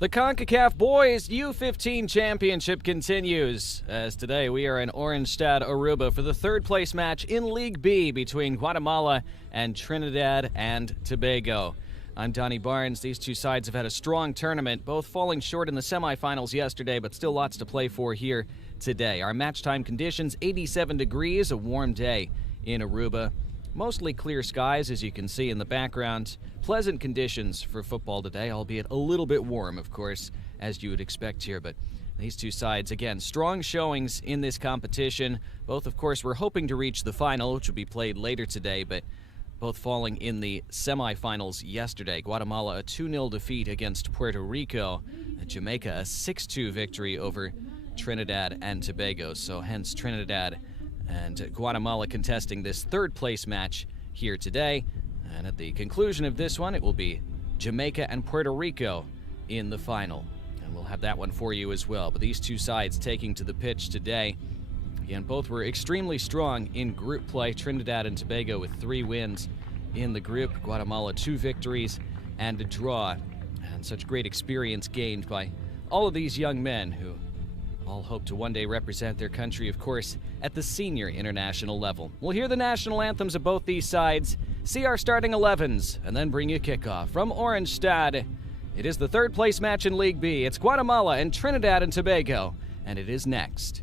The Concacaf Boys U-15 Championship continues, as today we are in Oranjestad, Aruba for the third place match in League B between Guatemala and Trinidad and Tobago. I'm Donnie Barnes. These two sides have had a strong tournament, both falling short in the semifinals yesterday, but still lots to play for here today. Our match time conditions, 87 degrees, a warm day in Aruba. Mostly clear skies, as you can see in the background. Pleasant conditions for football today, albeit a little bit warm, of course, as you would expect here. But these two sides, again, strong showings in this competition. Both, of course, were hoping to reach the final, which will be played later today, but both falling in the semifinals yesterday. Guatemala a 2-0 defeat against Puerto Rico. Jamaica a 6-2 victory over Trinidad and Tobago. So hence Trinidad and Guatemala contesting this third place match here today. And at the conclusion of this one, it will be Jamaica and Puerto Rico in the final. And we'll have that one for you as well. But these two sides taking to the pitch today. Again, both were extremely strong in group play. Trinidad and Tobago with 3 wins in the group. Guatemala 2 victories and a draw. And such great experience gained by all of these young men who all hope to one day represent their country, of course, at the senior international level. We'll hear the national anthems of both these sides, see our starting 11s, and then bring you kickoff. From Oranjestad, it is the third place match in League B. It's Guatemala and Trinidad and Tobago, and it is next.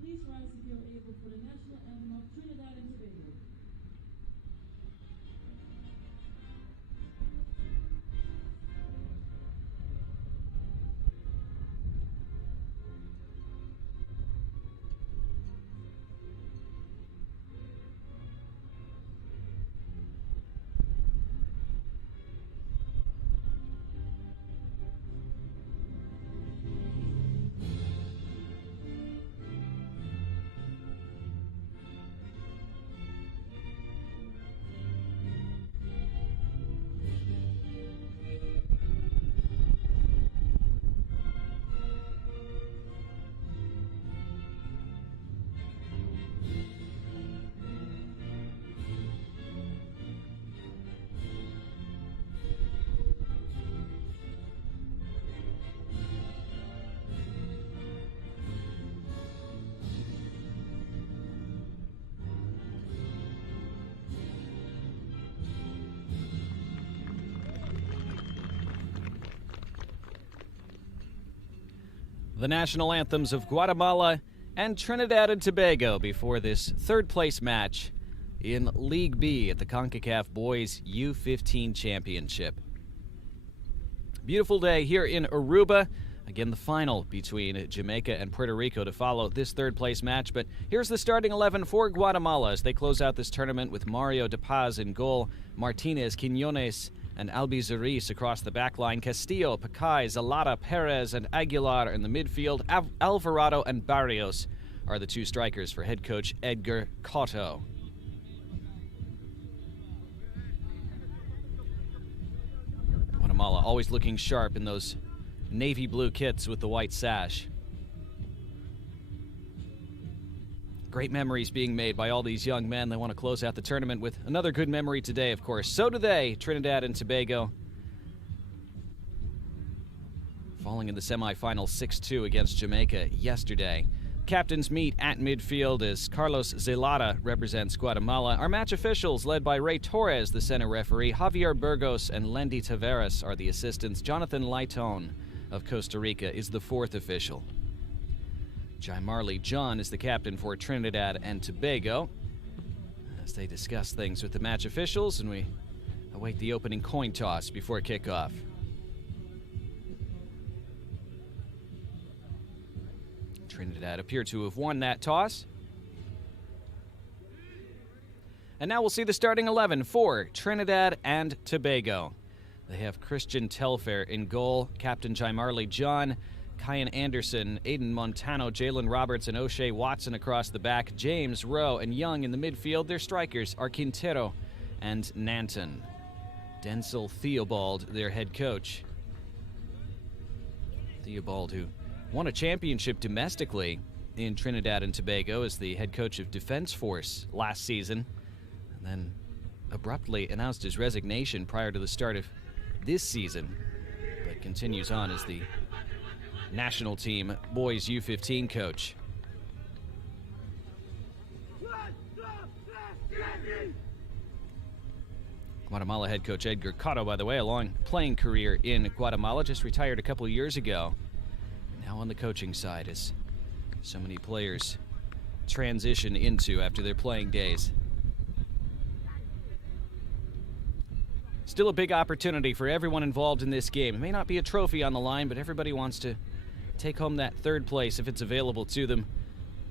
Please rise if you are able for the national anthem of Trinidad and Tobago. The national anthems of Guatemala and Trinidad and Tobago before this third place match in League B at the Concacaf Boys U-15 Championship. Beautiful day here in Aruba Again, the final between Jamaica and Puerto Rico to follow this third-place match. But here's the starting 11 for Guatemala as they close out this tournament with Mario De Paz in goal, Martinez, Quiñones, and Albizuris across the back line. Castillo, Pacay, Zalata, Perez, and Aguilar in the midfield. Alvarado and Barrios are the two strikers for head coach Edgar Cotto. Guatemala always looking sharp in those navy blue kits with the white sash. Great memories being made by all these young men. They want to close out the tournament with another good memory today, of course. So do they, Trinidad and Tobago. Falling in the semifinal 6-2 against Jamaica yesterday. Captains meet at midfield as Carlos Zelada represents Guatemala. Our match officials, led by Ray Torres, the center referee, Javier Burgos and Lendy Taveras are the assistants. Jonathan Laiton of Costa Rica is the fourth official. Jaimarley John is the captain for Trinidad and Tobago as they discuss things with the match officials, and we await the opening coin toss before kickoff. Trinidad appear to have won that toss. And now we'll see the starting 11 for Trinidad and Tobago. They have Christian Telfair in goal, Captain Jaimarley John, Kyan Anderson, Aiden Montano, Jalen Roberts, and O'Shea Watson across the back. James, Rowe, and Young in the midfield. Their strikers are Quintero and Nanton. Denzel Theobald, their head coach. Theobald, who won a championship domestically in Trinidad and Tobago as the head coach of Defense Force last season, and then abruptly announced his resignation prior to the start of this season, but continues on as the national team boys U-15 coach. Guatemala head coach Edgar Cotto, by the way, a long playing career in Guatemala, just retired a couple of years ago. Now on the coaching side as so many players transition into after their playing days. Still a big opportunity for everyone involved in this game. It may not be a trophy on the line, but everybody wants to take home that third place if it's available to them,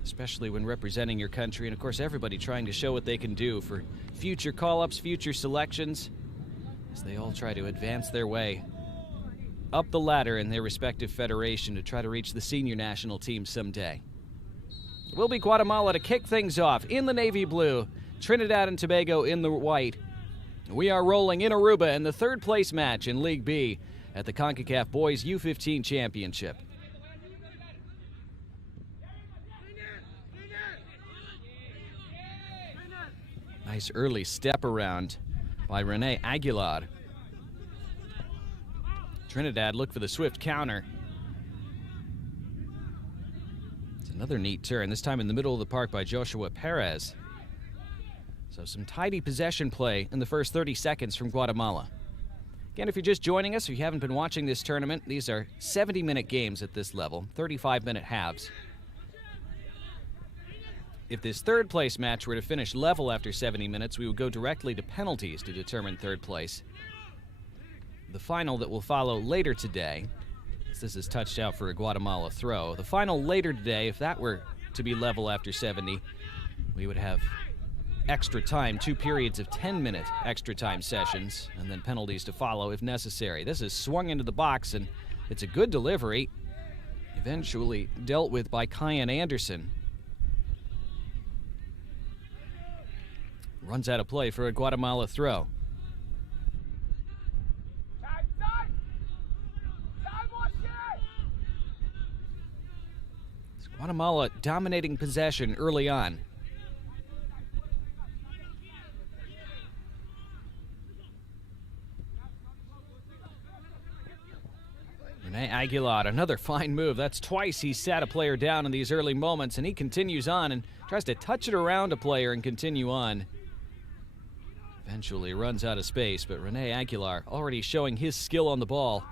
especially when representing your country. And of course, everybody trying to show what they can do for future call-ups, future selections, as they all try to advance their way up the ladder in their respective federation to try to reach the senior national team someday. It will be Guatemala to kick things off in the navy blue, Trinidad and Tobago in the white. We are rolling in Aruba in the third place match in League B at the Concacaf Boys U-15 Championship. Nice early step around by Rene Aguilar. Trinidad look for the swift counter. It's another neat turn, this time in the middle of the park by Joshua Perez. So some tidy possession play in the first 30 seconds from Guatemala. Again, if you're just joining us or you haven't been watching this tournament, these are 70-minute games at this level, 35-minute halves. If this third place match were to finish level after 70 minutes, we would go directly to penalties to determine third place. The final that will follow later today, as this is touched out for a Guatemala throw, the final later today, if that were to be level after 70, we would have extra time, 2 periods of 10-minute extra time sessions, and then penalties to follow if necessary. This is swung into the box, and it's a good delivery, eventually dealt with by Kyan Anderson. Runs out of play for a Guatemala throw. It's Guatemala dominating possession early on. Rene Aguilar, another fine move. That's twice he sat a player down in these early moments, and he continues on and tries to touch it around a player and continue on. Eventually runs out of space, but Rene Aguilar already showing his skill on the ball.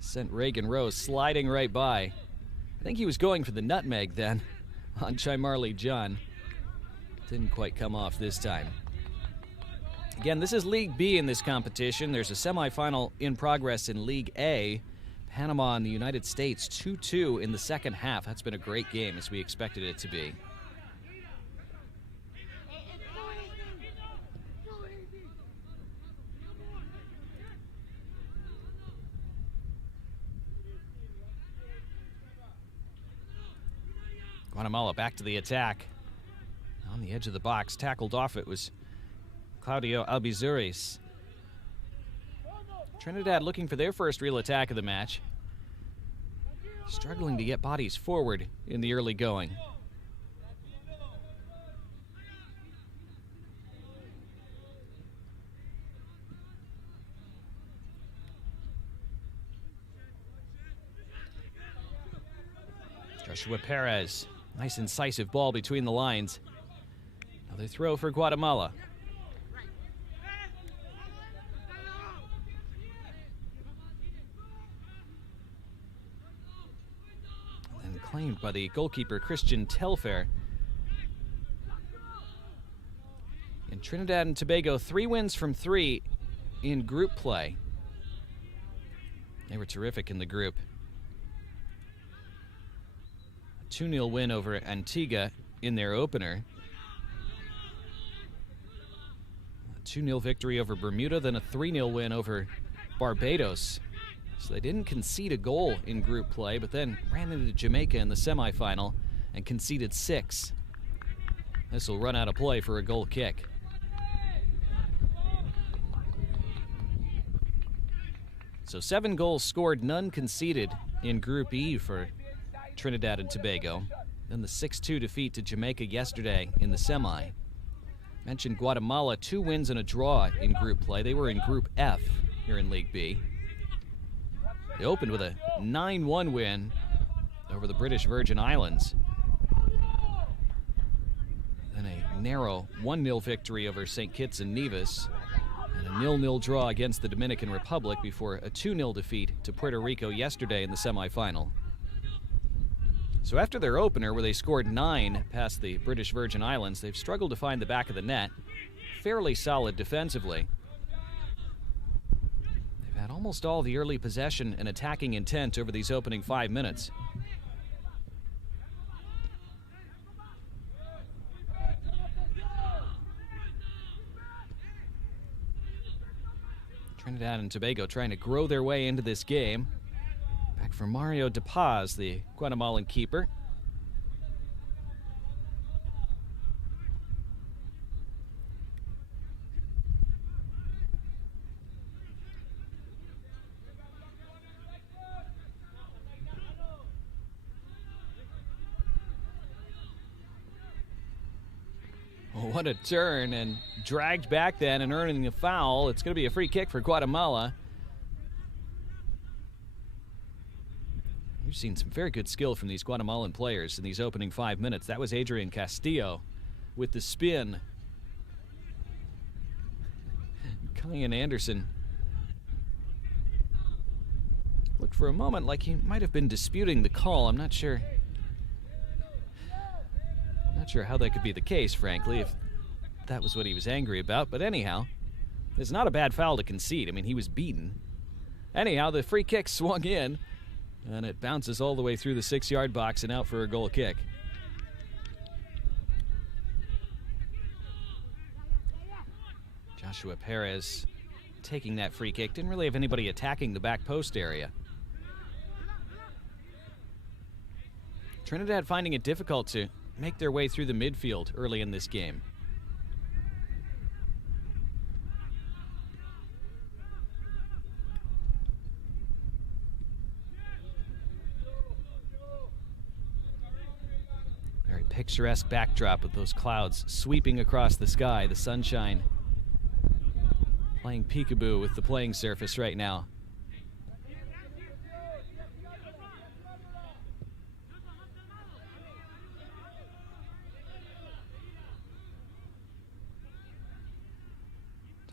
Sent Reagan Rose sliding right by. I think he was going for the nutmeg then on Jaimarley John. Didn't quite come off this time. Again, this is League B in this competition. There's a semifinal in progress in League A. Panama and the United States 2-2 in the second half. That's been a great game, as we expected it to be. Guatemala back to the attack. On the edge of the box, tackled off it was Claudio Albizuris. Trinidad looking for their first real attack of the match. Struggling to get bodies forward in the early going. Joshua Perez, nice incisive ball between the lines. Another throw for Guatemala. And claimed by the goalkeeper Christian Telfair. In Trinidad and Tobago, 3 wins from 3 in group play. They were terrific in the group. A 2-0 win over Antigua in their opener. A 2-0 victory over Bermuda, then a 3-0 win over Barbados. So they didn't concede a goal in group play, but then ran into Jamaica in the semifinal and conceded 6. This will run out of play for a goal kick. So 7 goals scored, none conceded in Group E for Trinidad and Tobago. Then the 6-2 defeat to Jamaica yesterday in the semi. Mentioned Guatemala, 2 wins and a draw in group play. They were in Group F here in League B. They opened with a 9-1 win over the British Virgin Islands. Then a narrow 1-0 victory over St. Kitts and Nevis. And a 0-0 draw against the Dominican Republic before a 2-0 defeat to Puerto Rico yesterday in the semifinal. So after their opener, where they scored 9 past the British Virgin Islands, they've struggled to find the back of the net. Fairly solid defensively. They've had almost all the early possession and attacking intent over these opening 5 minutes. Trinidad and Tobago trying to grow their way into this game. Back for Mario De Paz, the Guatemalan keeper. Oh, what a turn, and dragged back then and earning a foul. It's going to be a free kick for Guatemala. We've seen some very good skill from these Guatemalan players in these opening 5 minutes. That was Adrian Castillo with the spin. Kyan Anderson looked for a moment like he might have been disputing the call. I'm not sure. Not sure how that could be the case, frankly, if that was what he was angry about. But anyhow, it's not a bad foul to concede. I mean, he was beaten. Anyhow, the free kick swung in, and it bounces all the way through the 6-yard box and out for a goal kick. Joshua Perez taking that free kick. Didn't really have anybody attacking the back post area. Trinidad finding it difficult to make their way through the midfield early in this game. Very picturesque backdrop with those clouds sweeping across the sky, the sunshine playing peekaboo with the playing surface right now.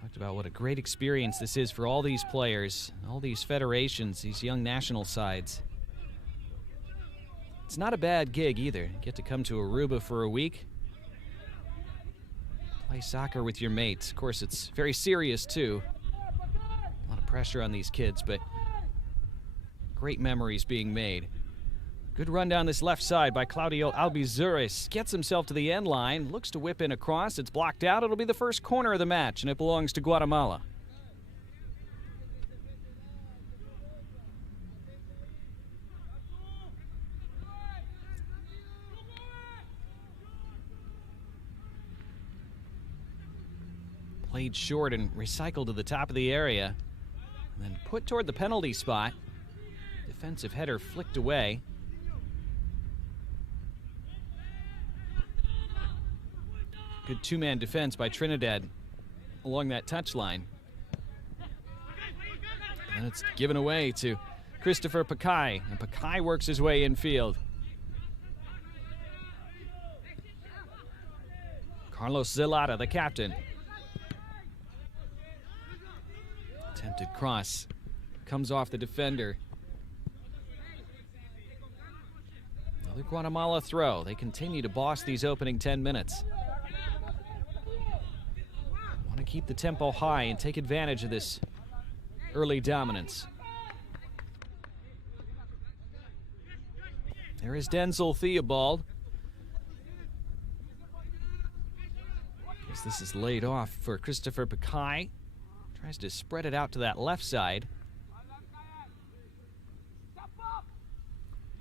Talked about what a great experience this is for all these players, all these federations, these young national sides. It's not a bad gig either. Get to come to Aruba for a week. Play soccer with your mates. Of course, it's very serious too. A lot of pressure on these kids, but Great memories being made. Good run down this left side by Claudio Albizuris. Gets himself to the end line, looks to whip in across. It's blocked out. It'll be the first corner of the match, and it belongs to Guatemala. Played short and recycled to the top of the area. And then put toward the penalty spot. Defensive header flicked away. Good two-man defense by Trinidad along that touchline. And it's given away to Christopher Pakai. And Pakai works his way infield. Carlos Zelada, the captain. Attempted cross. Comes off the defender. Another Guatemala throw. They continue to boss these opening 10 minutes. Want to keep the tempo high and take advantage of this early dominance. There is Denzel Theobald. Guess this is laid off for Christopher Pakai. Tries to spread it out to that left side.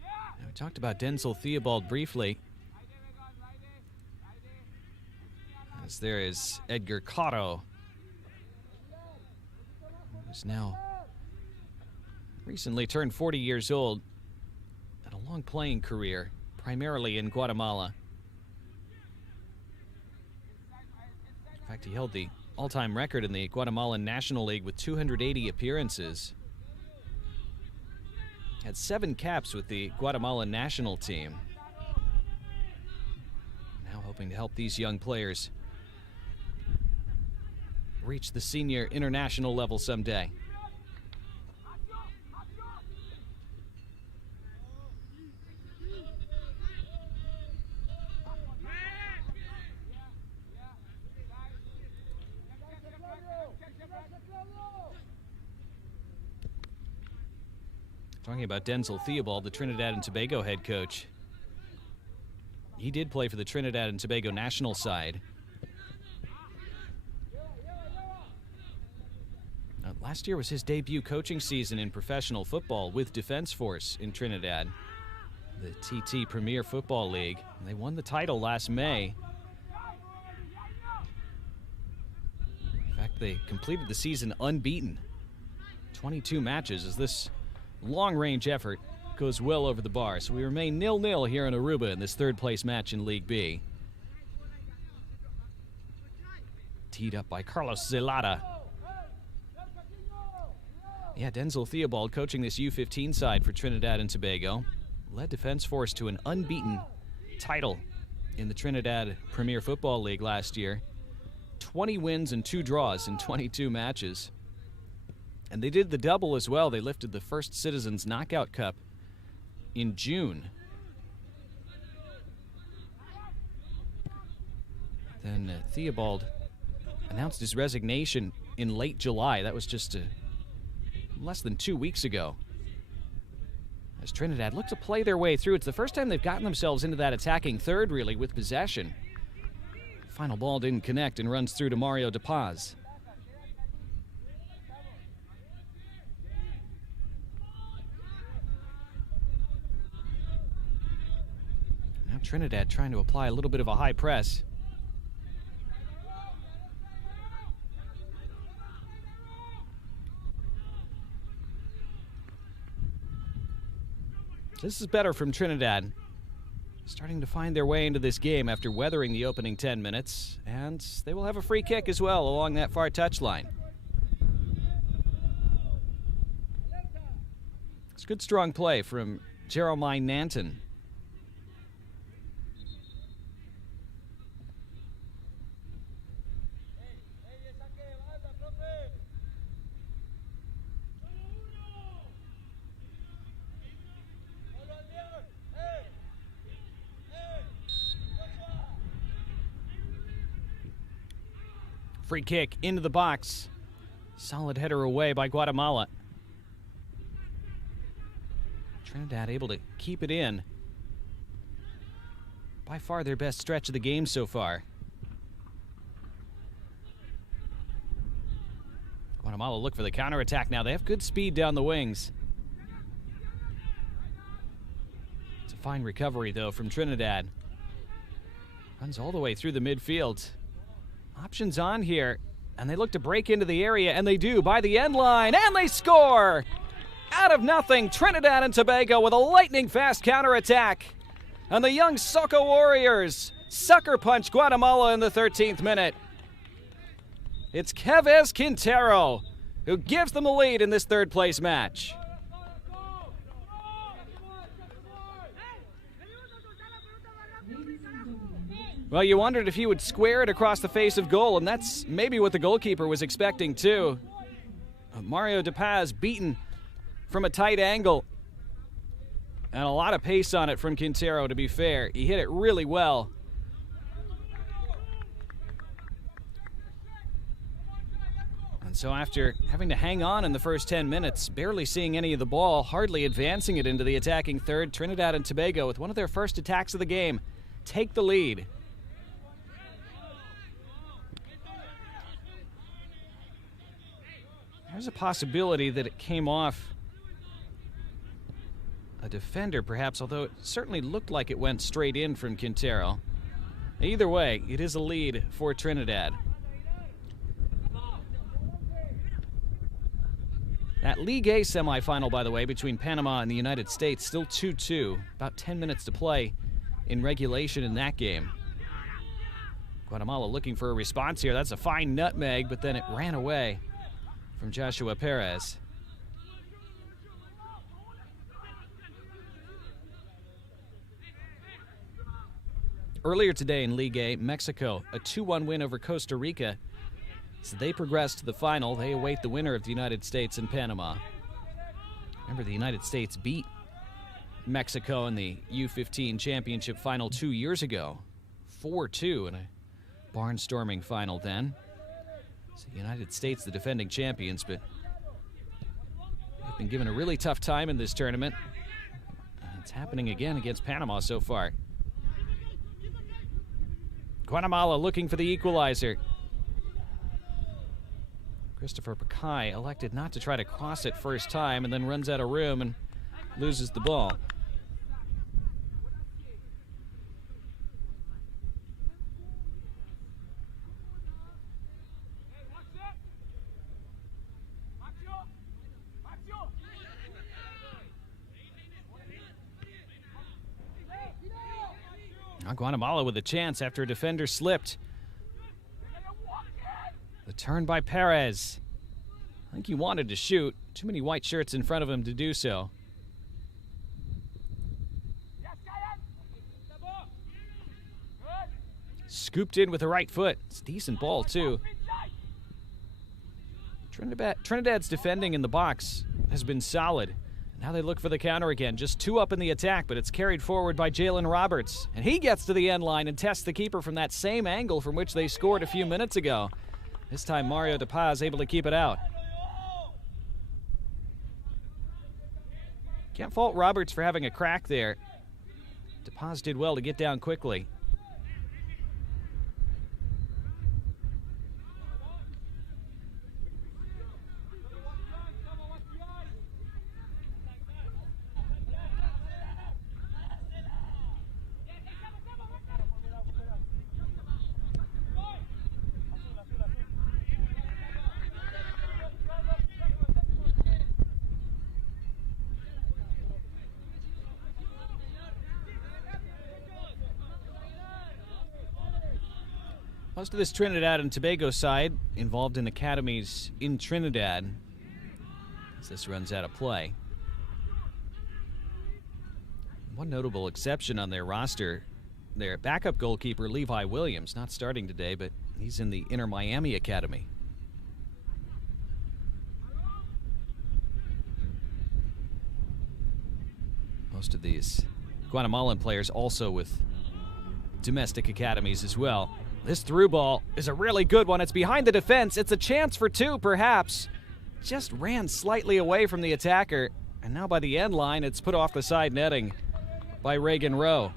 Now, we talked about Denzel Theobald briefly. As there is Edgar Cotto, who's now recently turned 40 years old, had a long playing career, primarily in Guatemala. In fact, he held the all-time record in the Guatemalan National League with 280 appearances. Had 7 caps with the Guatemalan national team. Now hoping to help these young players reach the senior international level someday. Talking about Denzel Theobald, the Trinidad and Tobago head coach. He did play for the Trinidad and Tobago national side. Last year was his debut coaching season in professional football with Defense Force in Trinidad, the TT Premier Football League. They won the title last May. In fact, they completed the season unbeaten. 22 matches as this long-range effort goes well over the bar. So we remain 0-0 here in Aruba in this third-place match in League B. Teed up by Carlos Zelada. Yeah, Denzel Theobald coaching this U-15 side for Trinidad and Tobago. Led Defense Force to an unbeaten title in the Trinidad Premier Football League last year. 20 wins and 2 draws in 22 matches. And they did the double as well. They lifted the First Citizens Knockout Cup in June. Then Theobald announced his resignation in late July. That was just less than 2 weeks ago. As Trinidad look to play their way through. It's the first time they've gotten themselves into that attacking third, really, with possession. Final ball didn't connect and runs through to Mario De Paz. Now Trinidad trying to apply a little bit of a high press. This is better from Trinidad. Starting to find their way into this game after weathering the opening 10 minutes. And they will have a free kick as well along that far touchline. It's good strong play from Jeremiah Nanton. Free kick into the box. Solid header away by Guatemala. Trinidad able to keep it in. By far their best stretch of the game so far. Guatemala look for the counterattack now. They have good speed down the wings. It's a fine recovery, though, from Trinidad. Runs all the way through the midfield. Options on here, and they look to break into the area, and they do by the end line, and they score! Out of nothing, Trinidad and Tobago with a lightning-fast counterattack. And the young Soca Warriors sucker punch Guatemala in the 13th minute. It's Kevez Quintero who gives them the lead in this third-place match. Well, you wondered if he would square it across the face of goal, and that's maybe what the goalkeeper was expecting, too. Mario De Paz beaten from a tight angle. And a lot of pace on it from Quintero, to be fair. He hit it really well. And so after having to hang on in the first 10 minutes, barely seeing any of the ball, hardly advancing it into the attacking third, Trinidad and Tobago, with one of their first attacks of the game, take the lead. There's a possibility that it came off a defender, perhaps, although it certainly looked like it went straight in from Quintero. Either way, it is a lead for Trinidad. That League A semifinal, by the way, between Panama and the United States, still 2-2. About 10 minutes to play in regulation in that game. Guatemala looking for a response here. That's a fine nutmeg, but then it ran away from Joshua Perez. Earlier today in League A, Mexico, a 2-1 win over Costa Rica. So they progress to the final. They await the winner of the United States and Panama. Remember, the United States beat Mexico in the U-15 championship final 2 years ago. 4-2 in a barnstorming final then. So the United States, the defending champions, but they've been given a really tough time in this tournament. It's happening again against Panama so far. Guatemala looking for the equalizer. Christopher Pacay elected not to try to cross it first time and then runs out of room and loses the ball. Now Guatemala with a chance after a defender slipped. The turn by Perez. I think he wanted to shoot. Too many white shirts in front of him to do so. Scooped in with the right foot. It's a decent ball, too. Trinidad's defending in the box has been solid. Now they look for the counter again. Just two up in the attack, but it's carried forward by Jalen Roberts. And he gets to the end line and tests the keeper from that same angle from which they scored a few minutes ago. This time Mario De Paz able to keep it out. Can't fault Roberts for having a crack there. De Paz did well to get down quickly. Most of this Trinidad and Tobago side involved in academies in Trinidad as this runs out of play. One notable exception on their roster, their backup goalkeeper Levi Williams, not starting today, but he's in the Inter Miami Academy. Most of these Guatemalan players also with domestic academies as well. This through ball is a really good one. It's behind the defense. It's a chance for two, perhaps. Just ran slightly away from the attacker. And now by the end line, it's put off the side netting by Reagan Rowe.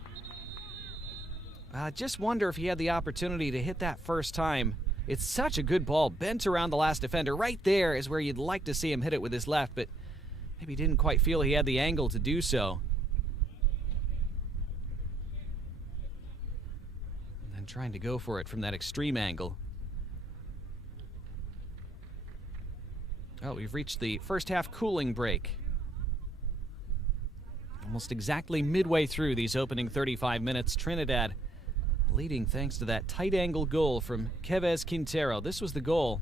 Just wonder if he had the opportunity to hit that first time. It's such a good ball, bent around the last defender. Right there is where you'd like to see him hit it with his left, but maybe didn't quite feel he had the angle to do so. And then trying to go for it from that extreme angle. Oh, we've reached the first half cooling break. Almost exactly midway through these opening 35 minutes. Trinidad leading thanks to that tight angle goal from Kevez Quintero. This was the goal.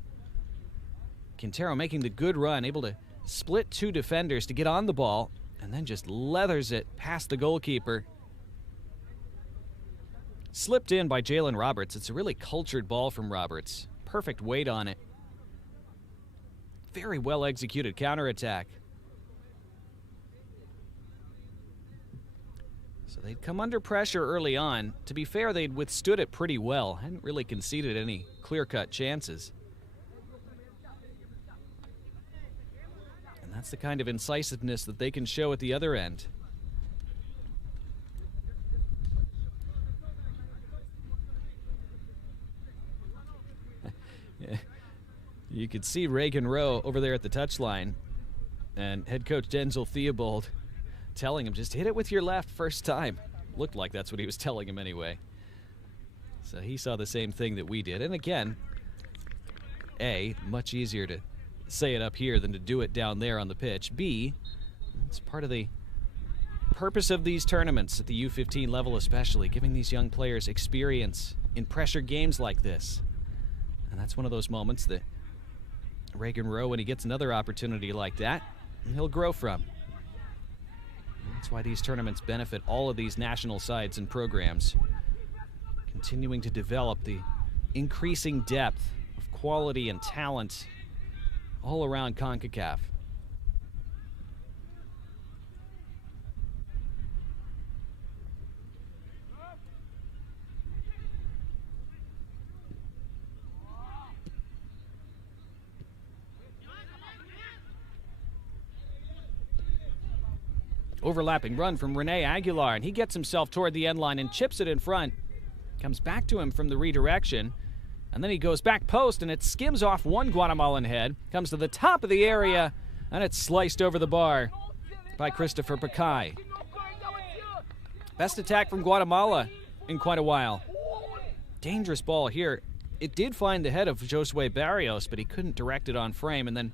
Quintero making the good run, able to split two defenders to get on the ball, and then just leathers it past the goalkeeper. Slipped in by Jalen Roberts. It's a really cultured ball from Roberts. Perfect weight on it. Very well executed counterattack. So they'd come under pressure early on. To be fair, they'd withstood it pretty well. Hadn't really conceded any clear-cut chances. And that's the kind of incisiveness that they can show at the other end. You could see Reagan Rowe over there at the touchline, and head coach Denzel Theobald telling him, just hit it with your left first time. Looked like that's what he was telling him anyway. So he saw the same thing that we did. And again, A, much easier to say it up here than to do it down there on the pitch. B, it's part of the purpose of these tournaments at the U-15 level especially, giving these young players experience in pressure games like this. And that's one of those moments that Reagan Rowe, when he gets another opportunity like that, he'll grow from. That's why these tournaments benefit all of these national sides and programs, continuing to develop the increasing depth of quality and talent all around Concacaf. Overlapping run from Rene Aguilar, and he gets himself toward the end line and chips it in front. Comes back to him from the redirection, and then he goes back post, and it skims off one Guatemalan head, comes to the top of the area, and it's sliced over the bar by Christopher Pacay. Best attack from Guatemala in quite a while. Dangerous ball here. It did find the head of Josue Barrios, but he couldn't direct it on frame, and then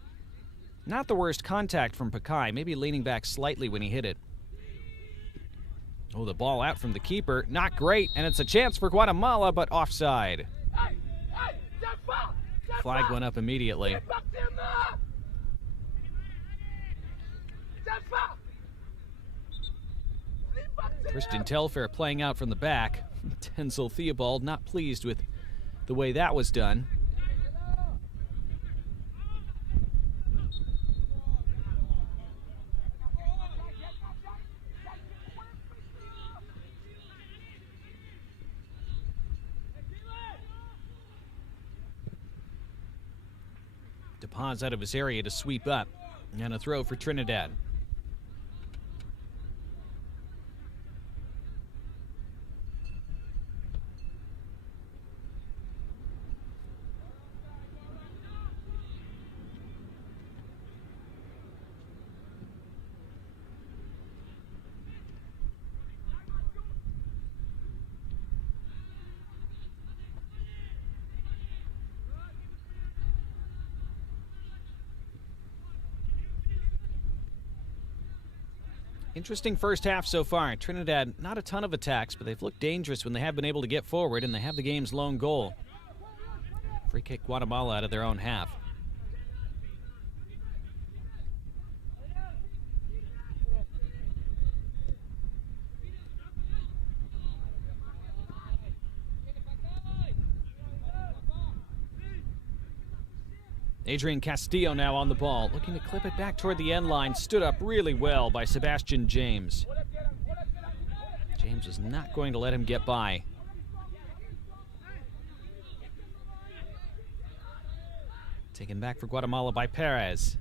not the worst contact from Pacay, maybe leaning back slightly when he hit it. Oh, the ball out from the keeper. Not great, and it's a chance for Guatemala, but offside. Flag went up immediately. Christian Telfair playing out from the back. Denzel Theobald not pleased with the way that was done. DePaz out of his area to sweep up, and a throw for Trinidad. Interesting first half so far. Trinidad, not a ton of attacks, but they've looked dangerous when they have been able to get forward, and they have the game's lone goal. Free kick Guatemala out of their own half. Adrian Castillo now on the ball, looking to clip it back toward the end line. Stood up really well by Sebastian James. James is not going to let him get by. Taken back for Guatemala by Perez.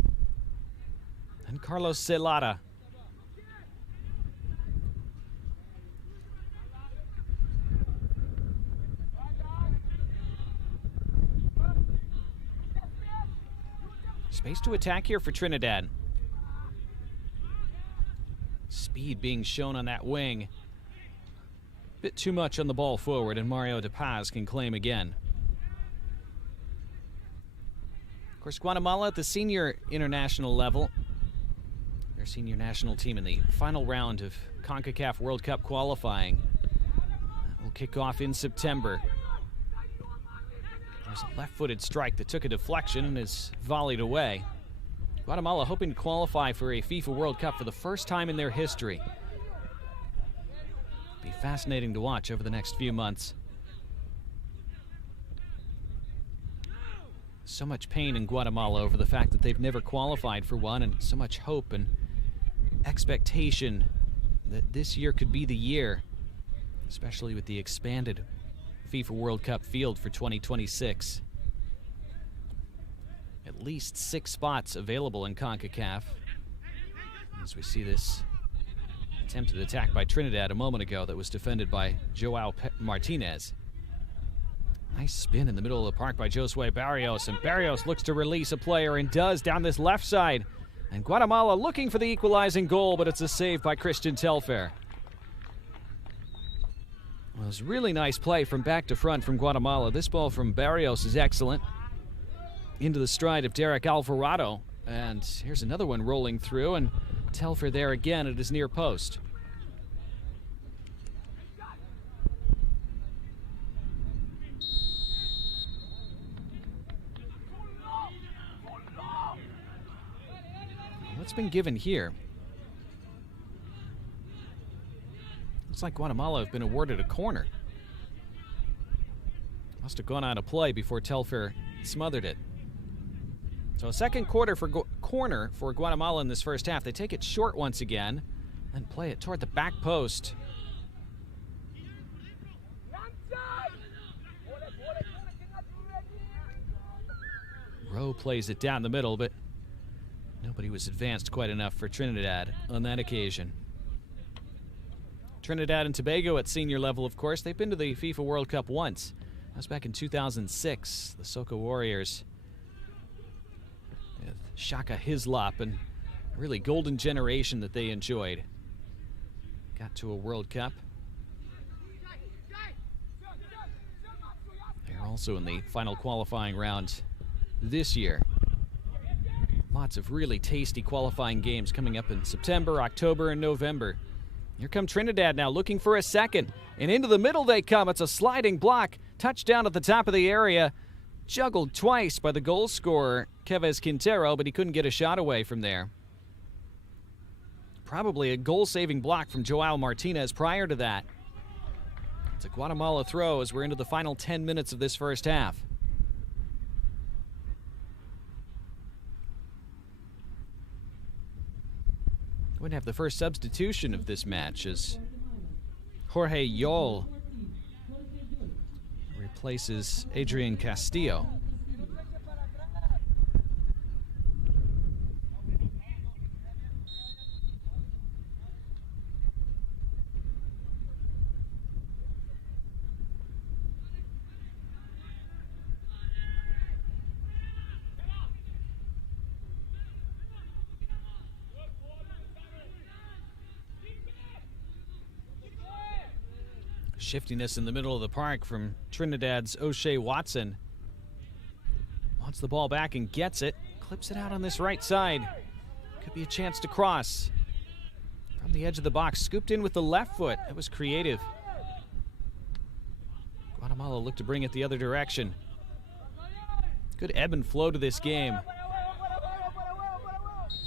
and Carlos Celada. Space to attack here for Trinidad. Speed being shown on that wing. Bit too much on the ball forward, and Mario De Paz can claim again. Of course, Guatemala at the senior international level. Their senior national team in the final round of Concacaf World Cup qualifying will kick off in September. There's a left-footed strike that took a deflection and is volleyed away. Guatemala hoping to qualify for a FIFA World Cup for the first time in their history. Be fascinating to watch over the next few months. So much pain in Guatemala over the fact that they've never qualified for one, and so much hope and expectation that this year could be the year, especially with the expanded FIFA World Cup field for 2026. At least 6 spots available in CONCACAF. As we see this attempted attack by Trinidad a moment ago that was defended by Joao Martinez. Nice spin in the middle of the park by Josue Barrios, and Barrios looks to release a player and does down this left side. And Guatemala looking for the equalizing goal, but it's a save by Christian Telfair. Well, it was really nice play from back to front from Guatemala. This ball from Barrios is excellent. Into the stride of Derek Alvarado. And here's another one rolling through, and Telfair there again at his near post. What's been given here? Looks like Guatemala have been awarded a corner. Must have gone out of play before Telfair smothered it. So a second corner for Guatemala in this first half. They take it short once again and play it toward the back post. Rowe plays it down the middle, but nobody was advanced quite enough for Trinidad on that occasion. Trinidad and Tobago at senior level, of course. They've been to the FIFA World Cup once. That was back in 2006. The Soca Warriors with Shaka Hislop and a really golden generation that they enjoyed. Got to a World Cup. They're also in the final qualifying round this year. Lots of really tasty qualifying games coming up in September, October, and November. Here come Trinidad now looking for a second. And into the middle they come. It's a sliding block. Touchdown at the top of the area. Juggled twice by the goal scorer, Kevez Quintero, but he couldn't get a shot away from there. Probably a goal-saving block from Joao Martinez prior to that. It's a Guatemala throw as we're into the final 10 minutes of this first half. We're going to have the first substitution of this match as Jorge Yol replaces Adrian Castillo. Shiftiness in the middle of the park from Trinidad's O'Shea Watson. Wants the ball back and gets it. Clips it out on this right side. Could be a chance to cross. From the edge of the box, scooped in with the left foot. That was creative. Guatemala looked to bring it the other direction. Good ebb and flow to this game.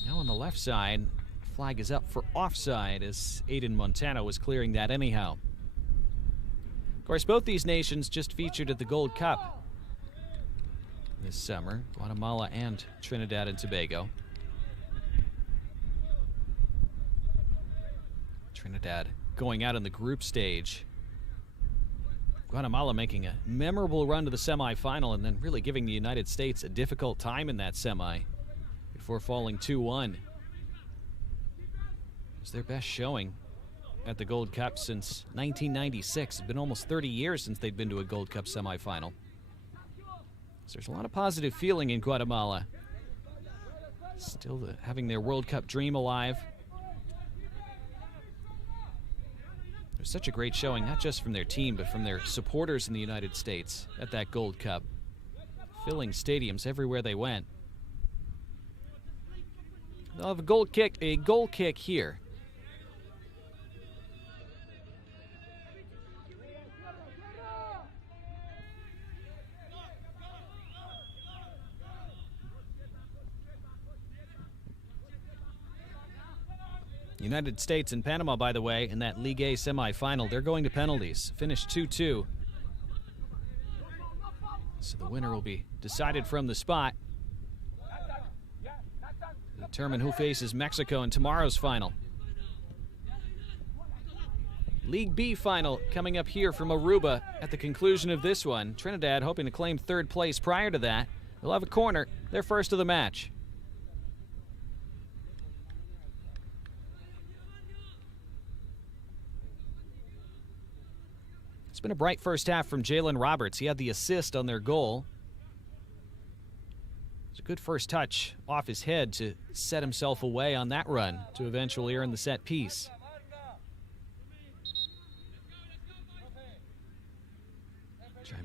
Now on the left side, flag is up for offside as Aiden Montano was clearing that anyhow. Of course, both these nations just featured at the Gold Cup this summer, Guatemala and Trinidad and Tobago. Trinidad going out in the group stage. Guatemala making a memorable run to the semifinal and then really giving the United States a difficult time in that semi before falling 2-1. It's their best showing at the Gold Cup since 1996. It's been almost 30 years since they'd been to a Gold Cup semifinal. So there's a lot of positive feeling in Guatemala. Still having their World Cup dream alive. It was such a great showing, not just from their team, but from their supporters in the United States at that Gold Cup. Filling stadiums everywhere they went. They'll have a goal kick here. United States and Panama, by the way, in that League A semifinal, they're going to penalties. Finished 2-2. So the winner will be decided from the spot. Determine who faces Mexico in tomorrow's final. League B final coming up here from Aruba at the conclusion of this one. Trinidad hoping to claim third place prior to that. They'll have a corner, their first of the match. It's been a bright first half from Jalen Roberts. He had the assist on their goal. It's a good first touch off his head to set himself away on that run to eventually earn the set piece.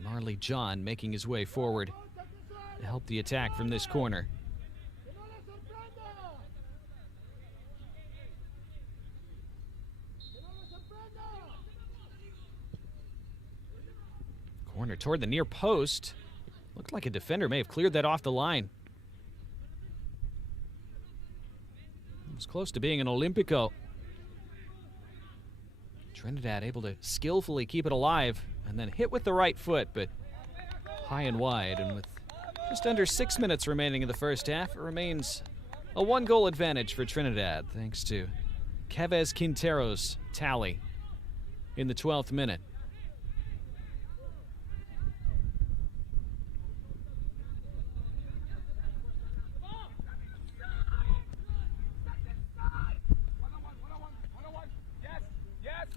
Marley John making his way forward to help the attack from this corner. Corner toward the near post. Looked like a defender may have cleared that off the line. It was close to being an Olympico. Trinidad able to skillfully keep it alive and then hit with the right foot, but high and wide. And with just under 6 minutes remaining in the first half, it remains a one-goal advantage for Trinidad, thanks to Kevez Quintero's tally in the 12th minute.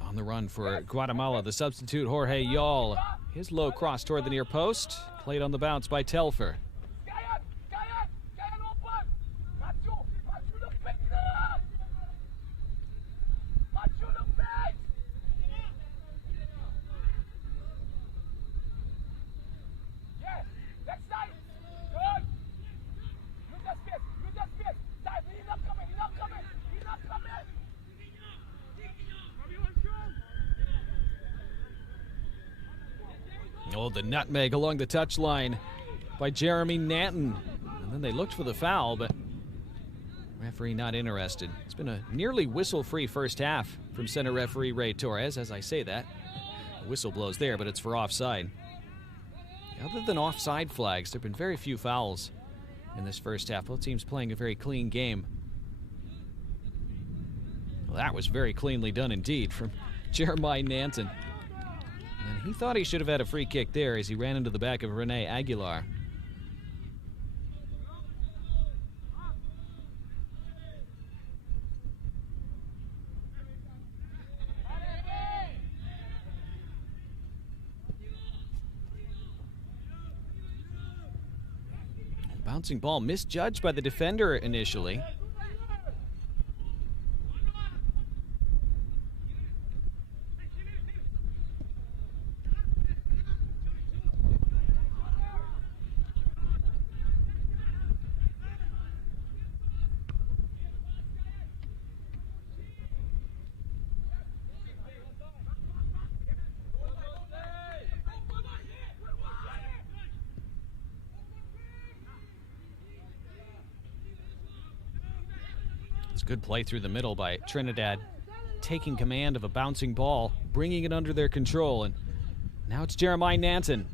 On the run for Guatemala, the substitute Jorge Yall. His low cross toward the near post, played on the bounce by Telfer. Oh, the nutmeg along the touchline by Jeremy Nanton. And then they looked for the foul, but referee not interested. It's been a nearly whistle-free first half from center referee Ray Torres. As I say that, the whistle blows there, but it's for offside. Other than offside flags, there have been very few fouls in this first half. Both teams playing a very clean game. Well, that was very cleanly done indeed from Jeremiah Nanton. And he thought he should have had a free kick there as he ran into the back of Rene Aguilar. Bouncing ball misjudged by the defender initially. Good play through the middle by Trinidad, taking command of a bouncing ball, bringing it under their control. And now it's Jeremiah Nanton.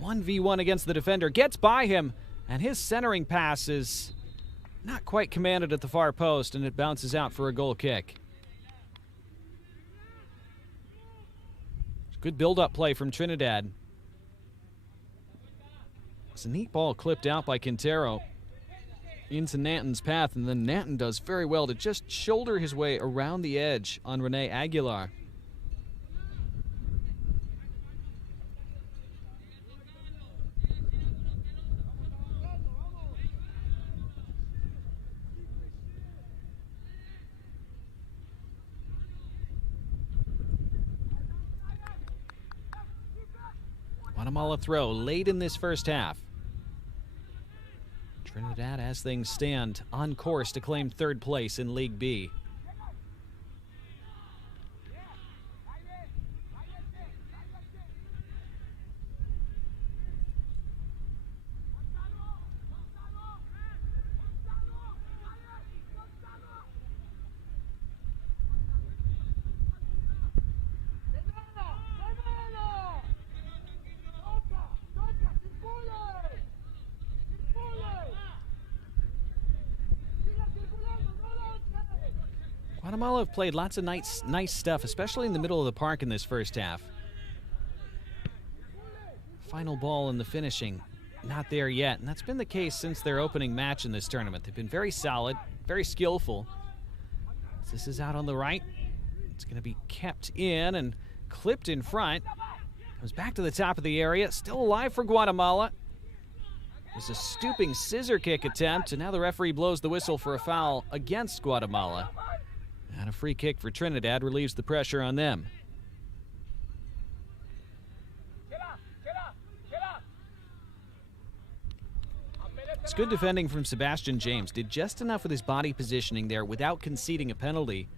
1v1 against the defender, gets by him, and his centering pass is not quite commanded at the far post, and it bounces out for a goal kick. Good build-up play from Trinidad. It's a neat ball clipped out by Quintero. into Nanton's path, and then Nanton does very well to just shoulder his way around the edge on Rene Aguilar. Guatemala throw late in this first half. Trinidad, as things stand, on course to claim third place in League B. Guatemala have played lots of nice stuff, especially in the middle of the park in this first half. Final ball in the finishing, not there yet, and that's been the case since their opening match in this tournament. They've been very solid, very skillful. This is out on the right. It's going to be kept in and clipped in front. Comes back to the top of the area, still alive for Guatemala. It was a stooping scissor kick attempt, and now the referee blows the whistle for a foul against Guatemala. And a free kick for Trinidad relieves the pressure on them. It's good defending from Sebastian James. Did just enough with his body positioning there without conceding a penalty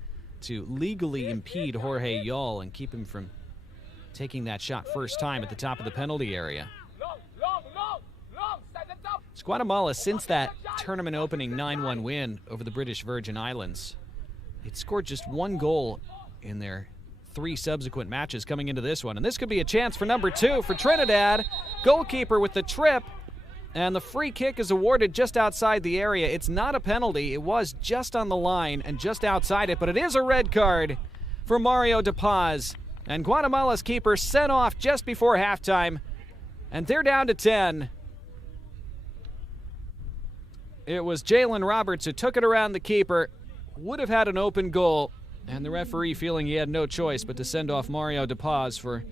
to legally impede Jorge Yall and keep him from taking that shot first time at the top of the penalty area. It's Guatemala, since that tournament opening 9-1 win over the British Virgin Islands, they'd scored just one goal in their 3 subsequent matches coming into this one. And this could be a chance for number 2 for Trinidad. Goalkeeper with the trip, and the free kick is awarded just outside the area. It's not a penalty. It was just on the line and just outside it, but it is a red card for Mario De Paz. And Guatemala's keeper sent off just before halftime, and they're down to 10. It was Jalen Roberts who took it around the keeper. Would have had an open goal, and the referee feeling he had no choice but to send off Mario De Paz for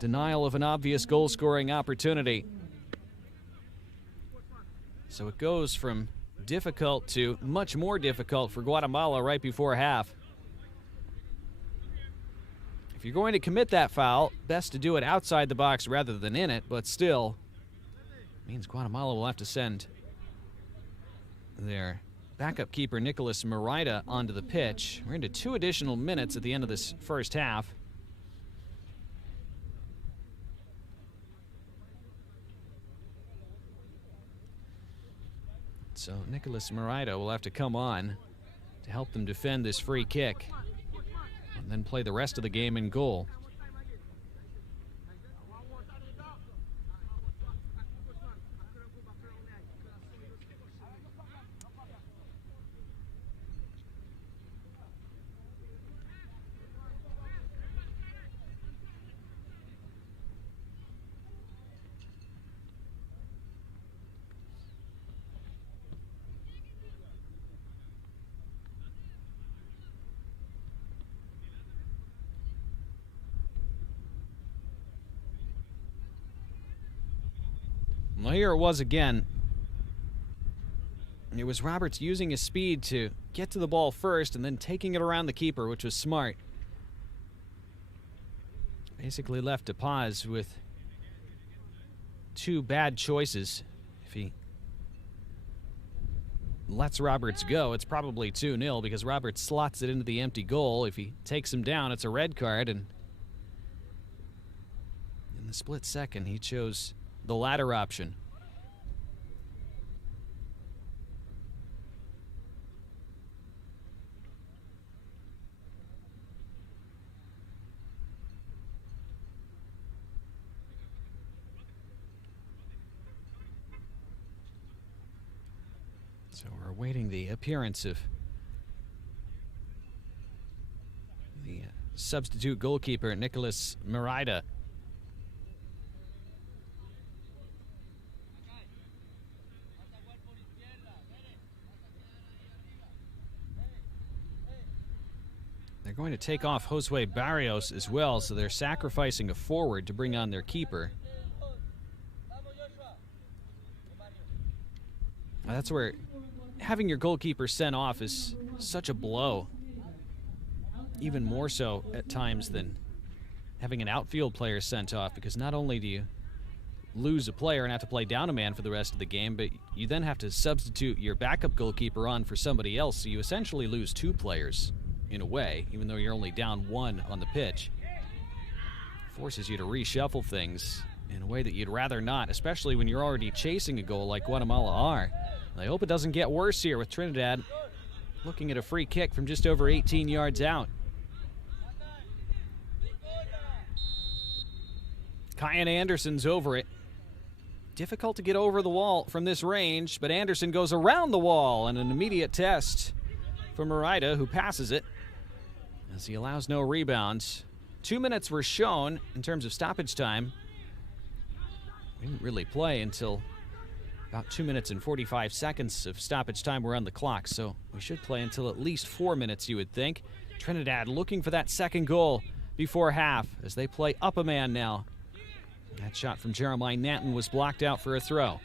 denial of an obvious goal-scoring opportunity. So it goes from difficult to much more difficult for Guatemala right before half. If you're going to commit that foul, best to do it outside the box rather than in it, but still means Guatemala will have to send their backup keeper Nicholas Merida onto the pitch. We're into 2 additional minutes at the end of this first half. So Nicholas Merida will have to come on to help them defend this free kick and then play the rest of the game in goal. Well, here it was again. It was Roberts using his speed to get to the ball first and then taking it around the keeper, which was smart. Basically left De Paz with 2 bad choices. If he lets Roberts go, it's probably 2-0 because Roberts slots it into the empty goal. If he takes him down, it's a red card, and in the split second, he chose the latter option. So we're awaiting the appearance of the substitute goalkeeper, Nicholas Merida. going to take off Josue Barrios as well, so they're sacrificing a forward to bring on their keeper. That's where having your goalkeeper sent off is such a blow. Even more so at times than having an outfield player sent off, because not only do you lose a player and have to play down a man for the rest of the game, but you then have to substitute your backup goalkeeper on for somebody else, so you essentially lose 2 players in a way, even though you're only down 1 on the pitch. Forces you to reshuffle things in a way that you'd rather not, especially when you're already chasing a goal like Guatemala are. I hope it doesn't get worse here with Trinidad looking at a free kick from just over 18 yards out. Kyan Anderson's over it. Difficult to get over the wall from this range, but Anderson goes around the wall, and an immediate test for Murida, who passes it as he allows no rebounds. 2 minutes were shown in terms of stoppage time. We didn't really play until about 2 minutes and 45 seconds of stoppage time were on the clock, so we should play until at least 4 minutes, you would think. Trinidad looking for that second goal before half as they play up a man now. That shot from Jeremiah Nanton was blocked out for a throw.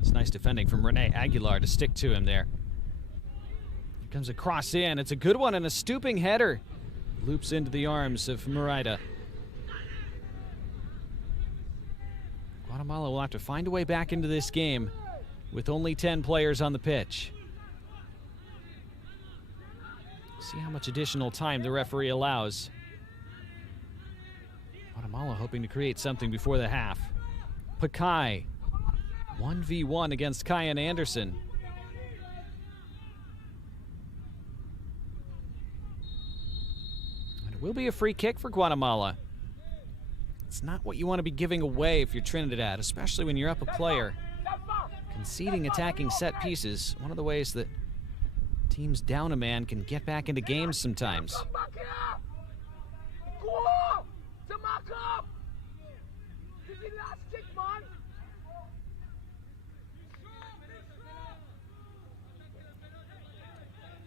It's nice defending from Rene Aguilar to stick to him there. Here comes a cross in. It's a good one and a stooping header. Loops into the arms of Murida. Guatemala will have to find a way back into this game with only 10 players on the pitch. See how much additional time the referee allows. Guatemala hoping to create something before the half. Pakai, 1v1 against Kyan Anderson. Will be a free kick for Guatemala. It's not what you want to be giving away if you're Trinidad, especially when you're up a player. Conceding attacking set pieces, one of the ways that teams down a man can get back into games sometimes.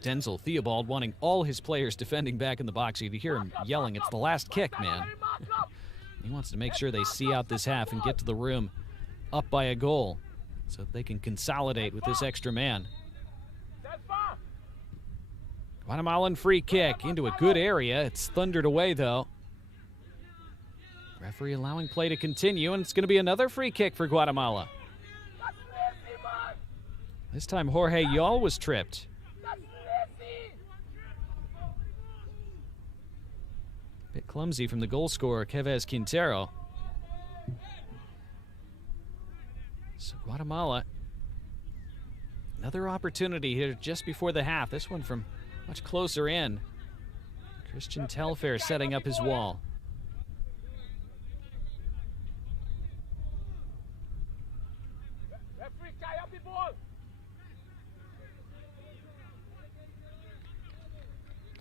Denzel Theobald wanting all his players defending back in the box. You hear him yelling, it's the last kick, man. He wants to make sure they see out this half and get to the room up by a goal so that they can consolidate with this extra man. Guatemalan free kick into a good area. It's thundered away, though. Referee allowing play to continue, and it's going to be another free kick for Guatemala. This time Jorge Yall was tripped. Bit clumsy from the goal scorer, Kevez Quintero. So Guatemala, another opportunity here just before the half. This one from much closer in. Christian Telfair setting up his wall.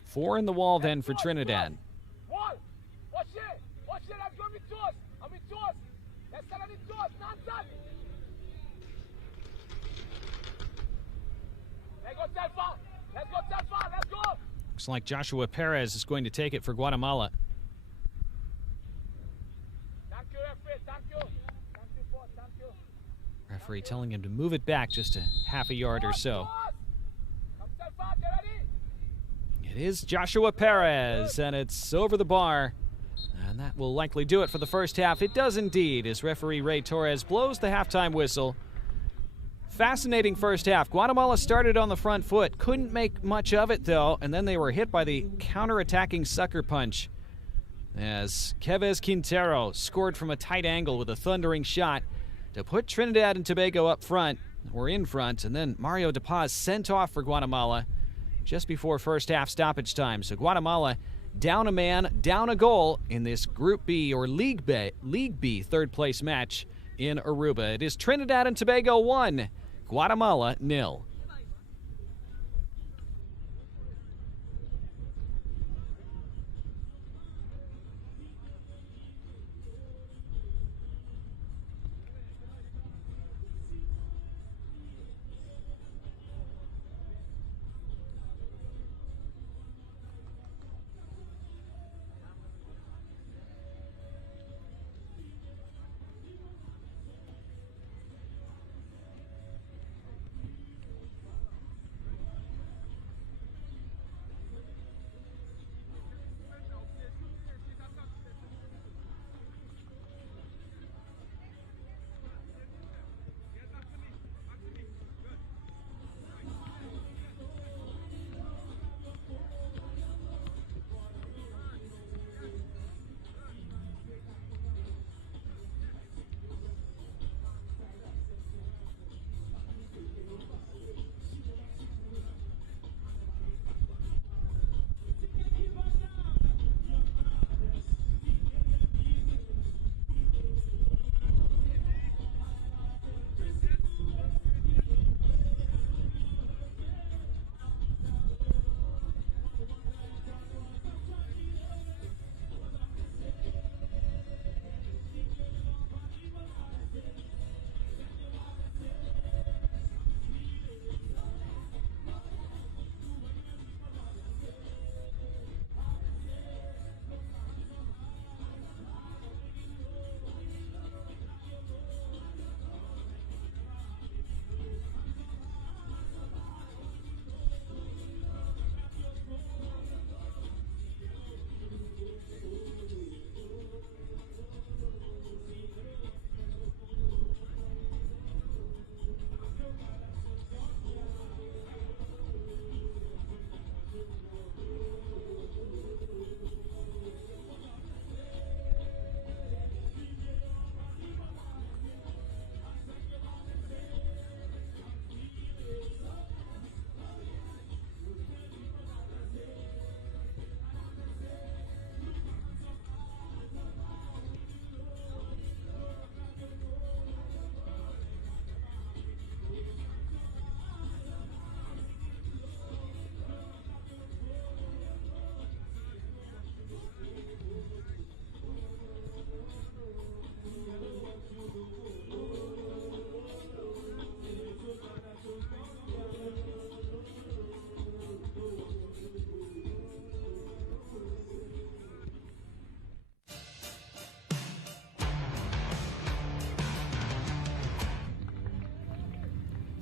Four in the wall then for Trinidad. Looks like Joshua Perez is going to take it for Guatemala. Referee telling him to move it back just a half a yard or so. It is Joshua Perez, and it's over the bar. And that will likely do it for the first half. It does indeed, as referee Ray Torres blows the halftime whistle. Fascinating first half. Guatemala started on the front foot. Couldn't make much of it, though, and then they were hit by the counter-attacking sucker punch as Kevez Quintero scored from a tight angle with a thundering shot to put Trinidad and Tobago up front, or in front, and then Mario De Paz sent off for Guatemala just before first half stoppage time. So Guatemala down a man, down a goal in this Group B, or League B third place match in Aruba. It is Trinidad and Tobago 1, Guatemala 0.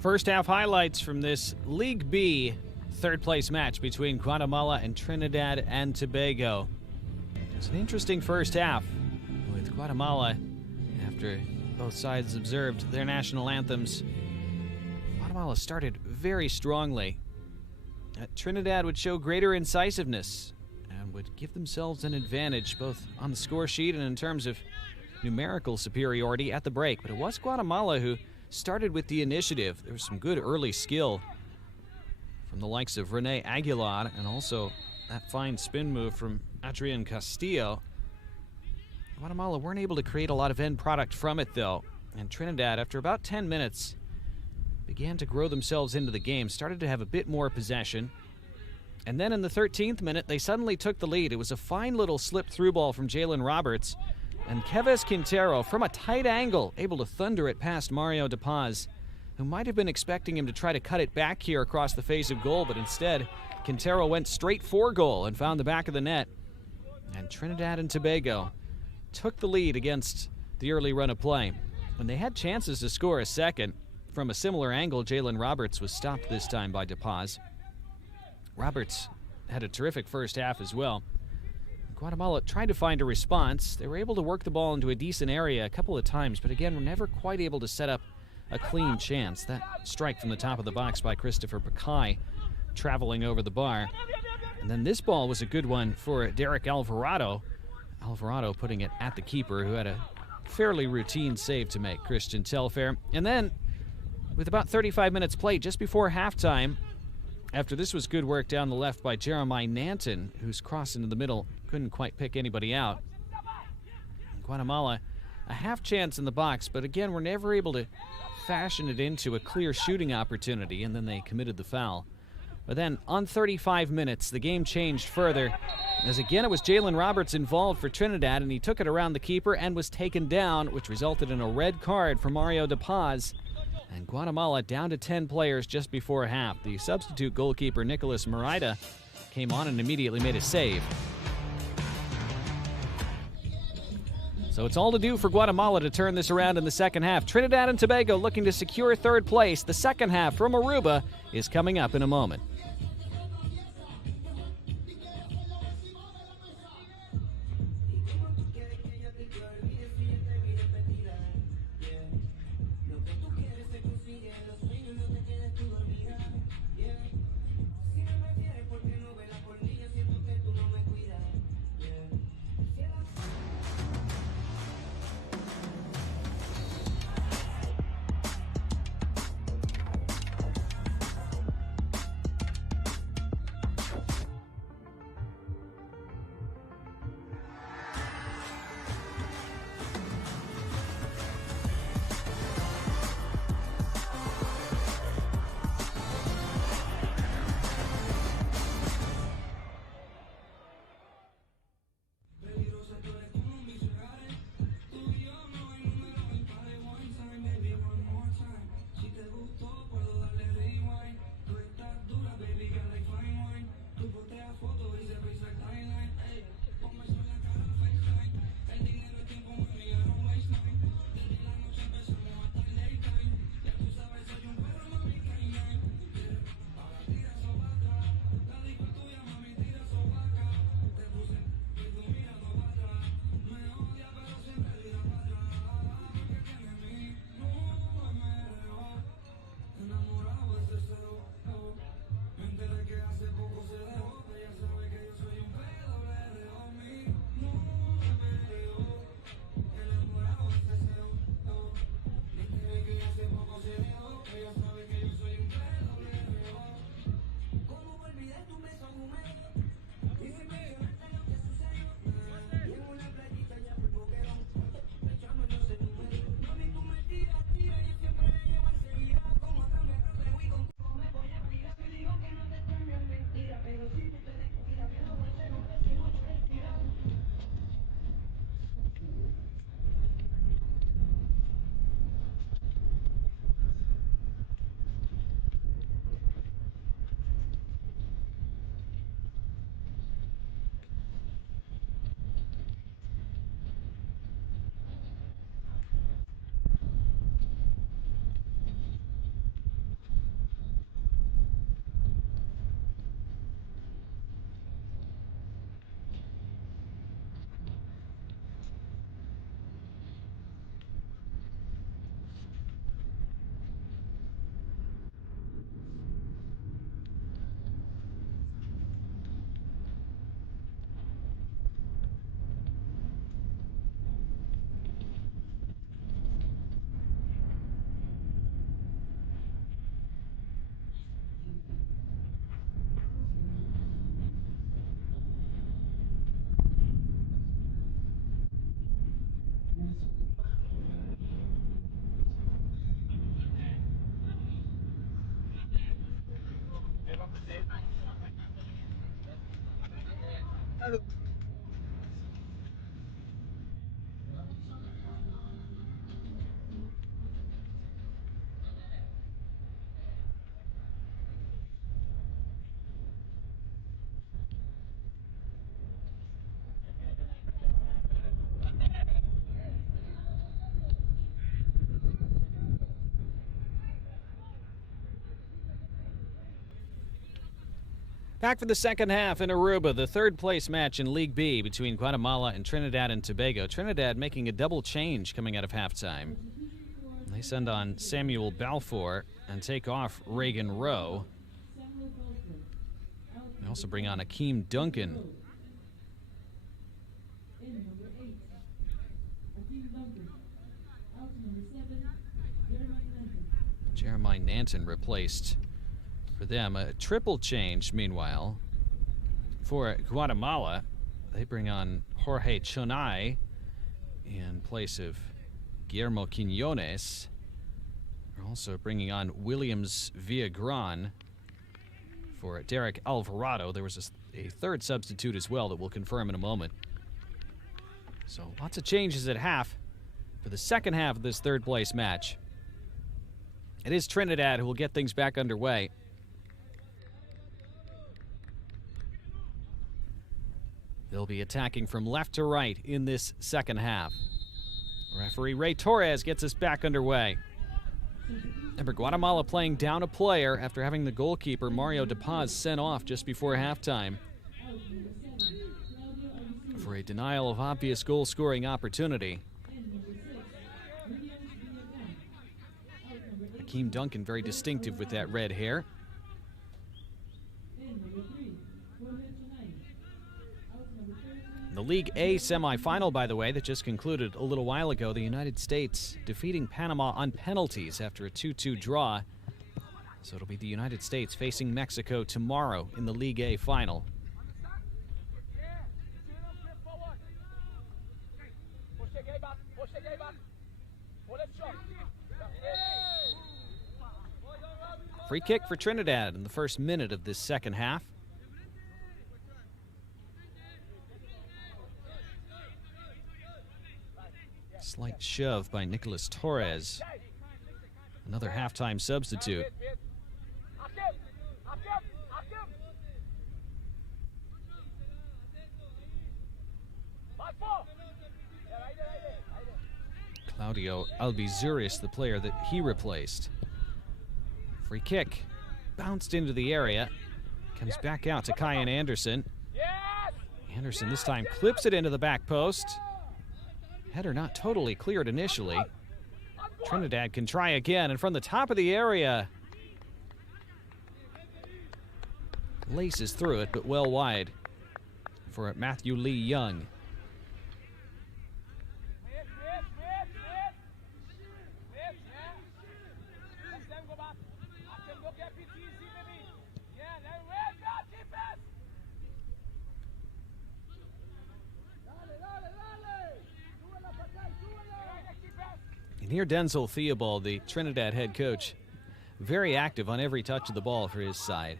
First half highlights from this League B third place match between Guatemala and Trinidad and Tobago. It's an interesting first half with Guatemala, after both sides observed their national anthems. Guatemala started very strongly. Trinidad would show greater incisiveness and would give themselves an advantage both on the score sheet and in terms of numerical superiority at the break. But it was Guatemala who started with the initiative. There was some good early skill from the likes of Rene Aguilar, and also that fine spin move from Adrian Castillo. Guatemala weren't able to create a lot of end product from it, though, and Trinidad, after about 10 minutes, began to grow themselves into the game, started to have a bit more possession, and then in the 13th minute, they suddenly took the lead. It was a fine little slip-through ball from Jalen Roberts, and Kevez Quintero, from a tight angle, able to thunder it past Mario De Paz, who might have been expecting him to try to cut it back here across the face of goal, but instead, Quintero went straight for goal and found the back of the net. And Trinidad and Tobago took the lead against the early run of play. When they had chances to score a second, from a similar angle, Jalen Roberts was stopped this time by De Paz. Roberts had a terrific first half as well. Guatemala tried to find a response. They were able to work the ball into a decent area a couple of times, but again, were never quite able to set up a clean chance. That strike from the top of the box by Christopher Pacay traveling over the bar. And then this ball was a good one for Derek Alvarado. Alvarado putting it at the keeper, who had a fairly routine save to make, Christian Telfair. And then, with about 35 minutes played just before halftime, after this was good work down the left by Jeremiah Nanton, whose cross into the middle couldn't quite pick anybody out. Guatemala, a half chance in the box, but again, were never able to fashion it into a clear shooting opportunity, and then they committed the foul. But then, on 35 minutes, the game changed further, as again it was Jalen Roberts involved for Trinidad, and he took it around the keeper and was taken down, which resulted in a red card for Mario De Paz. And Guatemala down to 10 players just before half. The substitute goalkeeper, Nicolas Merida, came on and immediately made a save. So it's all to do for Guatemala to turn this around in the second half. Trinidad and Tobago looking to secure third place. The second half from Aruba is coming up in a moment. Back for the second half in Aruba, the third place match in League B between Guatemala and Trinidad and Tobago. Trinidad making a double change coming out of halftime. They send on Samuel Balfour and take off Reagan Rowe. They also bring on Akeem Duncan. Jeremiah Nanton replaced for them. A triple change, meanwhile, for Guatemala. They bring on Jorge Chonay in place of Guillermo Quinones. They're also bringing on Williams Villagran for Derek Alvarado. There was a third substitute as well that we'll confirm in a moment. So lots of changes at half for the second half of this third place match. It is Trinidad who will get things back underway. They'll be attacking from left to right in this second half. Referee Ray Torres gets us back underway. Remember, Guatemala playing down a player after having the goalkeeper Mario De Paz sent off just before halftime for a denial of obvious goal-scoring opportunity. Akeem Duncan very distinctive with that red hair. The League A semifinal, by the way, that just concluded a little while ago, the United States defeating Panama on penalties after a 2-2 draw. So it'll be the United States facing Mexico tomorrow in the League A final. Free kick for Trinidad in the first minute of this second half. Slight shove by Nicolas Torres. Another halftime substitute. Claudio Albizuris, the player that he replaced. Free kick. Bounced into the area. Comes back out to Kyan Anderson. Anderson this time clips it into the back post. Header not totally cleared initially. Trinidad can try again, and from the top of the area, laces through it, but well wide for Matthew Lee Young. And here Denzel Theobald, the Trinidad head coach, very active on every touch of the ball for his side.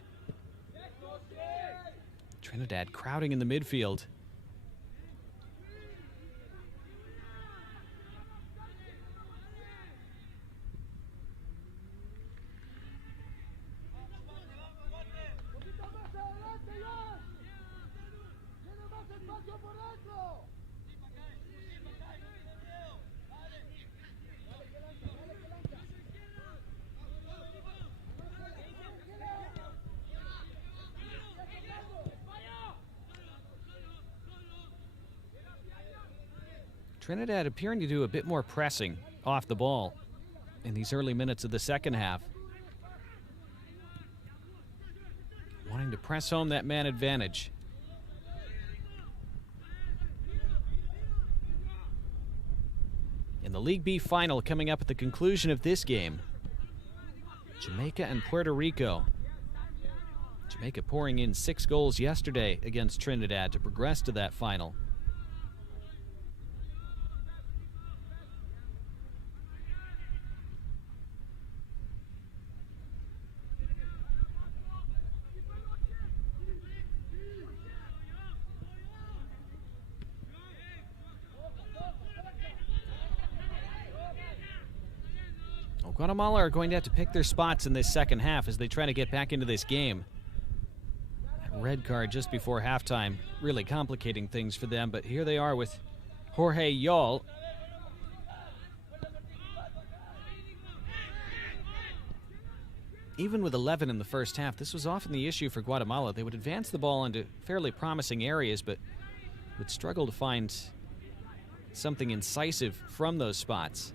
Trinidad crowding in the midfield. Trinidad appearing to do a bit more pressing off the ball in these early minutes of the second half. Wanting to press home that man advantage. In the League B final coming up at the conclusion of this game, Jamaica and Puerto Rico. Jamaica pouring in 6 goals yesterday against Trinidad to progress to that final. Guatemala are going to have to pick their spots in this second half as they try to get back into this game. That red card just before halftime really complicating things for them, but here they are with Jorge Yol. Even with 11 in the first half, this was often the issue for Guatemala. They would advance the ball into fairly promising areas, but would struggle to find something incisive from those spots.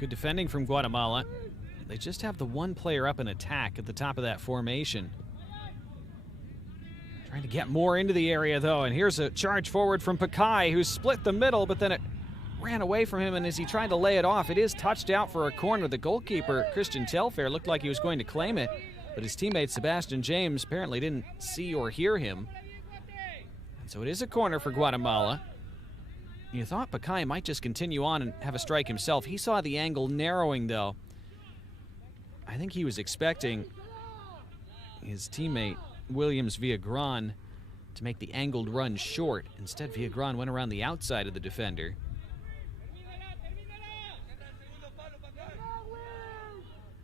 Good defending from Guatemala. They just have the one player up in attack at the top of that formation. Trying to get more into the area, though, and here's a charge forward from Pakai, who split the middle, but then it ran away from him, and as he tried to lay it off, it is touched out for a corner. The goalkeeper, Christian Telfair, looked like he was going to claim it, but his teammate, Sebastian James, apparently didn't see or hear him. And so it is a corner for Guatemala. You thought Pakai might just continue on and have a strike himself. He saw the angle narrowing, though. I think he was expecting his teammate, Williams Villagran, to make the angled run short. Instead, Villagran went around the outside of the defender.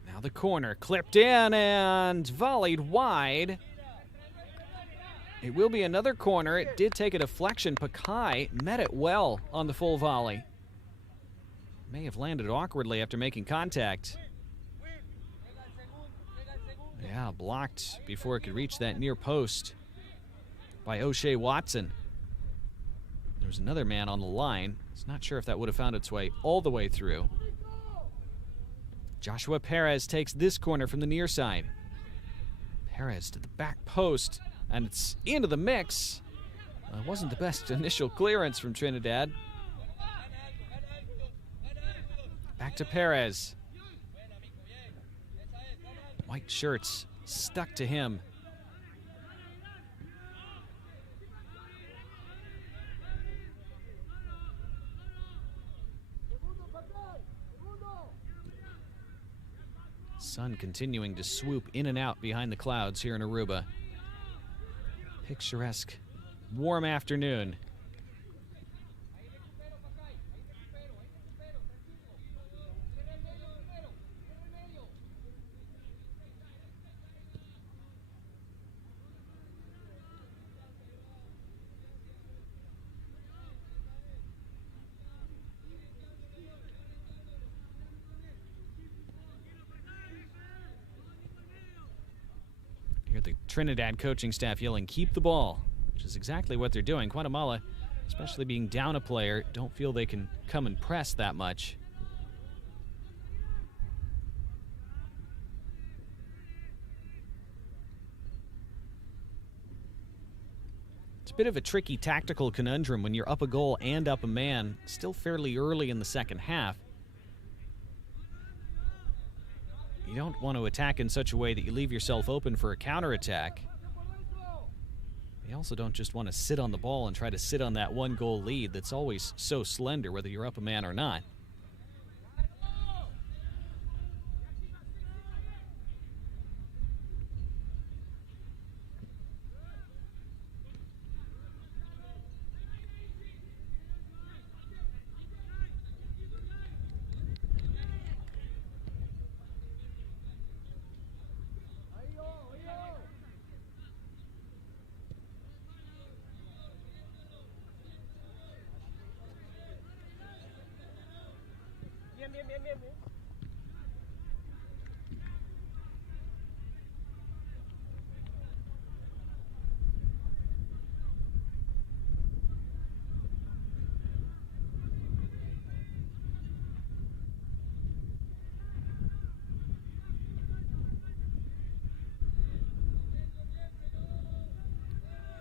Now the corner, clipped in and volleyed wide. It will be another corner. It did take a deflection. Pakai met it well on the full volley. May have landed awkwardly after making contact. Yeah, blocked before it could reach that near post by O'Shea Watson. There was another man on the line. It's not sure if that would have found its way all the way through. Joshua Perez takes this corner from the near side. Perez to the back post. And it's into the mix. It wasn't the best initial clearance from Trinidad. Back to Perez. White shirts stuck to him. Sun continuing to swoop in and out behind the clouds here in Aruba. Picturesque, warm afternoon. Hear the Trinidad coaching staff yelling, "Keep the ball," which is exactly what they're doing. Guatemala, especially being down a player, don't feel they can come and press that much. It's a bit of a tricky tactical conundrum when you're up a goal and up a man, still fairly early in the second half. You don't want to attack in such a way that you leave yourself open for a counterattack. You also don't just want to sit on the ball and try to sit on that one goal lead that's always so slender, whether you're up a man or not.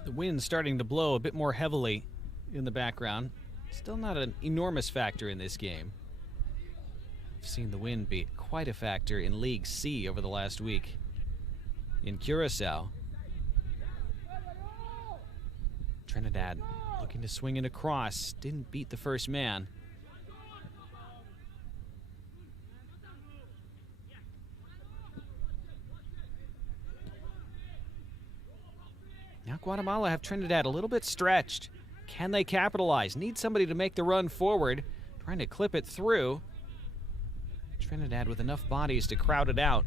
The wind's starting to blow a bit more heavily in the background. Still not an enormous factor in this game. I've seen the wind be quite a factor in League C over the last week in Curacao. Trinidad looking to swing it across. Didn't beat the first man. Now Guatemala have Trinidad a little bit stretched. Can they capitalize? Need somebody to make the run forward. Trying to clip it through. Trinidad with enough bodies to crowd it out.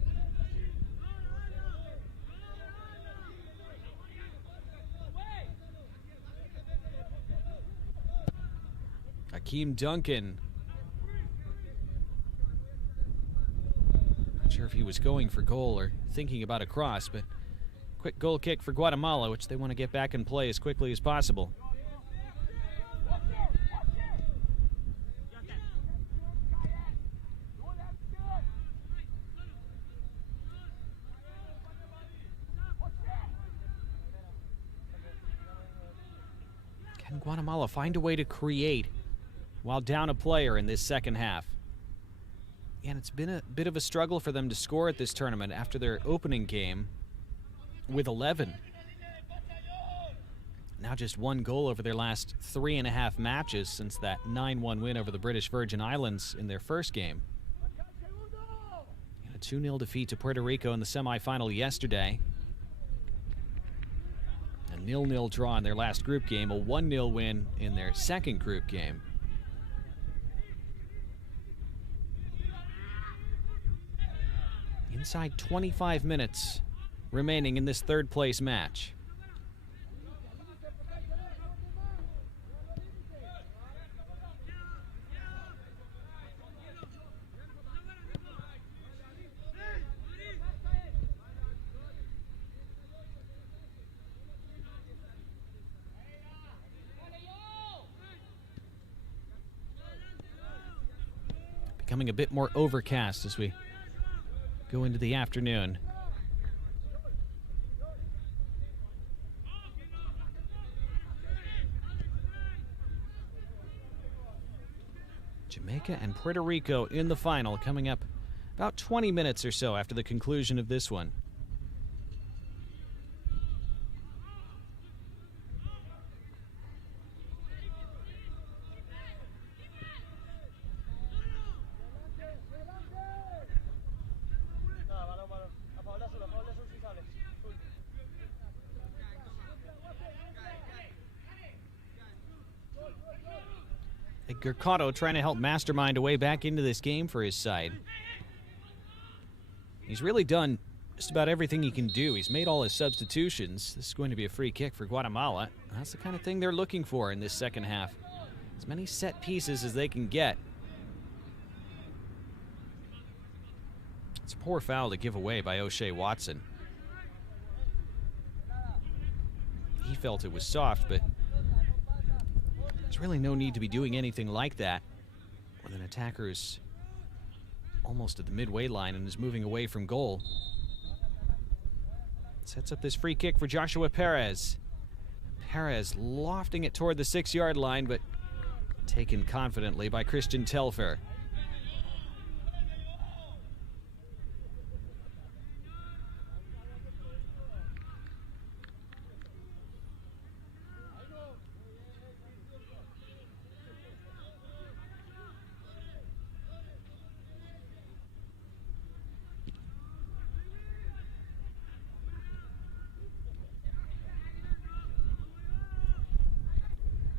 Hakeem Duncan. Not sure if he was going for goal or thinking about a cross, but quick goal kick for Guatemala, which they want to get back in play as quickly as possible. Can Guatemala find a way to create while down a player in this second half? And it's been a bit of a struggle for them to score at this tournament after their opening game with 11. Now just one goal over their last 3.5 matches since that 9-1 win over the British Virgin Islands in their first game. And a 2-0 defeat to Puerto Rico in the semifinal yesterday. A 0-0 draw in their last group game, a 1-0 win in their second group game. Inside 25 minutes remaining in this third place match. Becoming a bit more overcast as we go into the afternoon. Jamaica and Puerto Rico in the final, coming up about 20 minutes or so after the conclusion of this one. Gurcotto trying to help mastermind a way back into this game for his side. He's really done just about everything he can do. He's made all his substitutions. This is going to be a free kick for Guatemala. That's the kind of thing they're looking for in this second half. As many set pieces as they can get. It's a poor foul to give away by O'Shea Watson. He felt it was soft, but there's really no need to be doing anything like that when an attacker is almost at the midway line and is moving away from goal. Sets up this free kick for Joshua Perez. Perez lofting it toward the 6-yard line, but taken confidently by Christian Telfer.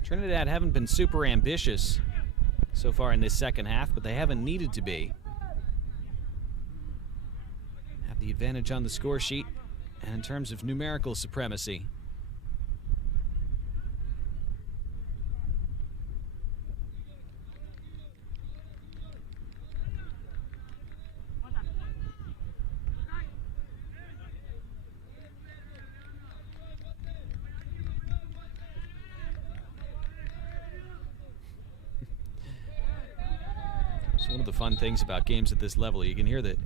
Trinidad haven't been super ambitious so far in this second half, but they haven't needed to be. Have the advantage on the score sheet and in terms of numerical supremacy. One of the fun things about games at this level, you can hear the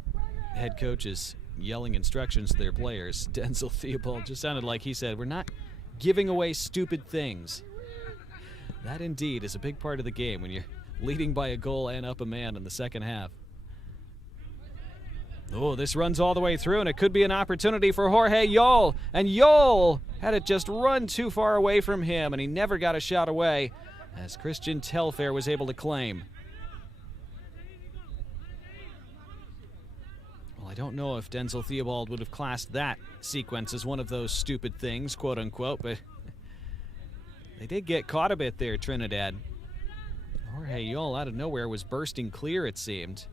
head coaches yelling instructions to their players. Denzel Theobald just sounded like he said, "We're not giving away stupid things." That indeed is a big part of the game when you're leading by a goal and up a man in the second half. Oh, this runs all the way through, and it could be an opportunity for Jorge Yol. And Yol had it just run too far away from him, and he never got a shot away, as Christian Telfair was able to claim. Well, I don't know if Denzel Theobald would have classed that sequence as one of those stupid things, quote unquote, but they did get caught a bit there, Trinidad. Jorge Yol out of nowhere was bursting clear, it seemed.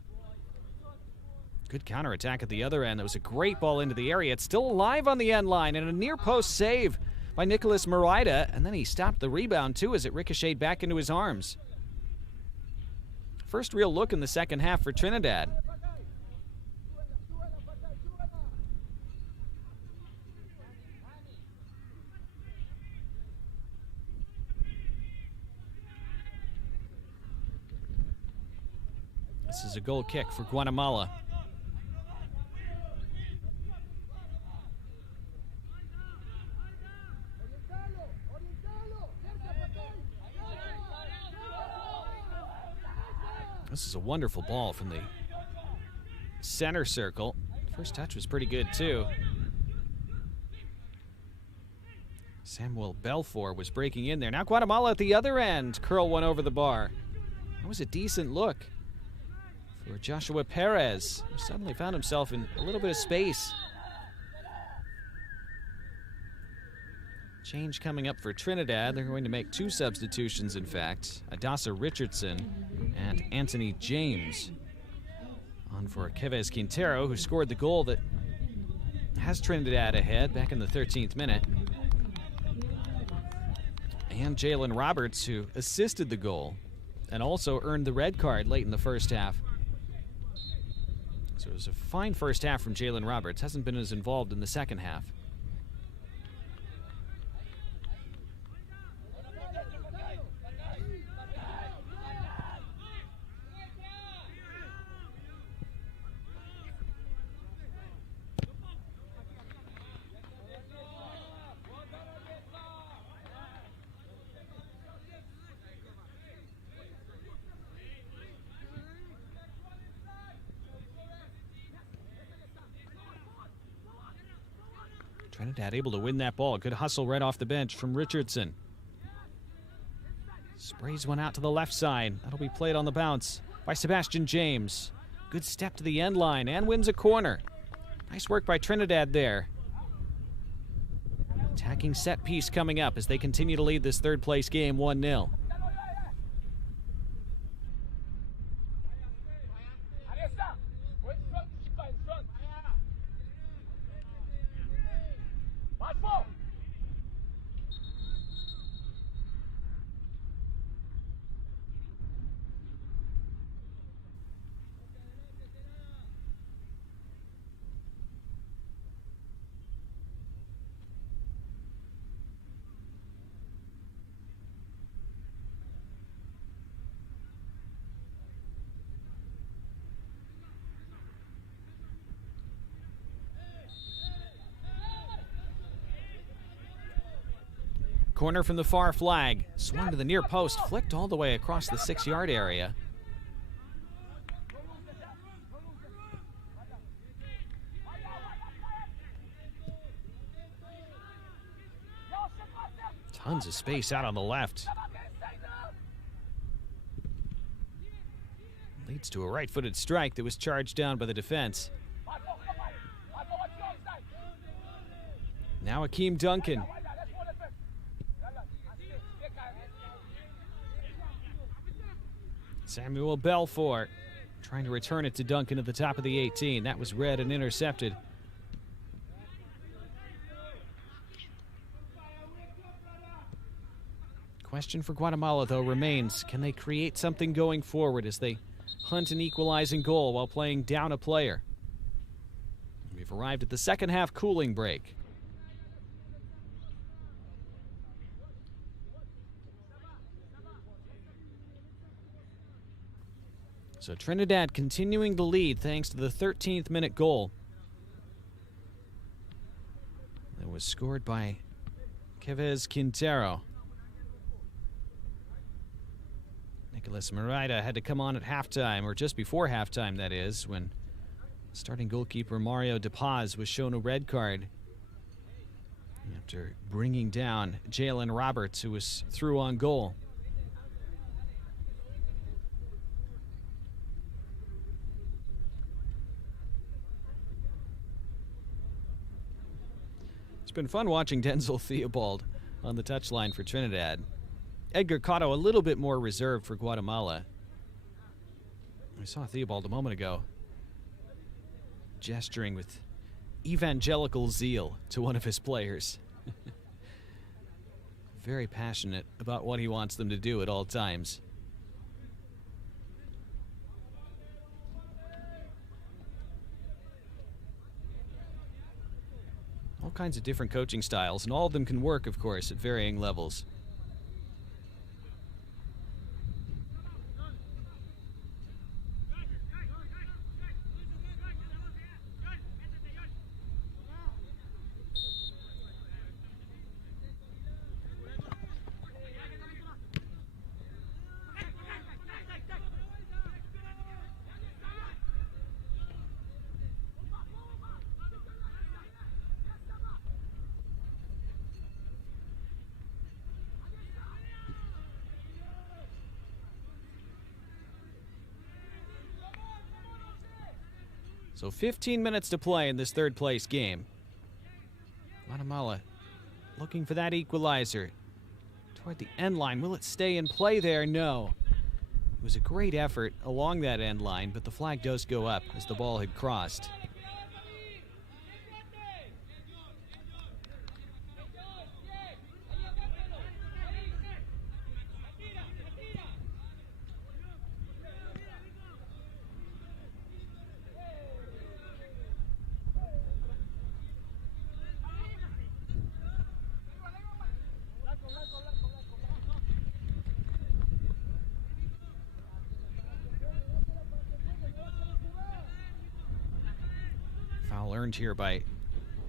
Good counterattack at the other end. That was a great ball into the area. It's still alive on the end line, and a near post save by Nicholas Merida, and then he stopped the rebound too as it ricocheted back into his arms. First real look in the second half for Trinidad. This is a goal kick for Guatemala. This is a wonderful ball from the center circle. First touch was pretty good, too. Samuel Belfour was breaking in there. Now Guatemala at the other end. Curl one over the bar. That was a decent look for Joshua Perez, who suddenly found himself in a little bit of space. Change coming up for Trinidad. They're going to make two substitutions, in fact. Adasa Richardson and Anthony James on for Kevez Quintero, who scored the goal that has Trinidad ahead back in the 13th minute. And Jalen Roberts, who assisted the goal and also earned the red card late in the first half. So it was a fine first half from Jalen Roberts. Hasn't been as involved in the second half. Trinidad able to win that ball. Good hustle right off the bench from Richardson. Sprays one out to the left side. That'll be played on the bounce by Sebastian James. Good step to the end line and wins a corner. Nice work by Trinidad there. Attacking set piece coming up as they continue to lead this third place game 1-0. Corner from the far flag. Swung to the near post, flicked all the way across the 6-yard area. Tons of space out on the left. Leads to a right-footed strike that was charged down by the defense. Now Akeem Duncan. Samuel Belfour trying to return it to Duncan at the top of the 18. That was read and intercepted. Question for Guatemala, though, remains, can they create something going forward as they hunt an equalizing goal while playing down a player? We've arrived at the second half cooling break. So Trinidad continuing to lead thanks to the 13th minute goal that was scored by Kevez Quintero. Nicholas Merida had to come on at halftime, or just before halftime, that is, when Starting goalkeeper Mario De Paz was shown a red card after bringing down Jalen Roberts, who was through on goal. It's been fun watching Denzel Theobald on the touchline for Trinidad. Edgar Cotto a little bit more reserved for Guatemala. I saw Theobald a moment ago gesturing with evangelical zeal to one of his players. Very passionate about what he wants them to do at all times. All kinds of different coaching styles, and all of them can work, of course, at varying levels. So 15 minutes to play in this third place game. Guatemala looking for that equalizer toward the end line. Will it stay in play there? No. It was a great effort along that end line, but the flag does go up as the ball had crossed. Foul earned here by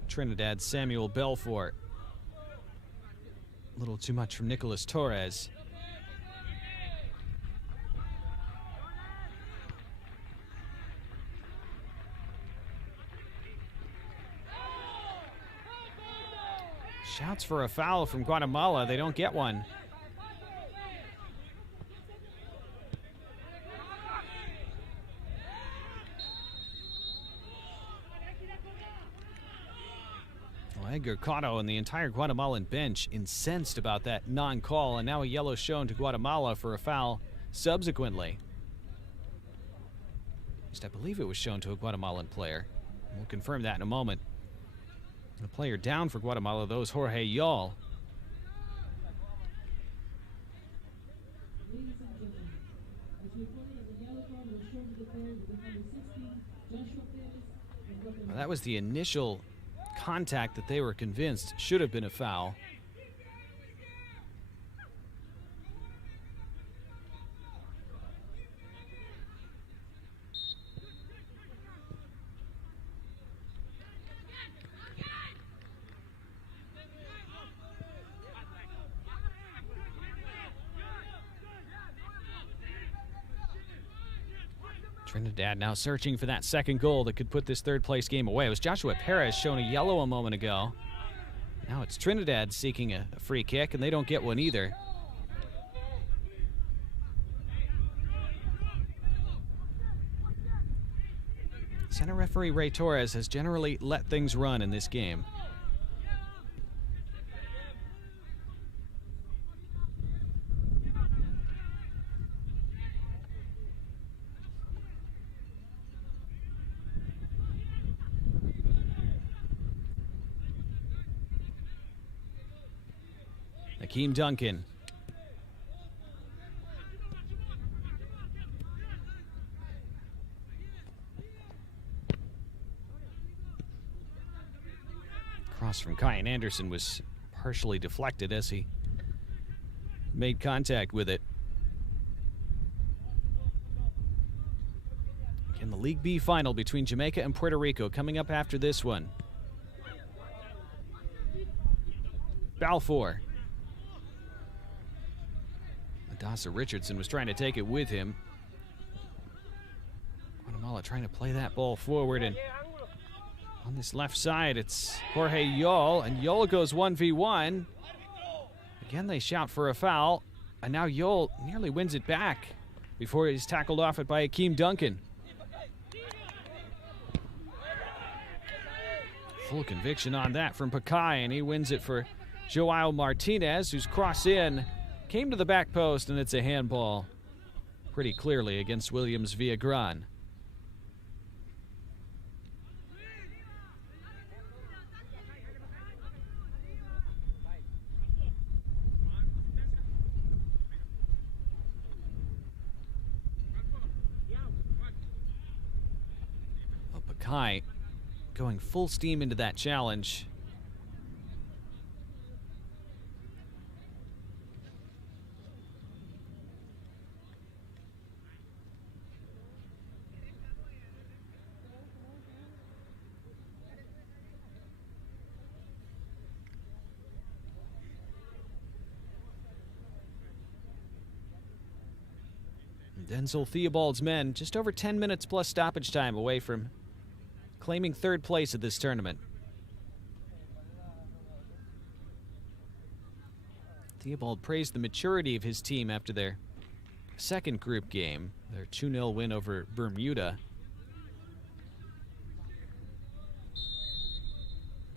Trinidad's Samuel Belfort. A little too much from Nicolas Torres. Shouts for a foul from Guatemala. They don't get one. Edgar Cotto and the entire Guatemalan bench incensed about that non-call, and now a yellow shown to Guatemala for a foul subsequently. At least I believe it was shown to a Guatemalan player. We'll confirm that in a moment. The player down for Guatemala, though, is Jorge Yall. Well, that was the initial contact that they were convinced should have been a foul. Trinidad now searching for that second goal that could put this third place game away. It was Joshua Perez shown a yellow a moment ago. Now it's Trinidad seeking a free kick, and they don't get one either. Center referee Ray Torres has generally let things run in this game. Hakeem Duncan. Cross from Kyan Anderson was partially deflected as he made contact with it. In the League B final between Jamaica and Puerto Rico coming up after this one. Balfour. Adasa Richardson was trying to take it with him. Guatemala trying to play that ball forward, and on this left side, it's Jorge Yol, and Yol goes 1v1. Again, they shout for a foul, and now Yol nearly wins it back before he's tackled off it by Akeem Duncan. Full conviction on that from Pakai, and he wins it for Joao Martinez, who's crossed in, came to the back post, and it's a handball pretty clearly against Williams Villagran. Pakai going full steam into that challenge. Denzel Theobald's men just over 10 minutes plus stoppage time away from claiming third place at this tournament. Theobald praised the maturity of his team after their second group game, their 2-0 win over Bermuda.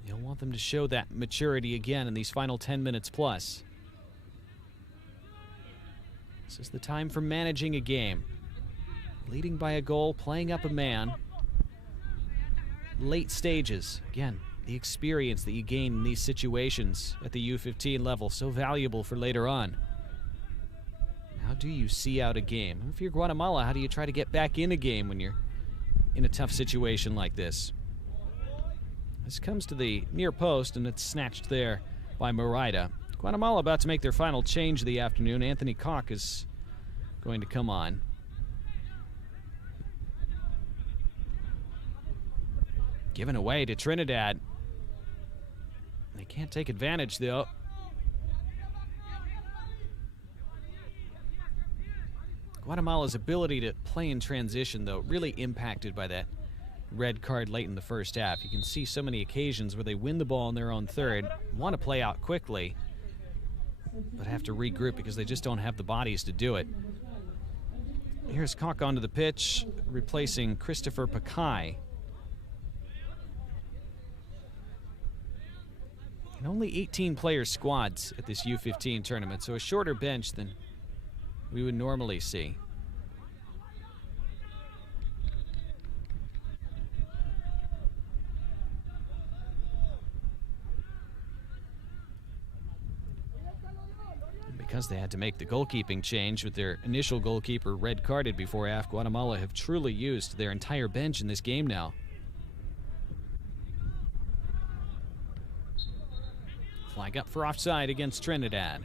He'll want them to show that maturity again in these final 10 minutes plus. This is the time for managing a game. Leading by a goal, playing up a man. Late stages. Again, the experience that you gain in these situations at the U-15 level, so valuable for later on. How do you see out a game? If you're Guatemala, how do you try to get back in a game when you're in a tough situation like this? This comes to the near post, and it's snatched there by Murida. Guatemala about to make their final change of the afternoon. Anthony Koch is going to come on. Given away to Trinidad. They can't take advantage, though. Guatemala's ability to play in transition, though, really impacted by that red card late in the first half. You can see so many occasions where they win the ball in their own third, want to play out quickly, but have to regroup because they just don't have the bodies to do it. Here's Koch onto the pitch, replacing Christopher Pakai. And only 18-player squads at this U-15 tournament, so a shorter bench than we would normally see. Because they had to make the goalkeeping change with their initial goalkeeper red-carded before half, Guatemala have truly used their entire bench in this game now. Flag up for offside against Trinidad.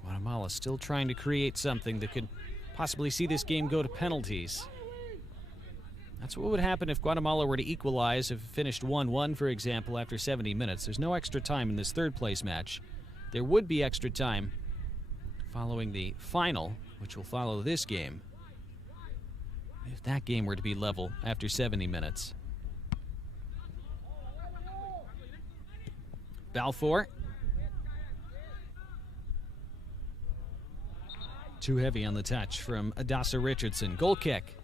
Guatemala still trying to create something that could possibly see this game go to penalties. That's what would happen if Guatemala were to equalize, if it finished 1-1, for example, after 70 minutes. There's no extra time in this third-place match. There would be extra time following the final, which will follow this game, if that game were to be level after 70 minutes. Balfour. Too heavy on the touch from Adasa Richardson. Goal kick.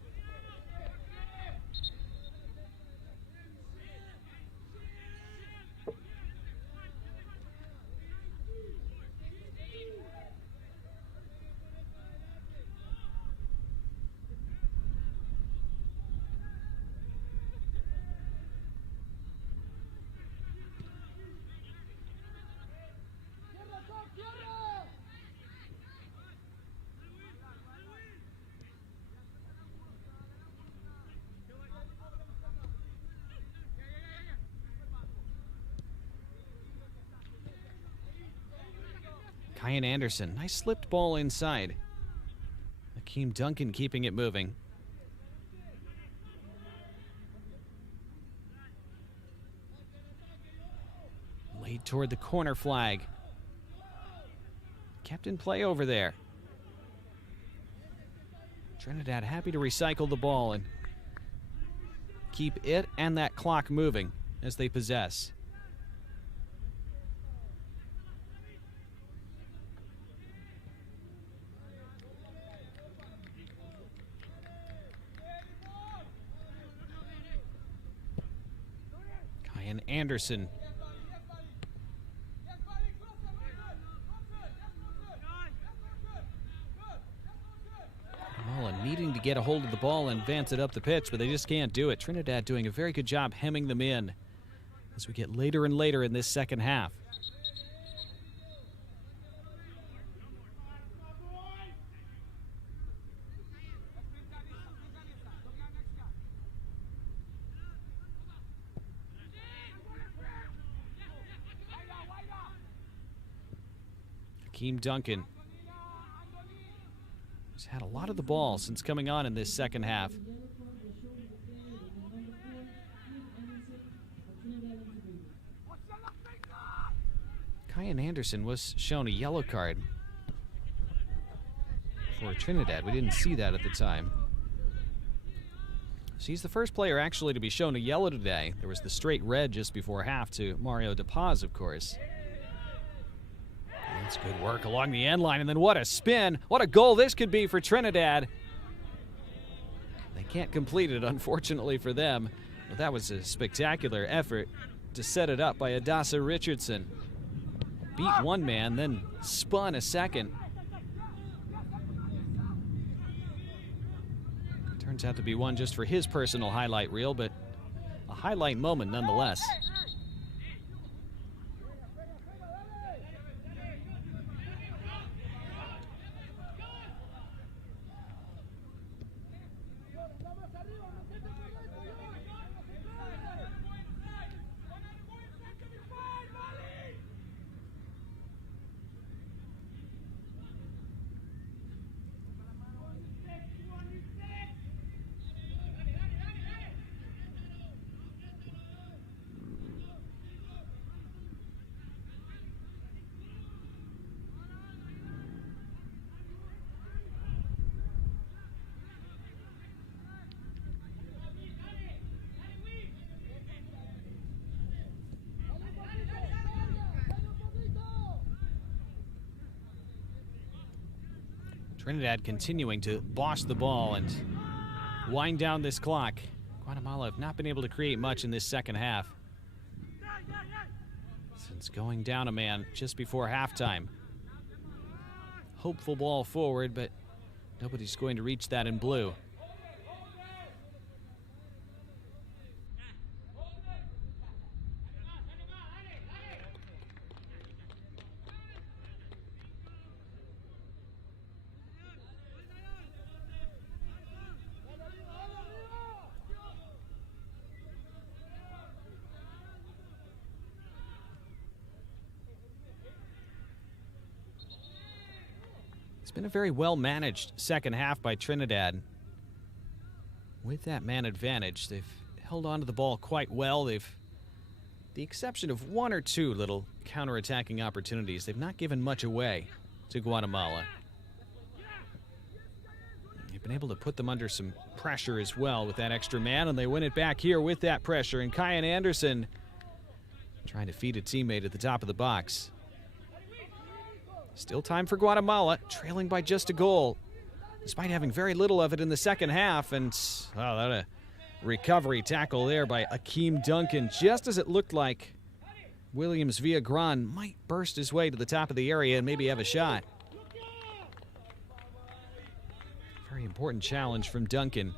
Kyan Anderson, nice slipped ball inside. Akeem Duncan keeping it moving. Laid toward the corner flag. Kept in play over there. Trinidad happy to recycle the ball and keep it and that clock moving as they possess. Kyan Anderson. Needing to get a hold of the ball and advance it up the pitch, but they just can't do it. Trinidad doing a very good job hemming them in as we get later and later in this second half. Akeem Duncan. He's had a lot of the ball since coming on in this second half. Kyan Anderson was shown a yellow card for Trinidad. We didn't see that at the time. So he's the first player actually to be shown a yellow today. There was the straight red just before half to Mario De Paz, of course. That's good work along the end line, and then what a spin. What a goal this could be for Trinidad. They can't complete it, unfortunately for them. But that was a spectacular effort to set it up by Adasa Richardson. Beat one man, then spun a second. Turns out to be one just for his personal highlight reel, but a highlight moment nonetheless. Trinidad continuing to boss the ball and wind down this clock. Guatemala have not been able to create much in this second half since going down a man just before halftime. Hopeful ball forward, but nobody's going to reach that in blue. It's been a very well-managed second half by Trinidad. With that man advantage, they've held on to the ball quite well. They've, the exception of one or two little counter-attacking opportunities, they've not given much away to Guatemala. They've been able to put them under some pressure as well with that extra man, and they win it back here with that pressure. And Kyan Anderson trying to feed a teammate at the top of the box. Still time for Guatemala, trailing by just a goal, despite having very little of it in the second half. And, oh, that a recovery tackle there by Akeem Duncan, just as it looked like Williams Villagran might burst his way to the top of the area and maybe have a shot. Very important challenge from Duncan.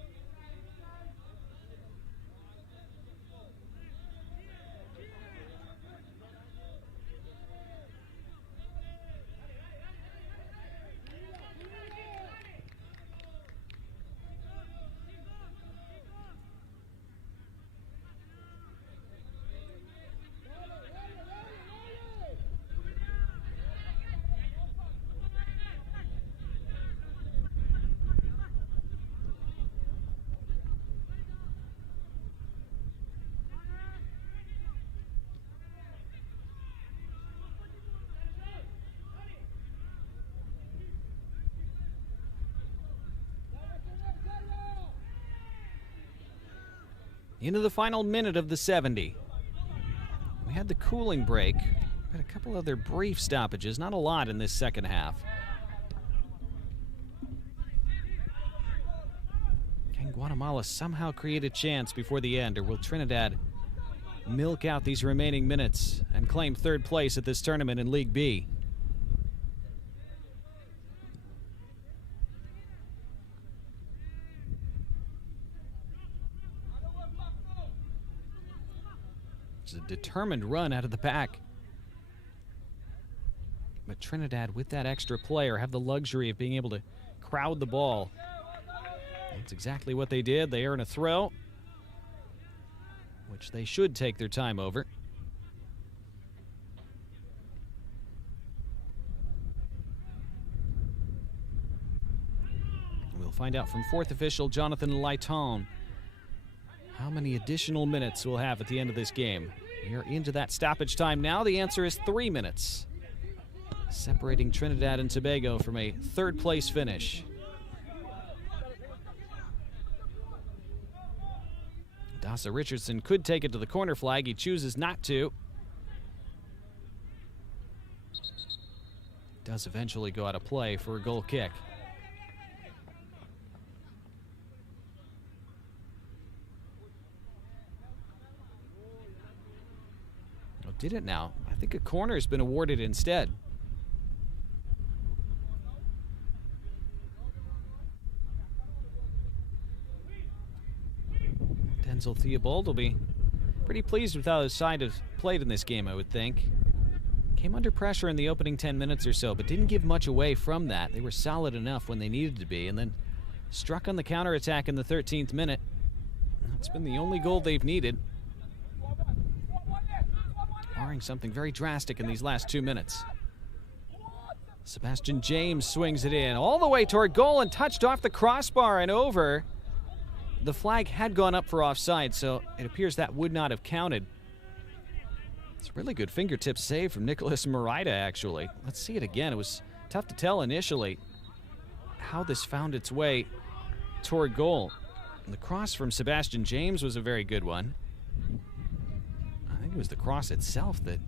Into the final minute of the 70. We had the cooling break. Had a couple other brief stoppages, not a lot in this second half. Can Guatemala somehow create a chance before the end, or will Trinidad milk out these remaining minutes and claim third place at this tournament in League B? It's a determined run out of the pack. But Trinidad, with that extra player, have the luxury of being able to crowd the ball. That's exactly what they did. They earn a throw, which they should take their time over. We'll find out from fourth official Jonathan Lighton how many additional minutes we'll have at the end of this game. We are into that stoppage time now. The answer is 3 minutes, separating Trinidad and Tobago from a third-place finish. Dasa Richardson could take it to the corner flag. He chooses not to. Does eventually go out of play for a goal kick. Oh, did it now? I think a corner has been awarded instead. Denzel Theobald will be pretty pleased with how his side has played in this game, I would think. Came under pressure in the opening 10 minutes or so, but didn't give much away from that. They were solid enough when they needed to be, and then struck on the counterattack in the 13th minute. That's been the only goal they've needed, barring something very drastic in these last 2 minutes. Sebastian James swings it in all the way toward goal and touched off the crossbar and over. The flag had gone up for offside, so it appears that would not have counted. It's a really good fingertip save from Nicholas Morita, actually. Let's see it again. It was tough to tell initially how this found its way toward goal. And the cross from Sebastian James was a very good one. I think it was the cross itself that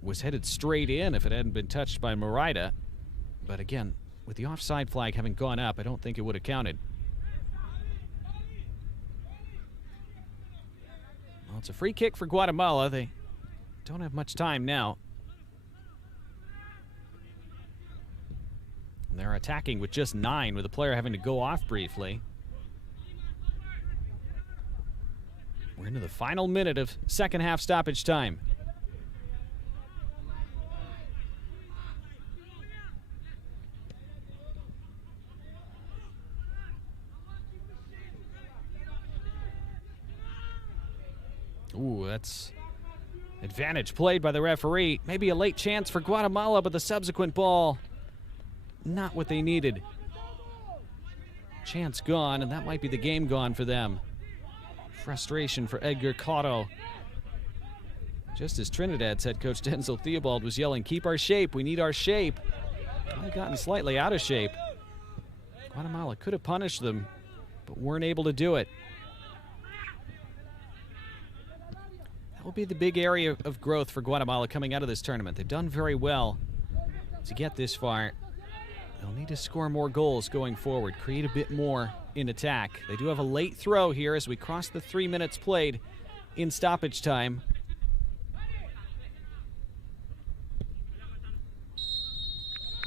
was headed straight in if it hadn't been touched by Morita. But again, with the offside flag having gone up, I don't think it would have counted. Well, it's a free kick for Guatemala. They don't have much time now. And they're attacking with just 9, with the player having to go off briefly. We're into the final minute of second half stoppage time. Ooh, that's advantage played by the referee. Maybe a late chance for Guatemala, but the subsequent ball, not what they needed. Chance gone, and that might be the game gone for them. Frustration for Edgar Cotto. Just as Trinidad's head coach Denzel Theobald was yelling, "Keep our shape, we need our shape." They've gotten slightly out of shape. Guatemala could have punished them, but weren't able to do it. That will be the big area of growth for Guatemala coming out of this tournament. They've done very well to get this far. They'll need to score more goals going forward, create a bit more in attack. They do have a late throw here as we cross the 3 minutes played in stoppage time.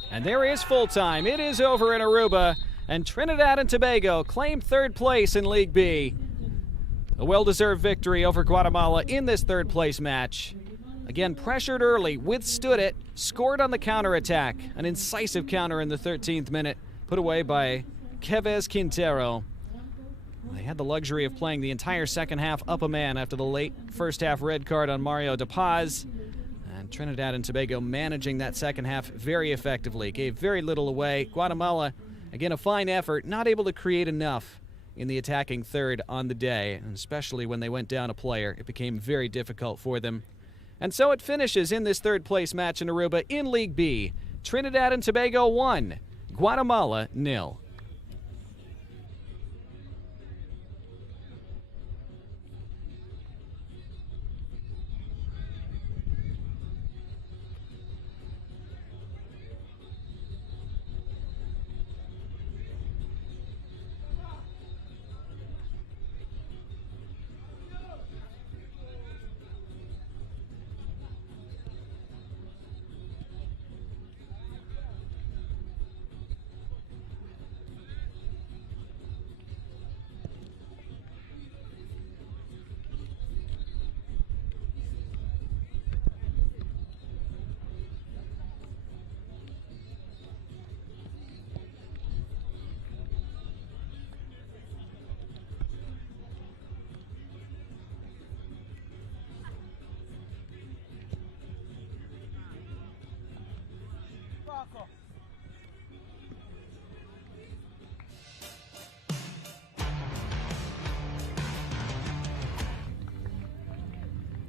And there is full time. It is over in Aruba, and Trinidad and Tobago claim third place in League B. A well-deserved victory over Guatemala in this third-place match. Again, pressured early, withstood it, scored on the counterattack. An incisive counter in the 13th minute, put away by Kevez Quintero. They had the luxury of playing the entire second half up a man after the late first-half red card on Mario De Paz. And Trinidad and Tobago managing that second half very effectively. Gave very little away. Guatemala, again, a fine effort, not able to create enough in the attacking third on the day, and especially when they went down a player, it became very difficult for them. And so it finishes in this third-place match in Aruba in League B. Trinidad and Tobago 1, Guatemala 0.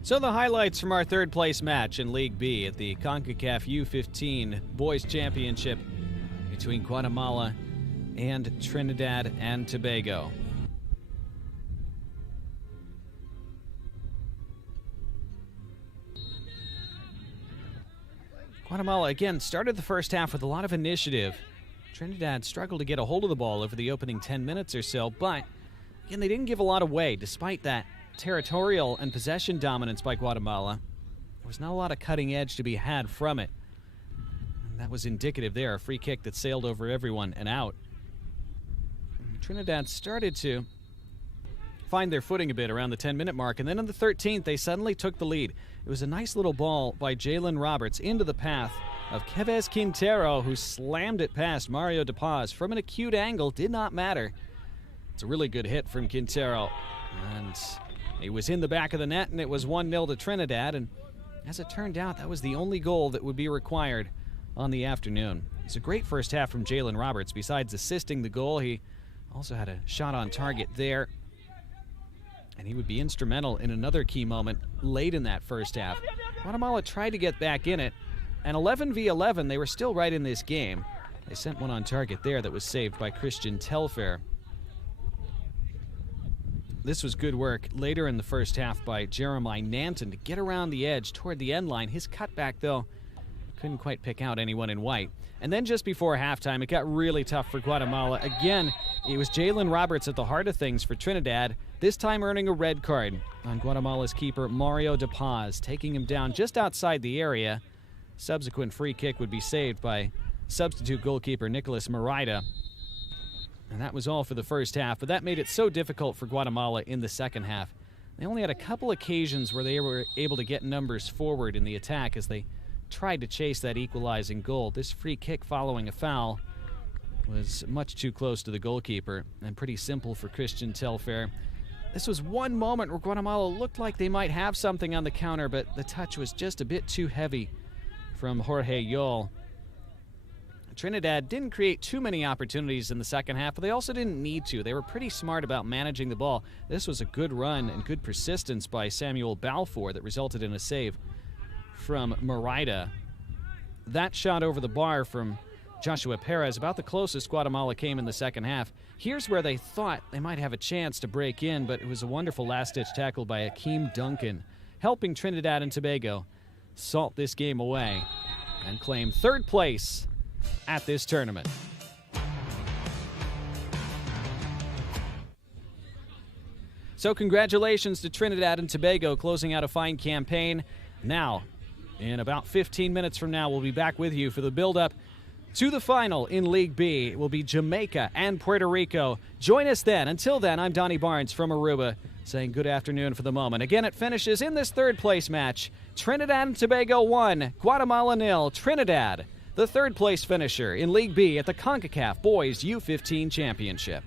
So the highlights from our third place match in League B at the Concacaf U-15 Boys Championship between Guatemala and Trinidad and Tobago. Guatemala again started the first half with a lot of initiative. Trinidad struggled to get a hold of the ball over the opening 10 minutes or so, but again, they didn't give a lot away despite that territorial and possession dominance by Guatemala. There was not a lot of cutting edge to be had from it. And that was indicative there, a free kick that sailed over everyone and out. Trinidad started to find their footing a bit around the 10-minute mark, and then on the 13th, they suddenly took the lead. It was a nice little ball by Jalen Roberts into the path of Kevez Quintero, who slammed it past Mario De Paz from an acute angle. Did not matter. It's a really good hit from Quintero, and he was in the back of the net, and it was 1-0 to Trinidad, and as it turned out, that was the only goal that would be required on the afternoon. It's a great first half from Jalen Roberts. Besides assisting the goal, he also had a shot on target there, and he would be instrumental in another key moment late in that first half. Guatemala tried to get back in it, and 11v11, they were still right in this game. They sent one on target there that was saved by Christian Telfair. This was good work later in the first half by Jeremiah Nanton to get around the edge toward the end line. His cutback, though, couldn't quite pick out anyone in white. And then just before halftime, it got really tough for Guatemala. Again, it was Jalen Roberts at the heart of things for Trinidad, this time earning a red card on Guatemala's keeper, Mario De Paz, taking him down just outside the area. Subsequent free kick would be saved by substitute goalkeeper Nicolas Maraida. And that was all for the first half, but that made it so difficult for Guatemala in the second half. They only had a couple occasions where they were able to get numbers forward in the attack as they tried to chase that equalizing goal. This free kick following a foul was much too close to the goalkeeper and pretty simple for Christian Telfair. This was one moment where Guatemala looked like they might have something on the counter, but the touch was just a bit too heavy from Jorge Yol. Trinidad didn't create too many opportunities in the second half, but they also didn't need to. They were pretty smart about managing the ball. This was a good run and good persistence by Samuel Balfour that resulted in a save from Maraida. That shot over the bar from Joshua Perez, about the closest Guatemala came in the second half. Here's where they thought they might have a chance to break in, but it was a wonderful last-ditch tackle by Akeem Duncan, helping Trinidad and Tobago salt this game away and claim third place at this tournament. So congratulations to Trinidad and Tobago closing out a fine campaign. Now, in about 15 minutes from now, we'll be back with you for the build-up to the final in League B. It will be Jamaica and Puerto Rico. Join us then. Until then, I'm Donnie Barnes from Aruba, saying good afternoon for the moment. Again, it finishes in this third-place match. Trinidad and Tobago 1, Guatemala 0. Trinidad, the third-place finisher in League B at the Concacaf Boys U-15 Championship.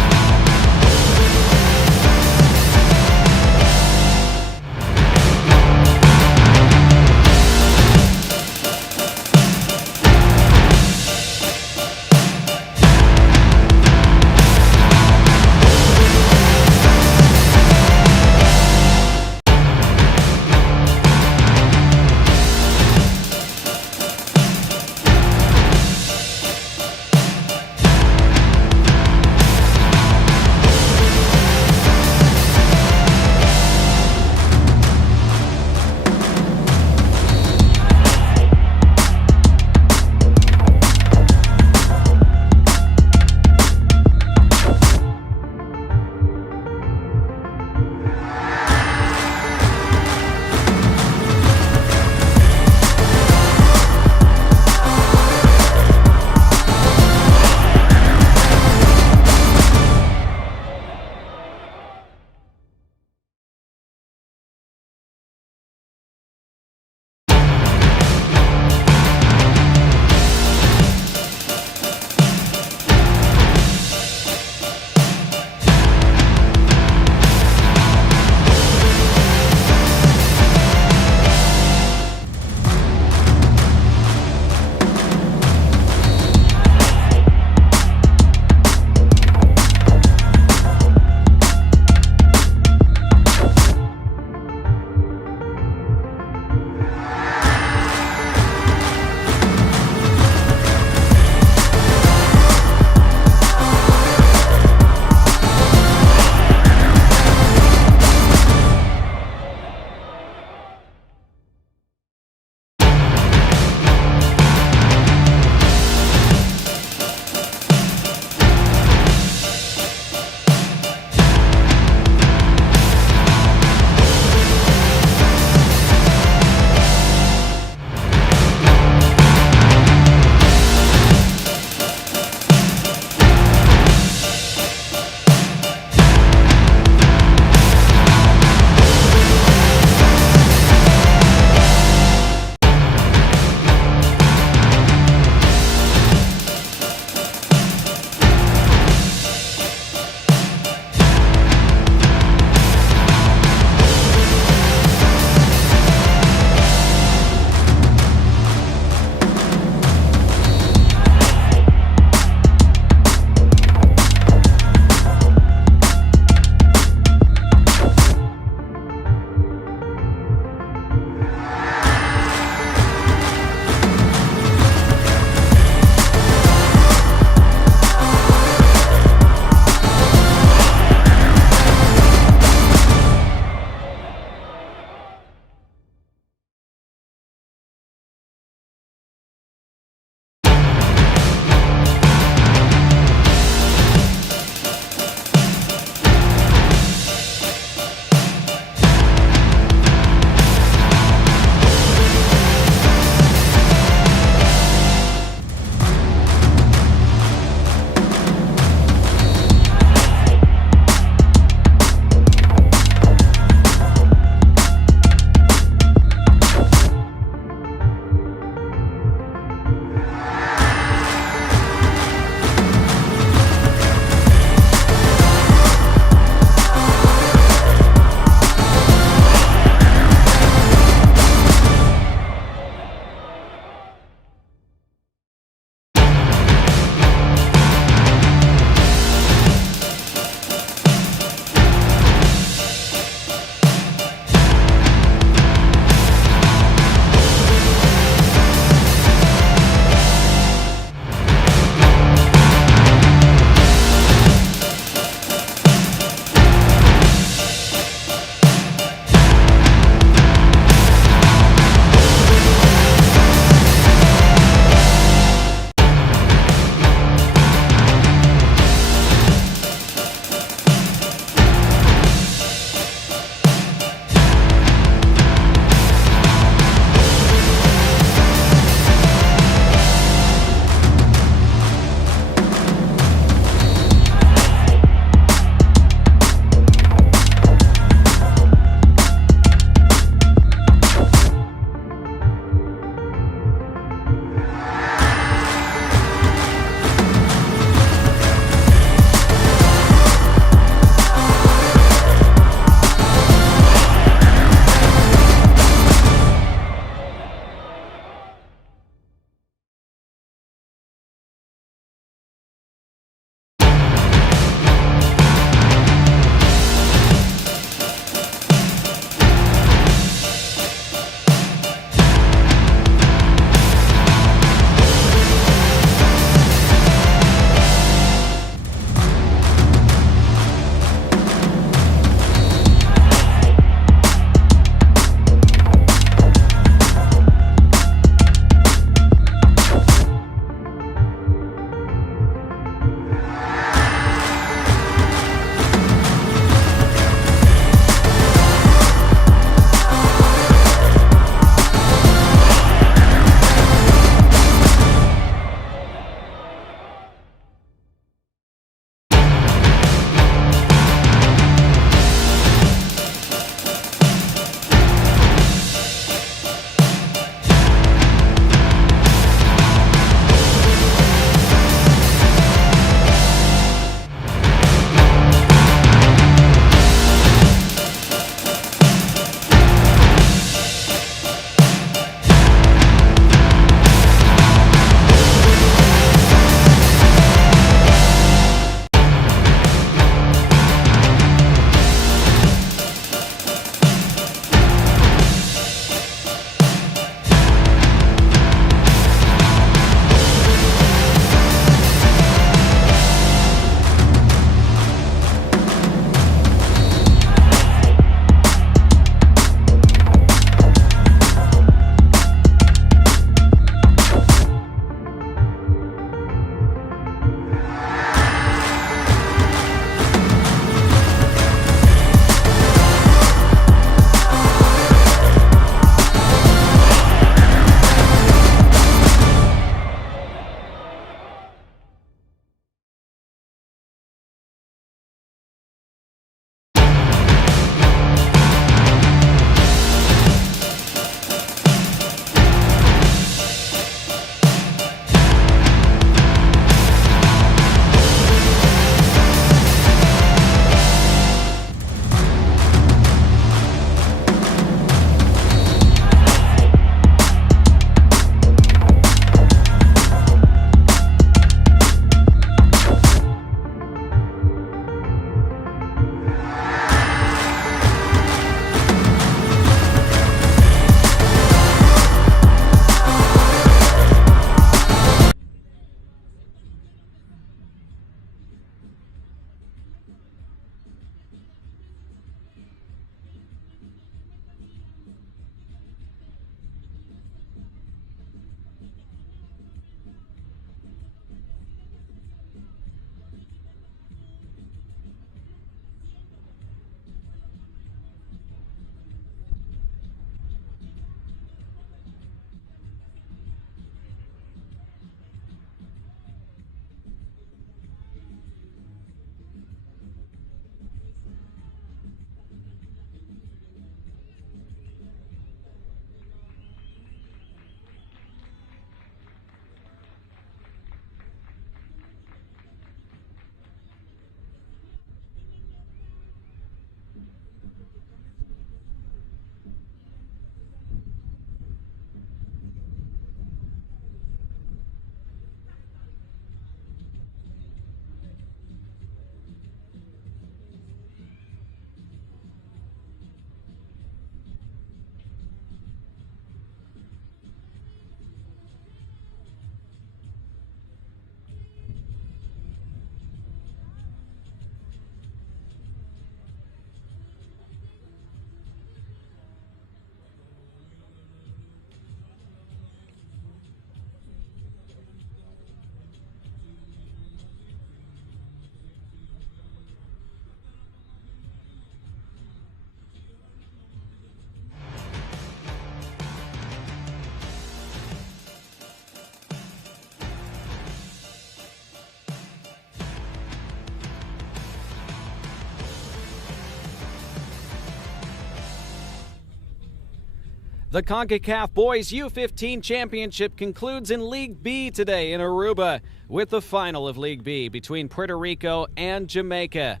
The Concacaf Boys U-15 Championship concludes in League B today in Aruba with the final of League B between Puerto Rico and Jamaica,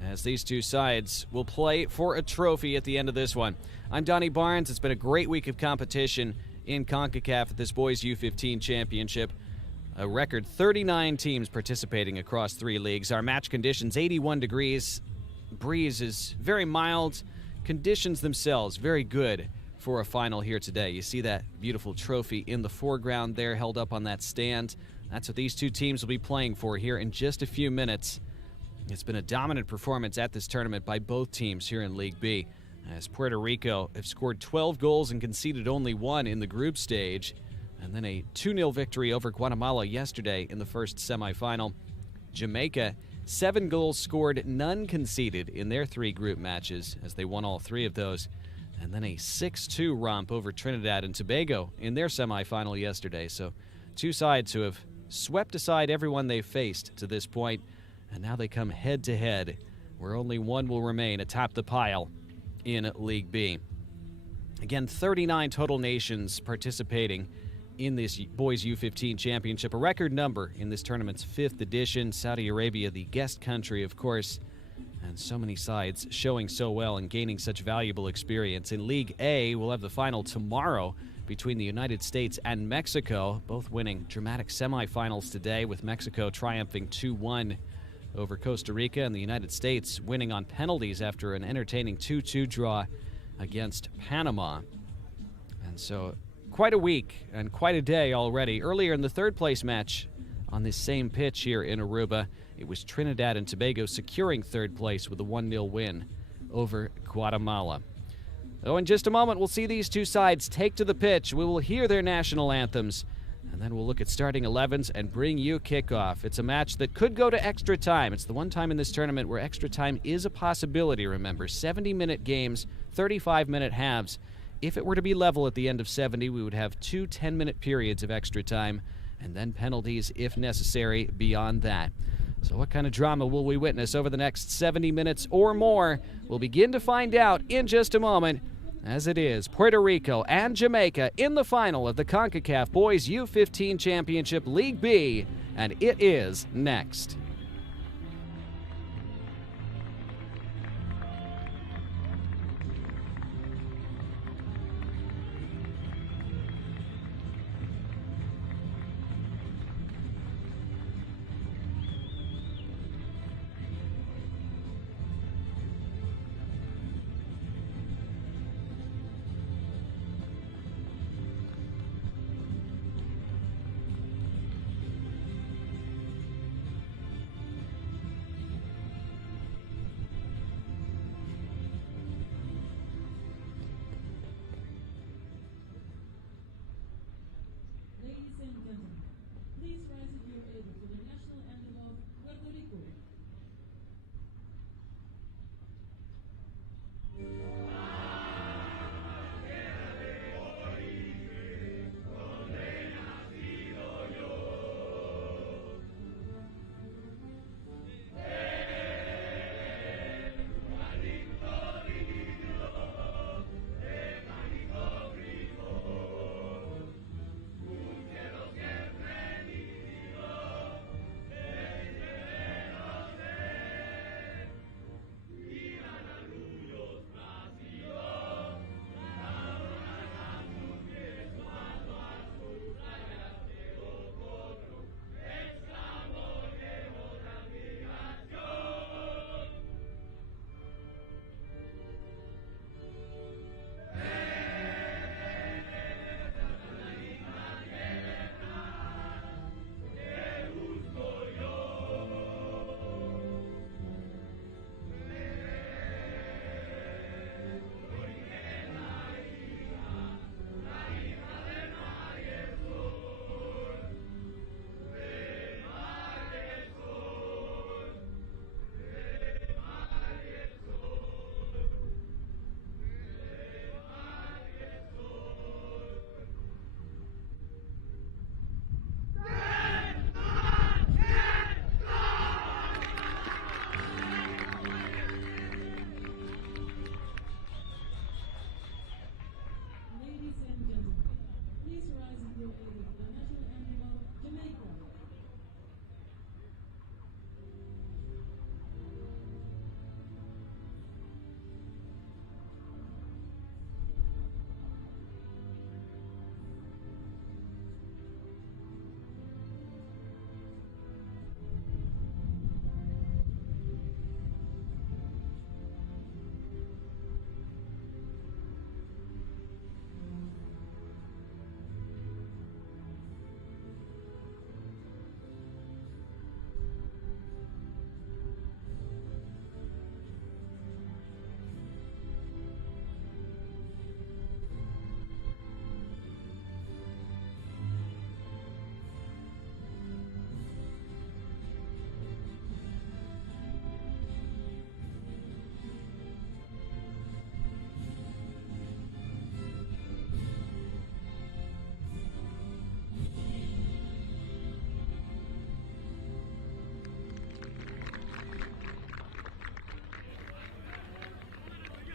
as these two sides will play for a trophy at the end of this one. I'm Donnie Barnes. It's been a great week of competition in Concacaf at this Boys U-15 Championship. A record 39 teams participating across 3 leagues. Our match conditions 81 degrees. Breeze is very mild. Conditions themselves very good for a final here today. You see that beautiful trophy in the foreground there held up on that stand. That's what these two teams will be playing for here in just a few minutes. It's been a dominant performance at this tournament by both teams here in League B, as Puerto Rico have scored 12 goals and conceded only 1 in the group stage, and then a 2-0 victory over Guatemala yesterday in the first semifinal. Jamaica, 7 goals scored, none conceded in their 3 group matches, as they won all 3 of those. And then a 6-2 romp over Trinidad and Tobago in their semifinal yesterday. So 2 sides who have swept aside everyone they've faced to this point, and now they come head-to-head, where only one will remain atop the pile in League B. Again, 39 total nations participating in this Boys U-15 Championship, a record number in this tournament's 5th edition. Saudi Arabia, the guest country, of course, and so many sides showing so well and gaining such valuable experience. In League A, we'll have the final tomorrow between the United States and Mexico, both winning dramatic semifinals today, with Mexico triumphing 2-1 over Costa Rica, and the United States winning on penalties after an entertaining 2-2 draw against Panama. And so quite a week and quite a day already. Earlier in the 3rd place match on this same pitch here in Aruba, it was Trinidad and Tobago securing 3rd place with a 1-0 win over Guatemala. So in just a moment, we'll see these two sides take to the pitch. We will hear their national anthems, and then we'll look at starting 11s and bring you kickoff. It's a match that could go to extra time. It's the one time in this tournament where extra time is a possibility, remember. 70-minute games, 35-minute halves. If it were to be level at the end of 70, we would have 2 10-minute periods of extra time, and then penalties if necessary beyond that. So what kind of drama will we witness over the next 70 minutes or more? We'll begin to find out in just a moment, as it is Puerto Rico and Jamaica in the final of the Concacaf Boys U-15 Championship League B, and it is next.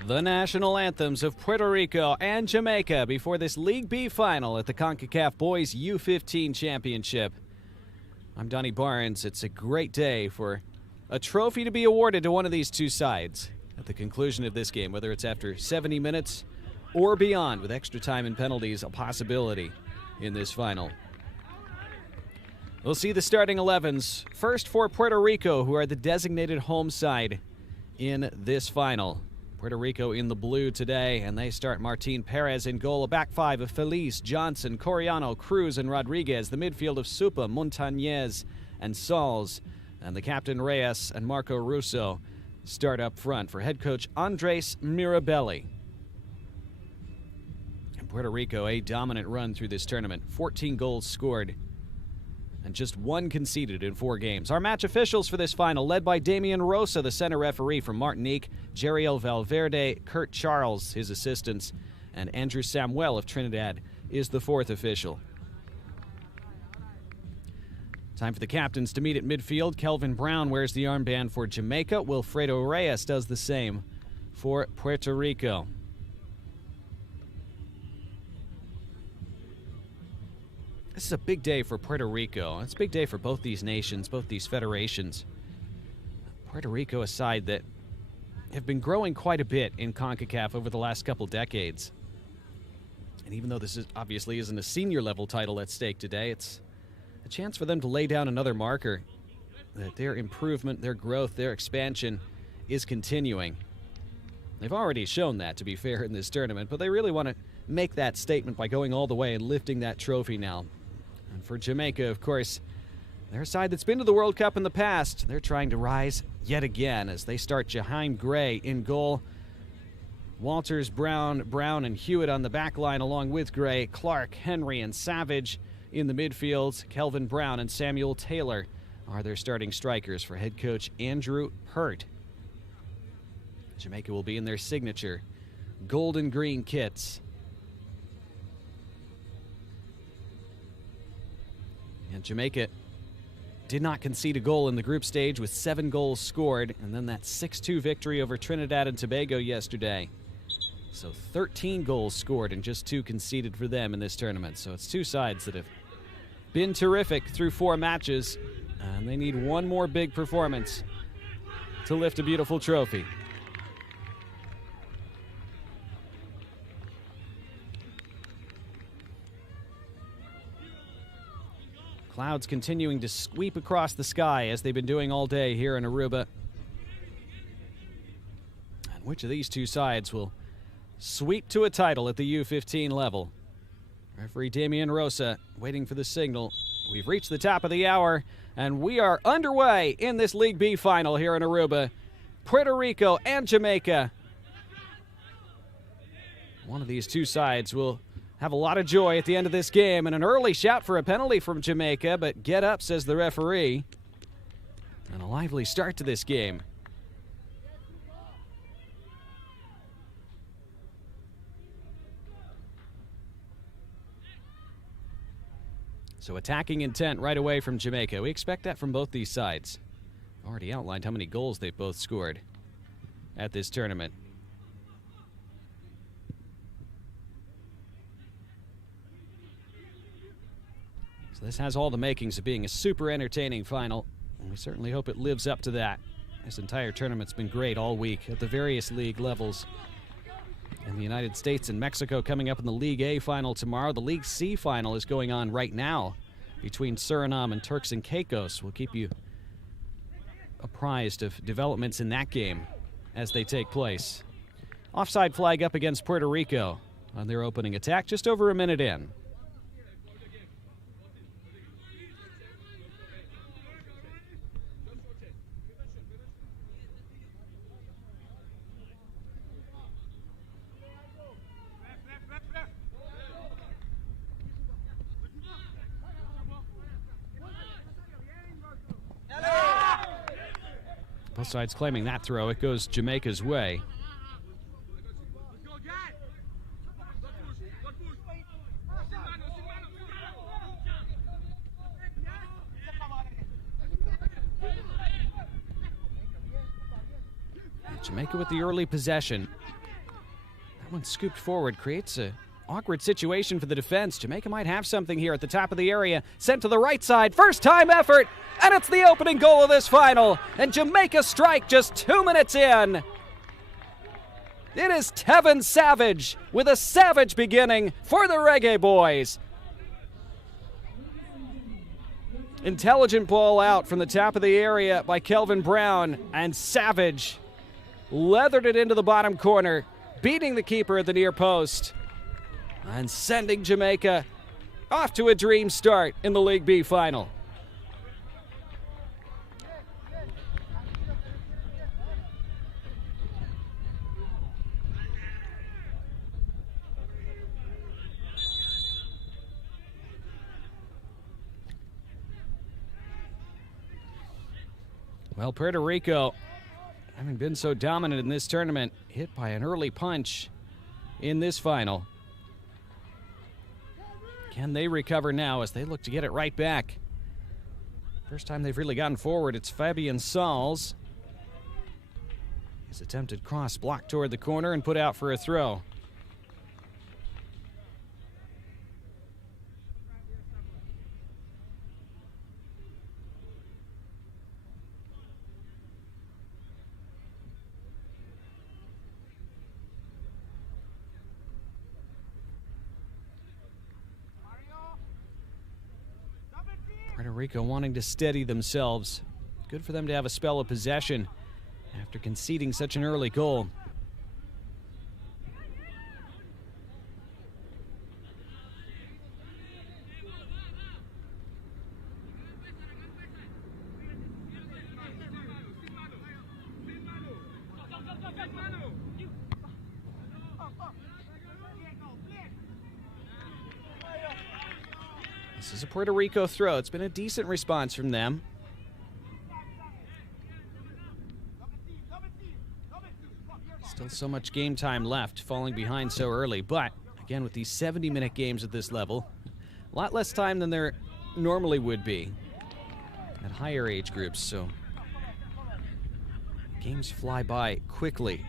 The national anthems of Puerto Rico and Jamaica before this League B final at the Concacaf Boys U-15 Championship. I'm Donnie Barnes. It's a great day for a trophy to be awarded to one of these two sides at the conclusion of this game, whether it's after 70 minutes or beyond, with extra time and penalties a possibility in this final. We'll see the starting 11s. First for Puerto Rico, who are the designated home side in this final. Puerto Rico in the blue today, and they start Martin Perez in goal. A back five of Feliz, Johnson, Coriano, Cruz, and Rodriguez. The midfield of Supa, Montañez, and Sauls. And the captain Reyes and Marco Russo start up front for head coach Andres Mirabelli. And Puerto Rico, a dominant run through this tournament. 14 goals scored and just one conceded in 4 games. Our match officials for this final, led by Damian Rosa, the center referee from Martinique, Jeriel Valverde, Kurt Charles, his assistants, and Andrew Samuel of Trinidad is the 4th official. Time for the captains to meet at midfield. Kelvin Brown wears the armband for Jamaica. Wilfredo Reyes does the same for Puerto Rico. This is a big day for Puerto Rico. It's a big day for both these nations, both these federations. Puerto Rico, a side that have been growing quite a bit in CONCACAF over the last couple decades. And even though this obviously isn't a senior level title at stake today, it's a chance for them to lay down another marker that their improvement, their growth, their expansion is continuing. They've already shown that, to be fair, in this tournament, but they really want to make that statement by going all the way and lifting that trophy now. And for Jamaica, of course, they're a side that's been to the World Cup in the past. They're trying to rise yet again as they start Jaheim Gray in goal. Walters, Brown, and Hewitt on the back line along with Gray. Clark, Henry, and Savage in the midfield. Kelvin Brown and Samuel Taylor are their starting strikers for head coach Andrew Pert. Jamaica will be in their signature gold and green kits. And Jamaica did not concede a goal in the group stage with 7 goals scored, and then that 6-2 victory over Trinidad and Tobago yesterday. So 13 goals scored and just 2 conceded for them in this tournament. So it's two sides that have been terrific through 4 matches, and they need one more big performance to lift a beautiful trophy. Clouds continuing to sweep across the sky as they've been doing all day here in Aruba. And which of these two sides will sweep to a title at the U-15 level? Referee Damian Rosa waiting for the signal. We've reached the top of the hour, and we are underway in this League B final here in Aruba. Puerto Rico and Jamaica. One of these two sides will have a lot of joy at the end of this game, and an early shout for a penalty from Jamaica, but get up, says the referee. And a lively start to this game. So attacking intent right away from Jamaica. We expect that from both these sides. Already outlined how many goals they've both scored at this tournament. So this has all the makings of being a super entertaining final, and we certainly hope it lives up to that. This entire tournament's been great all week at the various league levels. In the United States and Mexico coming up in the League A final tomorrow. The League C final is going on right now between Suriname and Turks and Caicos. We'll keep you apprised of developments in that game as they take place. Offside flag up against Puerto Rico on their opening attack, just over a minute in. Both sides claiming that throw. It goes Jamaica's way. Jamaica with the early possession. One scooped forward, creates a awkward situation for the defense. Jamaica might have something here at the top of the area. Sent to the right side. First time effort. And it's the opening goal of this final. And Jamaica strike just 2 minutes in. It is Tevin Savage with a savage beginning for the Reggae Boys. Intelligent ball out from the top of the area by Kelvin Brown. And Savage leathered it into the bottom corner, beating the keeper at the near post and sending Jamaica off to a dream start in the League B final. Well, Puerto Rico, having been so dominant in this tournament, hit by an early punch in this final. Can they recover now as they look to get it right back? First time they've really gotten forward, it's Fabian Sauls. His attempted cross blocked toward the corner and put out for a throw. Puerto Rico wanting to steady themselves. Good for them to have a spell of possession after conceding such an early goal. This is a Puerto Rico throw. It's been a decent response from them. Still so much game time left, falling behind so early. But, again, with these 70-minute games at this level, a lot less time than there normally would be at higher age groups. So, games fly by quickly.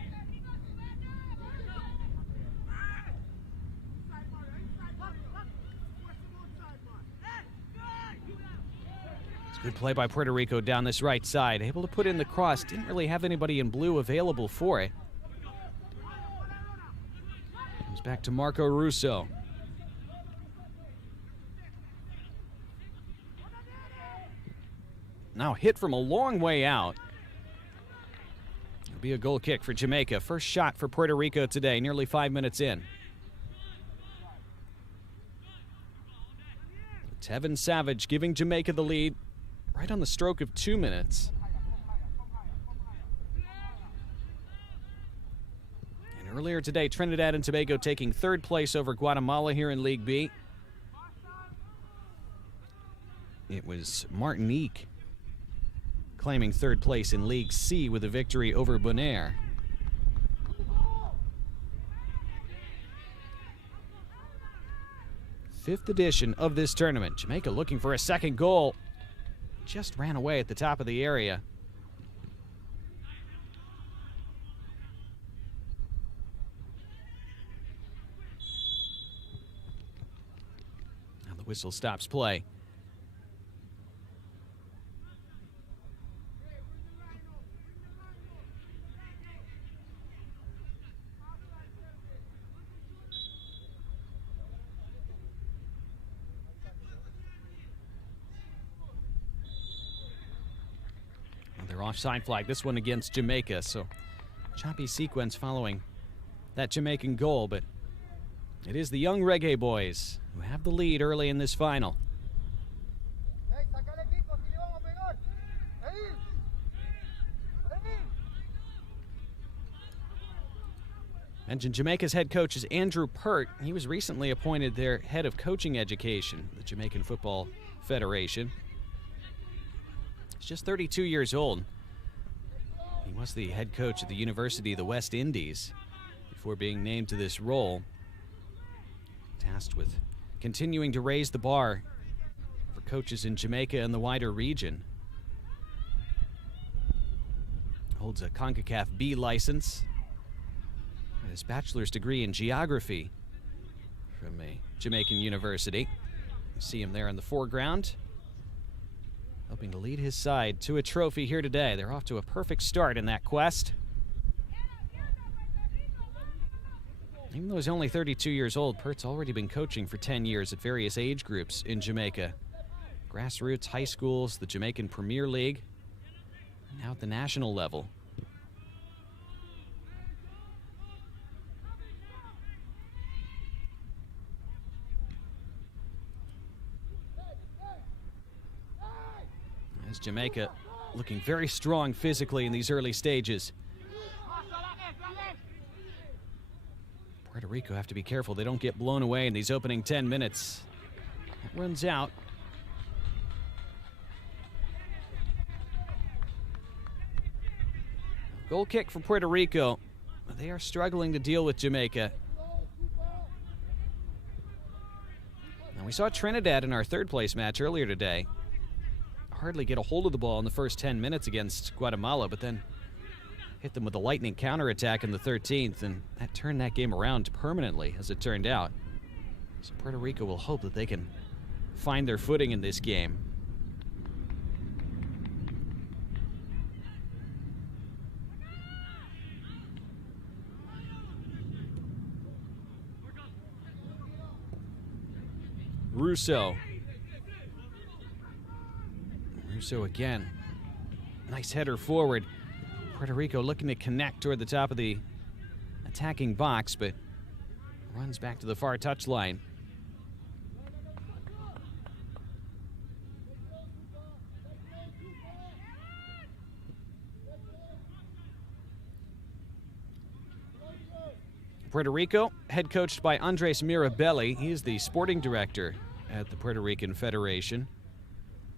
Good play by Puerto Rico down this right side. Able to put in the cross. Didn't really have anybody in blue available for it. Comes back to Marco Russo. Now hit from a long way out. It'll be a goal kick for Jamaica. First shot for Puerto Rico today, nearly 5 minutes in. Tevin Savage giving Jamaica the lead. Right on the stroke of 2 minutes. And earlier today, Trinidad and Tobago taking third place over Guatemala here in League B. It was Martinique claiming third place in League C with a victory over Bonaire. Fifth edition of this tournament. Jamaica looking for a second goal. Just ran away at the top of the area. Now the whistle stops play. Their offside flag, this one against Jamaica, so choppy sequence following that Jamaican goal, but it is the young Reggae Boys who have the lead early in this final. Mentioned Jamaica's head coach is Andrew Pert. He was recently appointed their head of coaching education, the Jamaican Football Federation. He's just 32 years old. He was the head coach at the University of the West Indies before being named to this role. Tasked with continuing to raise the bar for coaches in Jamaica and the wider region. Holds a Concacaf B license. his bachelor's degree in geography from a Jamaican university. You see him there in the foreground, hoping to lead his side to a trophy here today. They're off to a perfect start in that quest. Even though he's only 32 years old, Pert's already been coaching for 10 years at various age groups in Jamaica. Grassroots, high schools, the Jamaican Premier League, and now at the national level. As Jamaica looking very strong physically in these early stages. Puerto Rico have to be careful they don't get blown away in these opening 10 minutes. That runs out. Goal kick for Puerto Rico. They are struggling to deal with Jamaica. Now we saw Trinidad in our third place match earlier today hardly get a hold of the ball in the first 10 minutes against Guatemala, but then hit them with a lightning counterattack in the 13th, and that turned that game around permanently, as it turned out. So Puerto Rico will hope that they can find their footing in this game. Russo again. Nice header forward. Puerto Rico looking to connect toward the top of the attacking box, but runs back to the far touchline. Puerto Rico, head coached by Andres Mirabelli. He is the sporting director at the Puerto Rican Federation.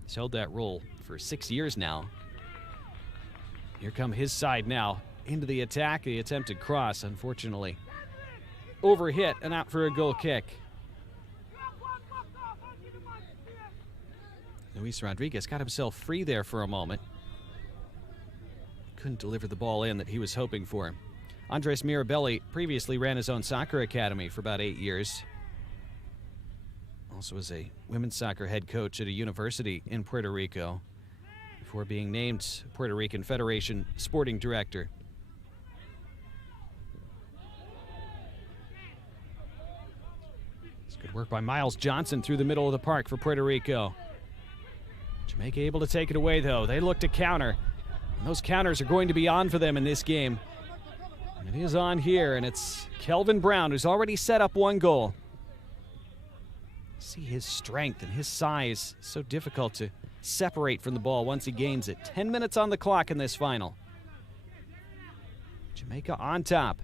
He's held that role for 6 years now. Here come his side now into the attack. The attempted cross, unfortunately, overhit and out for a goal kick. Luis Rodriguez got himself free there for a moment. Couldn't deliver the ball in that he was hoping for. Andres Mirabelli previously ran his own soccer academy for about 8 years. Also was a women's soccer head coach at a university in Puerto Rico before being named Puerto Rican Federation sporting director. It's good work by Miles Johnson through the middle of the park for Puerto Rico. Jamaica able to take it away, though. They look to counter, and those counters are going to be on for them in this game. And it is on here, and it's Kelvin Brown who's already set up one goal. See his strength and his size. So difficult to separate from the ball once he gains it. 10 minutes on the clock in this final. Jamaica on top.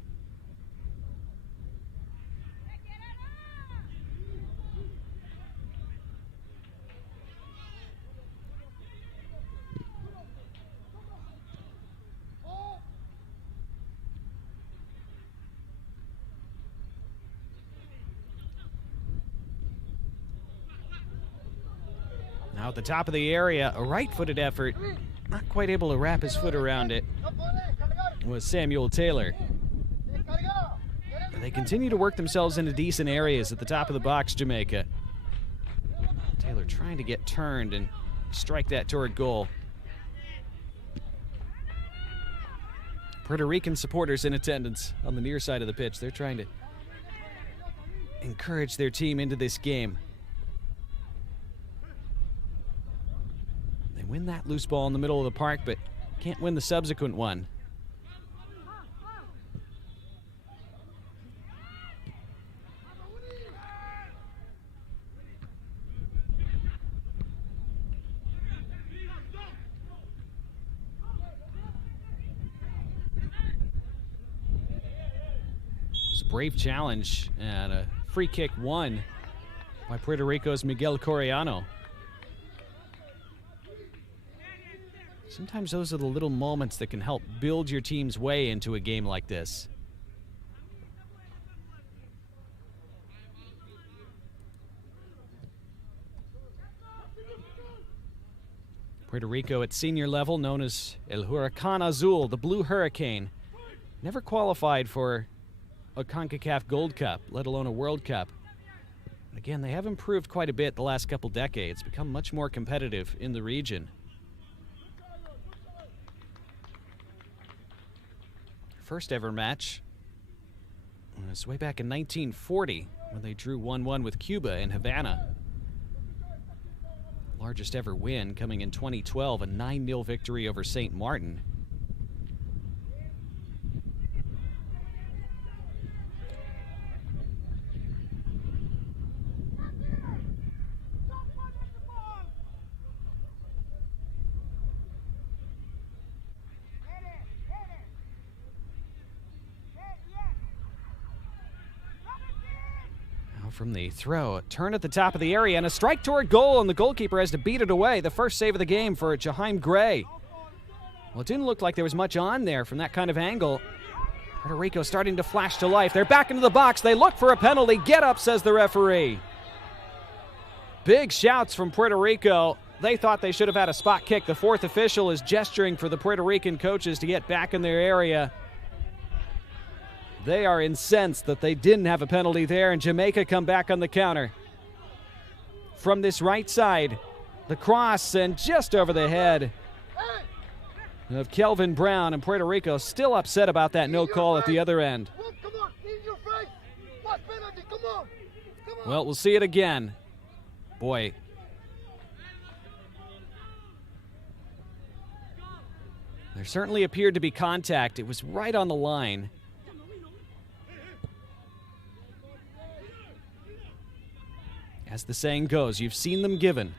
Now at the top of the area, a right-footed effort. Not quite able to wrap his foot around it. Was Samuel Taylor. But they continue to work themselves into decent areas at the top of the box, Jamaica. Taylor trying to get turned and strike that toward goal. Puerto Rican supporters in attendance on the near side of the pitch. They're trying to encourage their team into this game. They win that loose ball in the middle of the park, but can't win the subsequent one. It's a brave challenge and a free kick won by Puerto Rico's Miguel Coriano. Sometimes those are the little moments that can help build your team's way into a game like this. Puerto Rico at senior level, known as El Huracán Azul, the Blue Hurricane, never qualified for a Concacaf Gold Cup, let alone a World Cup. Again, they have improved quite a bit the last couple decades, become much more competitive in the region. First ever match was way back in 1940 when they drew 1-1 with Cuba in Havana. Largest ever win coming in 2012, a 9-0 victory over St. Martin. From the throw, a turn at the top of the area and a strike toward goal, and the goalkeeper has to beat it away. The first save of the game for Jaheim Gray. Well, it didn't look like there was much on there from that kind of angle. Puerto Rico starting to flash to life. They're back into the box. They look for a penalty. Get up, says the referee. Big shouts from Puerto Rico. They thought they should have had a spot kick. The fourth official is gesturing for the Puerto Rican coaches to get back in their area. They are incensed that they didn't have a penalty there, and Jamaica come back on the counter. From this right side, the cross, and just over the head of Kelvin Brown, and Puerto Rico still upset about that no call at the other end. Well, we'll see it again. Boy. There certainly appeared to be contact. It was right on the line. As the saying goes, you've seen them given.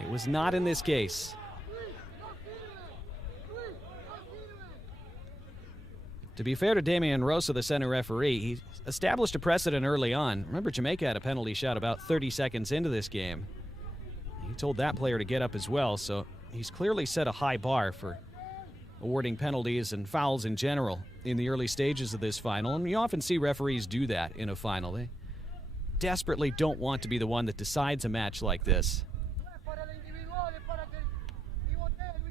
It was not in this case. To be fair to Damian Rosa, the center referee, he established a precedent early on. Remember, Jamaica had a penalty shot about 30 seconds into this game. He told that player to get up as well, so he's clearly set a high bar for awarding penalties and fouls in general in the early stages of this final. And you often see referees do that in a final. They desperately don't want to be the one that decides a match like this.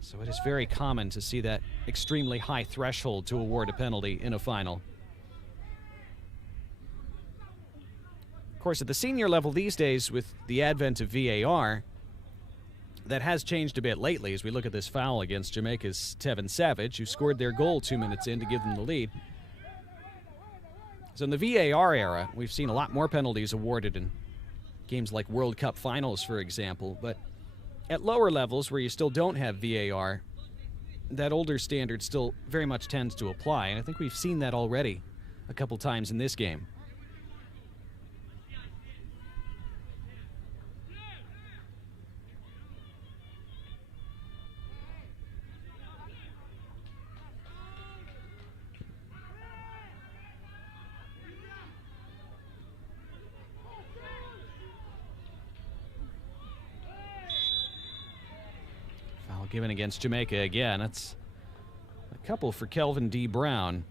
So it is very common to see that extremely high threshold to award a penalty in a final. Of course, at the senior level these days, with the advent of VAR, that has changed a bit lately as we look at this foul against Jamaica's Tevin Savage, who scored their goal 2 minutes in to give them the lead. So in the VAR era, we've seen a lot more penalties awarded in games like World Cup finals, for example. But at lower levels where you still don't have VAR, that older standard still very much tends to apply. And I think we've seen that already a couple times in this game. Given against Jamaica again. That's a couple for Kelvin D. Brown.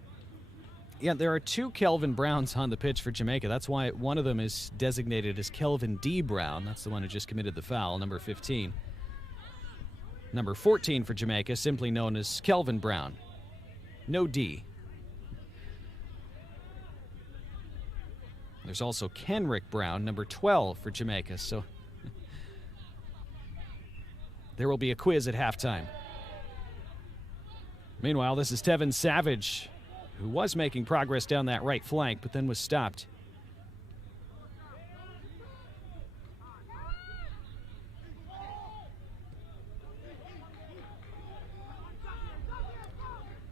Yeah, there are 2 Kelvin Browns on the pitch for Jamaica. That's why one of them is designated as Kelvin D. Brown. That's the one who just committed the foul, number 15. Number 14 for Jamaica, simply known as Kelvin Brown. No D. There's also Kenrick Brown, number 12 for Jamaica, so there will be a quiz at halftime. Meanwhile, this is Tevin Savage, who was making progress down that right flank, but then was stopped.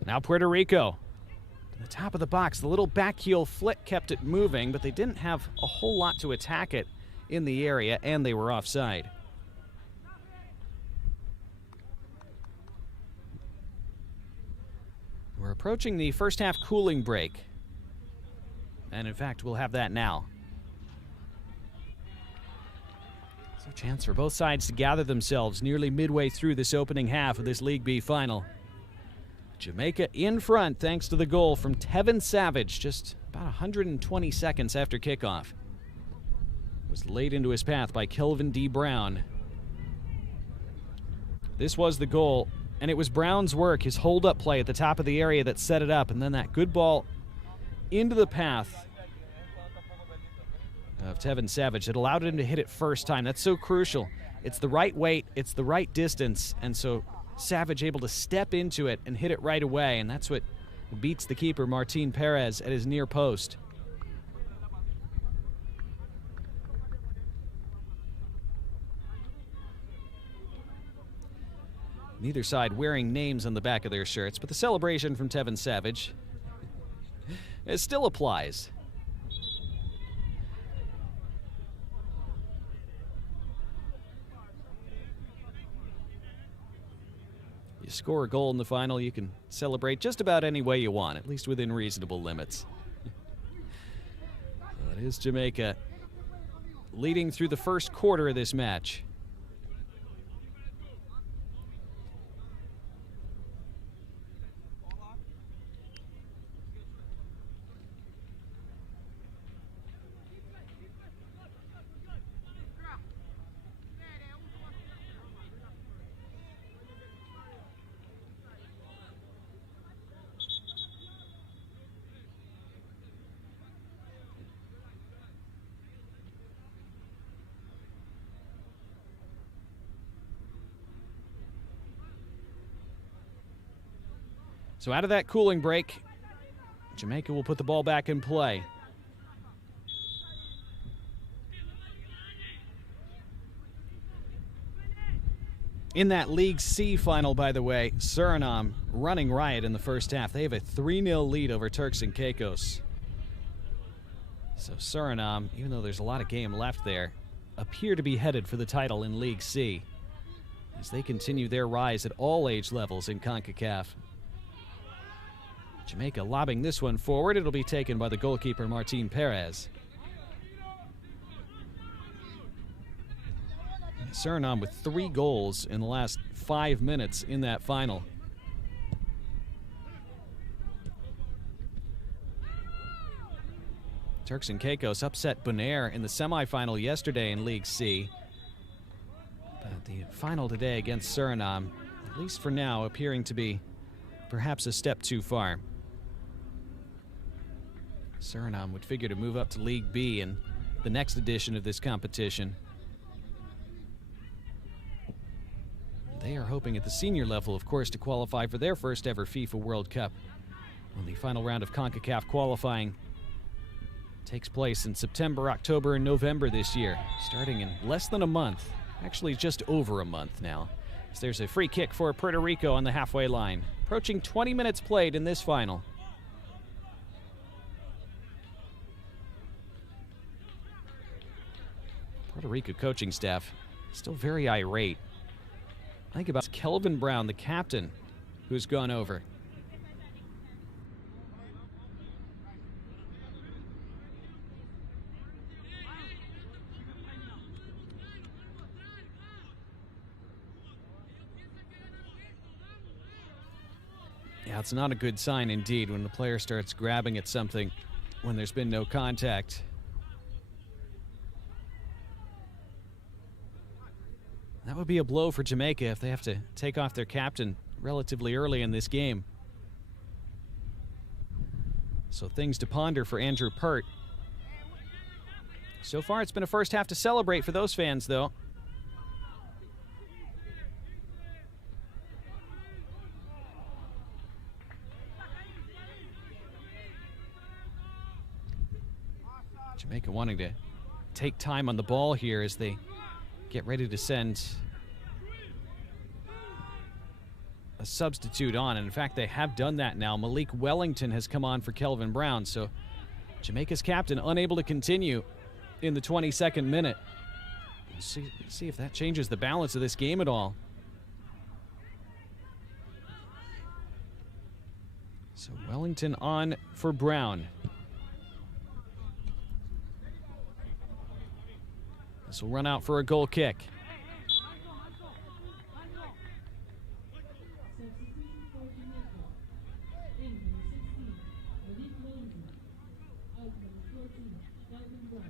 Now Puerto Rico. To the top of the box, the little back heel flick kept it moving, but they didn't have a whole lot to attack it in the area, and they were offside. We're approaching the first half cooling break. And in fact, we'll have that now. So a chance for both sides to gather themselves nearly midway through this opening half of this League B final. Jamaica in front thanks to the goal from Tevin Savage just about 120 seconds after kickoff. It was laid into his path by Kelvin D. Brown. This was the goal. And it was Brown's work, his hold-up play at the top of the area that set it up. And then that good ball into the path of Tevin Savage. It allowed him to hit it first time. That's so crucial. It's the right weight, it's the right distance, and so Savage able to step into it and hit it right away, and that's what beats the keeper, Martin Perez, at his near post. Neither side wearing names on the back of their shirts, but the celebration from Tevin Savage, it still applies. You score a goal in the final, you can celebrate just about any way you want, at least within reasonable limits. So it is Jamaica leading through the first quarter of this match. So out of that cooling break, Jamaica will put the ball back in play. In that League C final, by the way, Suriname running riot in the first half. They have a 3-0 lead over Turks and Caicos. So Suriname, even though there's a lot of game left there, appear to be headed for the title in League C as they continue their rise at all age levels in Concacaf. Jamaica lobbing this one forward. It'll be taken by the goalkeeper, Martin Perez. Suriname with 3 goals in the last 5 minutes in that final. Turks and Caicos upset Bonaire in the semifinal yesterday in League C. But the final today against Suriname, at least for now, appearing to be perhaps a step too far. Suriname would figure to move up to League B in the next edition of this competition. They are hoping at the senior level, of course, to qualify for their first ever FIFA World Cup, when the final round of Concacaf qualifying takes place in September, October, and November this year, starting in less than a month. Actually, just over a month now. So there's a free kick for Puerto Rico on the halfway line. Approaching 20 minutes played in this final. Puerto Rico coaching staff still very irate. I think about Kelvin Brown, the captain, who's gone over. Yeah, it's not a good sign indeed when the player starts grabbing at something when there's been no contact. That would be a blow for Jamaica if they have to take off their captain relatively early in this game. So things to ponder for Andrew Pert. So far, it's been a first half to celebrate for those fans, though. Jamaica wanting to take time on the ball here as they get ready to send a substitute on. And in fact, they have done that now. Malik Wellington has come on for Kelvin Brown. So Jamaica's captain unable to continue in the 22nd minute. We'll see if that changes the balance of this game at all. So Wellington on for Brown. This will run out for a goal kick. Substitution for Jamaica. In number 16, Malik Wellington. Out number 14, Kelvin Brown.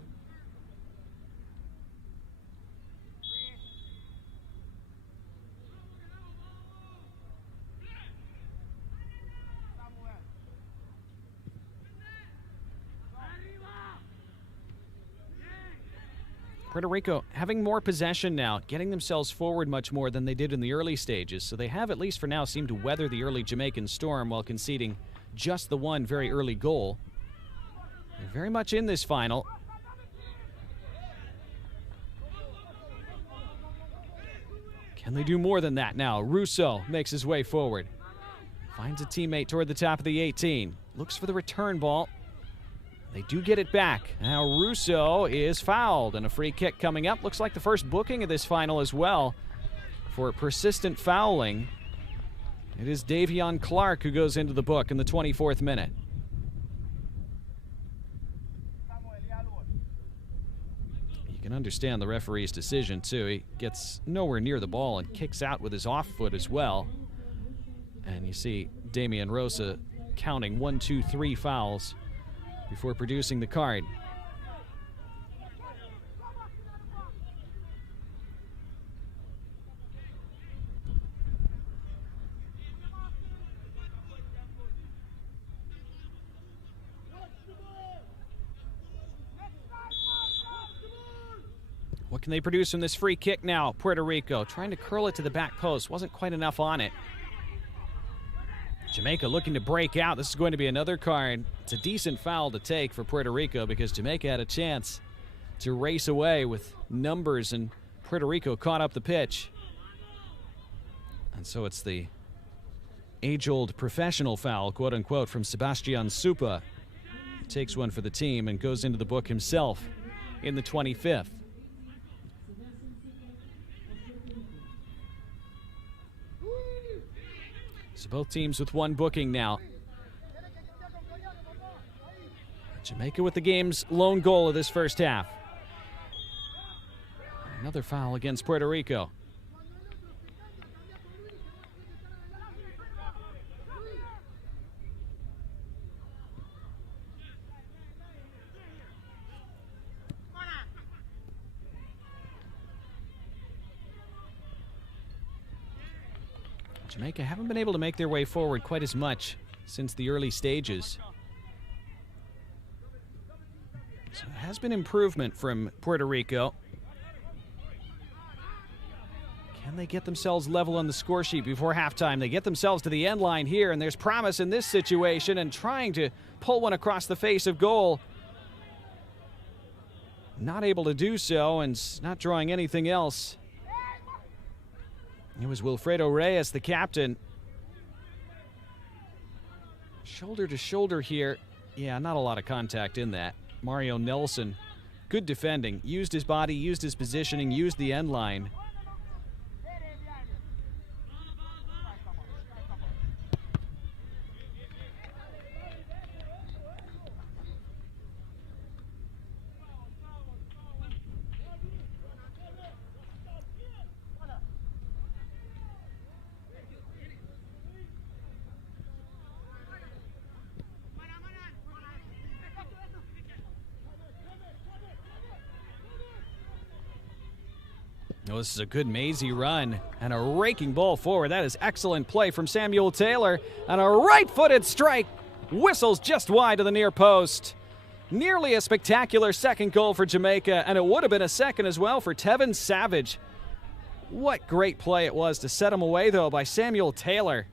Puerto Rico having more possession now, getting themselves forward much more than they did in the early stages. So they have, at least for now, seemed to weather the early Jamaican storm while conceding just the one very early goal. They're very much in this final. Can they do more than that now? Russo makes his way forward. Finds a teammate toward the top of the 18. Looks for the return ball. They do get it back. Now Russo is fouled, and a free kick coming up. Looks like the first booking of this final as well for persistent fouling. It is Davion Clark who goes into the book in the 24th minute. You can understand the referee's decision, too. He gets nowhere near the ball and kicks out with his off foot as well. And you see Damian Rosa counting 1, 2, 3 fouls before producing the card. What can they produce from this free kick now? Puerto Rico trying to curl it to the back post. Wasn't quite enough on it. Jamaica looking to break out. This is going to be another card. It's a decent foul to take for Puerto Rico because Jamaica had a chance to race away with numbers, and Puerto Rico caught up the pitch. And so it's the age-old professional foul, quote-unquote, from Sebastian Supa. He takes one for the team and goes into the book himself in the 25th. So both teams with one booking now. Jamaica with the game's lone goal of this first half. Another foul against Puerto Rico. Jamaica haven't been able to make their way forward quite as much since the early stages. So it has been improvement from Puerto Rico. Can they get themselves level on the score sheet before halftime? They get themselves to the end line here, and there's promise in this situation, and trying to pull one across the face of goal. Not able to do so, and not drawing anything else. It was Wilfredo Reyes, the captain. Shoulder to shoulder here. Yeah, not a lot of contact in that. Mario Nelson, good defending. Used his body, used his positioning, used the end line. Oh, this is a good mazy run and a raking ball forward. That is excellent play from Samuel Taylor. And a right-footed strike. Whistles just wide of the near post. Nearly a spectacular second goal for Jamaica, and it would have been a second as well for Tevin Savage. What great play it was to set him away, though, by Samuel Taylor.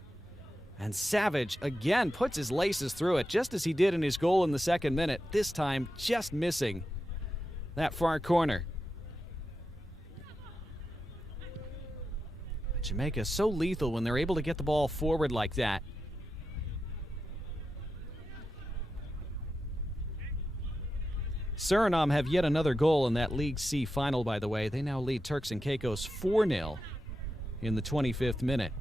And Savage, again, puts his laces through it, just as he did in his goal in the second minute. This time, just missing that far corner. Jamaica so lethal when they're able to get the ball forward like that. Suriname have yet another goal in that League C final, by the way. They now lead Turks and Caicos 4-0 in the 25th minute.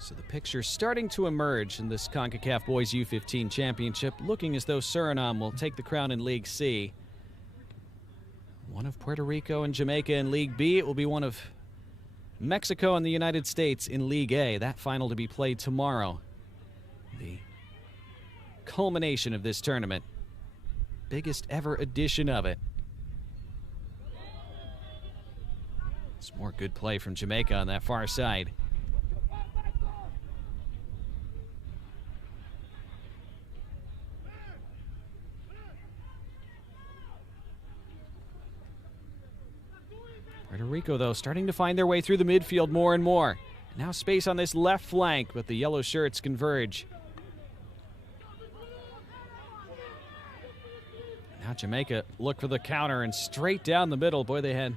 So the picture starting to emerge in this Concacaf Boys U-15 Championship, looking as though Suriname will take the crown in League C. One of Puerto Rico and Jamaica in League B. It will be one of Mexico and the United States in League A. That final to be played tomorrow. The culmination of this tournament. Biggest ever edition of it. Some more good play from Jamaica on that far side. Puerto Rico, though, starting to find their way through the midfield more and more. Now space on this left flank, but the yellow shirts converge. Now Jamaica look for the counter and straight down the middle. Boy, they had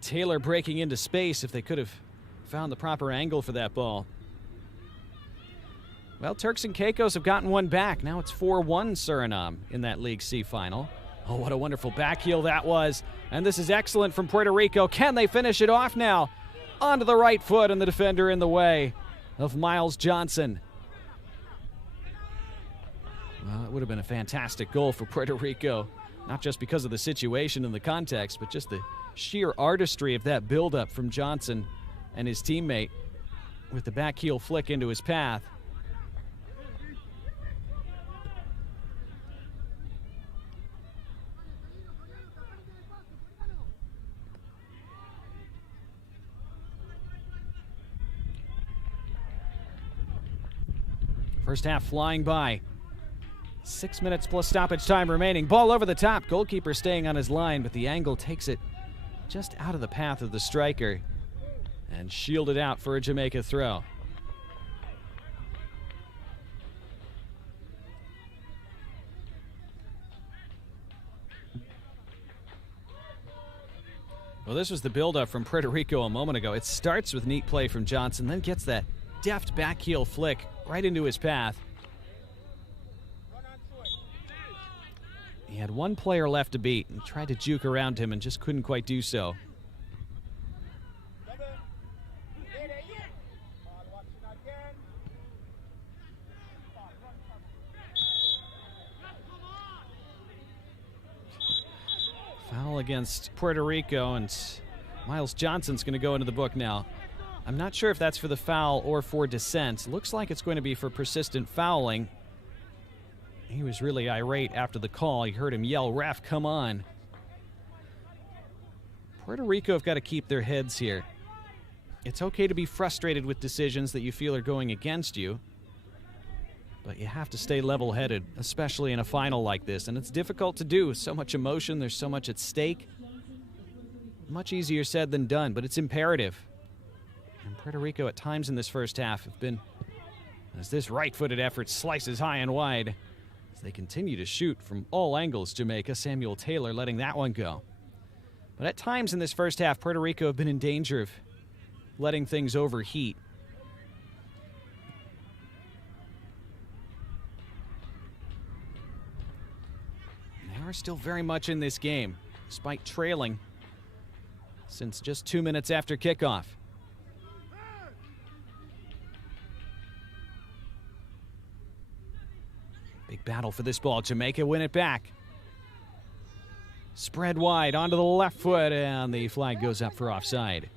Taylor breaking into space if they could have found the proper angle for that ball. Well, Turks and Caicos have gotten one back. Now it's 4-1 Suriname in that League C final. Oh, what a wonderful back heel that was. And this is excellent from Puerto Rico. Can they finish it off now? Onto the right foot, and the defender in the way of Miles Johnson. Well, it would have been a fantastic goal for Puerto Rico, not just because of the situation and the context, but just the sheer artistry of that buildup from Johnson and his teammate with the back heel flick into his path. First half flying by. 6 minutes plus stoppage time remaining. Ball over the top. Goalkeeper staying on his line, but the angle takes it just out of the path of the striker and shielded out for a Jamaica throw. Well, this was the build-up from Puerto Rico a moment ago. It starts with neat play from Johnson, then gets that deft back heel flick right into his path. He had one player left to beat and tried to juke around him and just couldn't quite do so. Foul against Puerto Rico, and Miles Johnson's going to go into the book now. I'm not sure if that's for the foul or for dissent. Looks like it's going to be for persistent fouling. He was really irate after the call. You heard him yell, "Ref, come on." Puerto Rico have got to keep their heads here. It's okay to be frustrated with decisions that you feel are going against you, but you have to stay level-headed, especially in a final like this. And it's difficult to do. So much emotion, there's so much at stake. Much easier said than done, but it's imperative. And Puerto Rico at times in this first half have been, as this right-footed effort slices high and wide, as they continue to shoot from all angles. Jamaica, Samuel Taylor letting that one go. But at times in this first half, Puerto Rico have been in danger of letting things overheat. They are still very much in this game, despite trailing since just 2 minutes after kickoff. Big battle for this ball. Jamaica win it back. Spread wide onto the left foot, and the flag goes up for offside.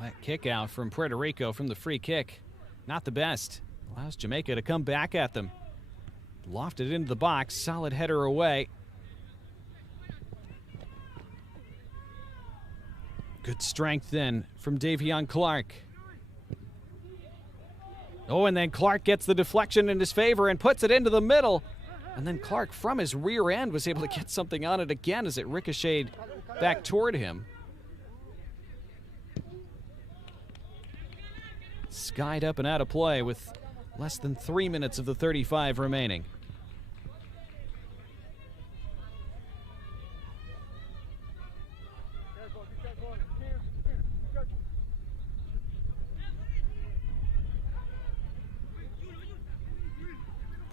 That kick out from Puerto Rico from the free kick, not the best. Allows Jamaica to come back at them. Lofted into the box, solid header away. Good strength then from Davion Clark. Oh, and then Clark gets the deflection in his favor and puts it into the middle. And then Clark from his rear end was able to get something on it again as it ricocheted back toward him. Skied up and out of play with less than 3 minutes of the 35 remaining.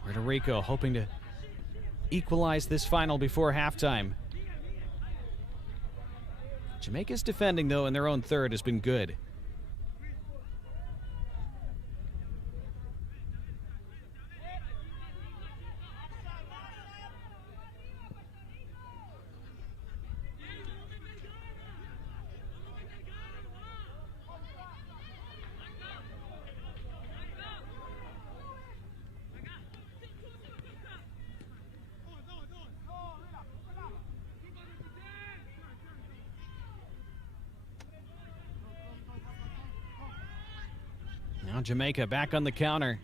Puerto Rico hoping to equalize this final before halftime. Jamaica's defending, though, in their own third has been good. Now Jamaica back on the counter.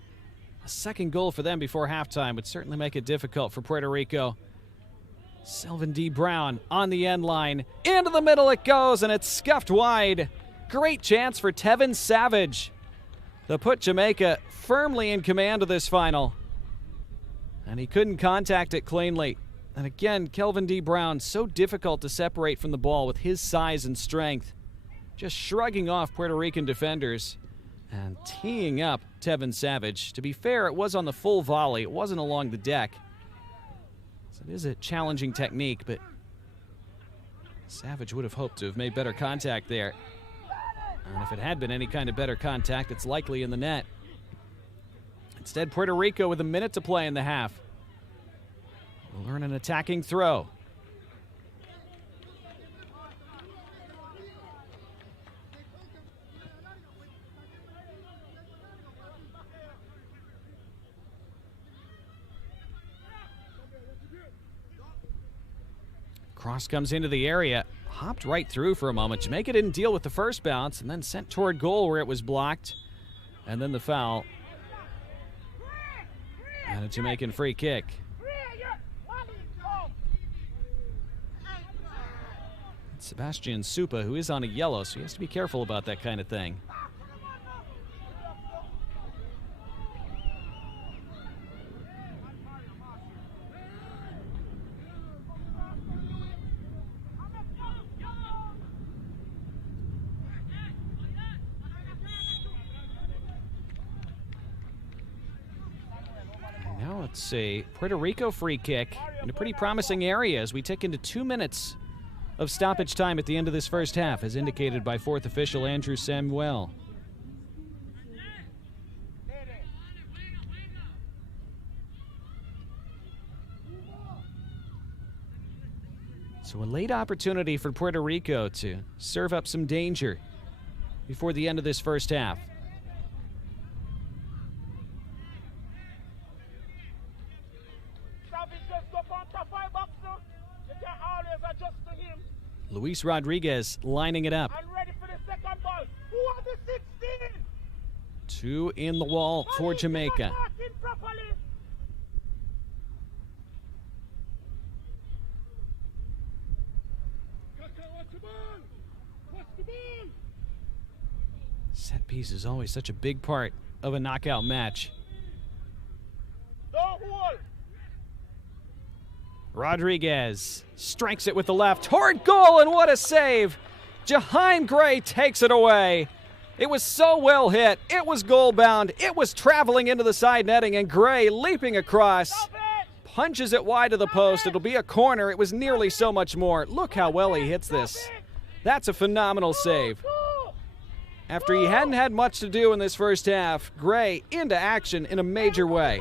A second goal for them before halftime would certainly make it difficult for Puerto Rico. Sylvan D. Brown on the end line. Into the middle it goes, and it's scuffed wide. Great chance for Tevin Savage to put Jamaica firmly in command of this final. And he couldn't contact it cleanly. And again, Kelvin D. Brown, so difficult to separate from the ball with his size and strength. Just shrugging off Puerto Rican defenders and teeing up Tevin Savage. To be fair, it was on the full volley. It wasn't along the deck. So it is a challenging technique, but Savage would have hoped to have made better contact there. And if it had been any kind of better contact, it's likely in the net. Instead, Puerto Rico with a minute to play in the half will learn an attacking throw. Cross comes into the area, hopped right through for a moment. Jamaica didn't deal with the first bounce and then sent toward goal where it was blocked. And then the foul. And a Jamaican free kick. It's Sebastian Supa, who is on a yellow, so he has to be careful about that kind of thing. Let's see, Puerto Rico free kick in a pretty promising area as we tick into 2 minutes of stoppage time at the end of this first half, as indicated by fourth official Andrew Samuel. So a late opportunity for Puerto Rico to serve up some danger before the end of this first half. Luis Rodriguez lining it up. And ready for the second ball. Who are the 16? Two in the wall for Jamaica. Set piece is always such a big part of a knockout match. Rodriguez strikes it with the left toward goal, and what a save! Jaheim Gray takes it away. It was so well hit. It was goal bound. It was traveling into the side netting, and Gray leaping across punches it wide of the post. It'll be a corner. It was nearly so much more. Look how well he hits this. That's a phenomenal save. After he hadn't had much to do in this first half, Gray into action in a major way.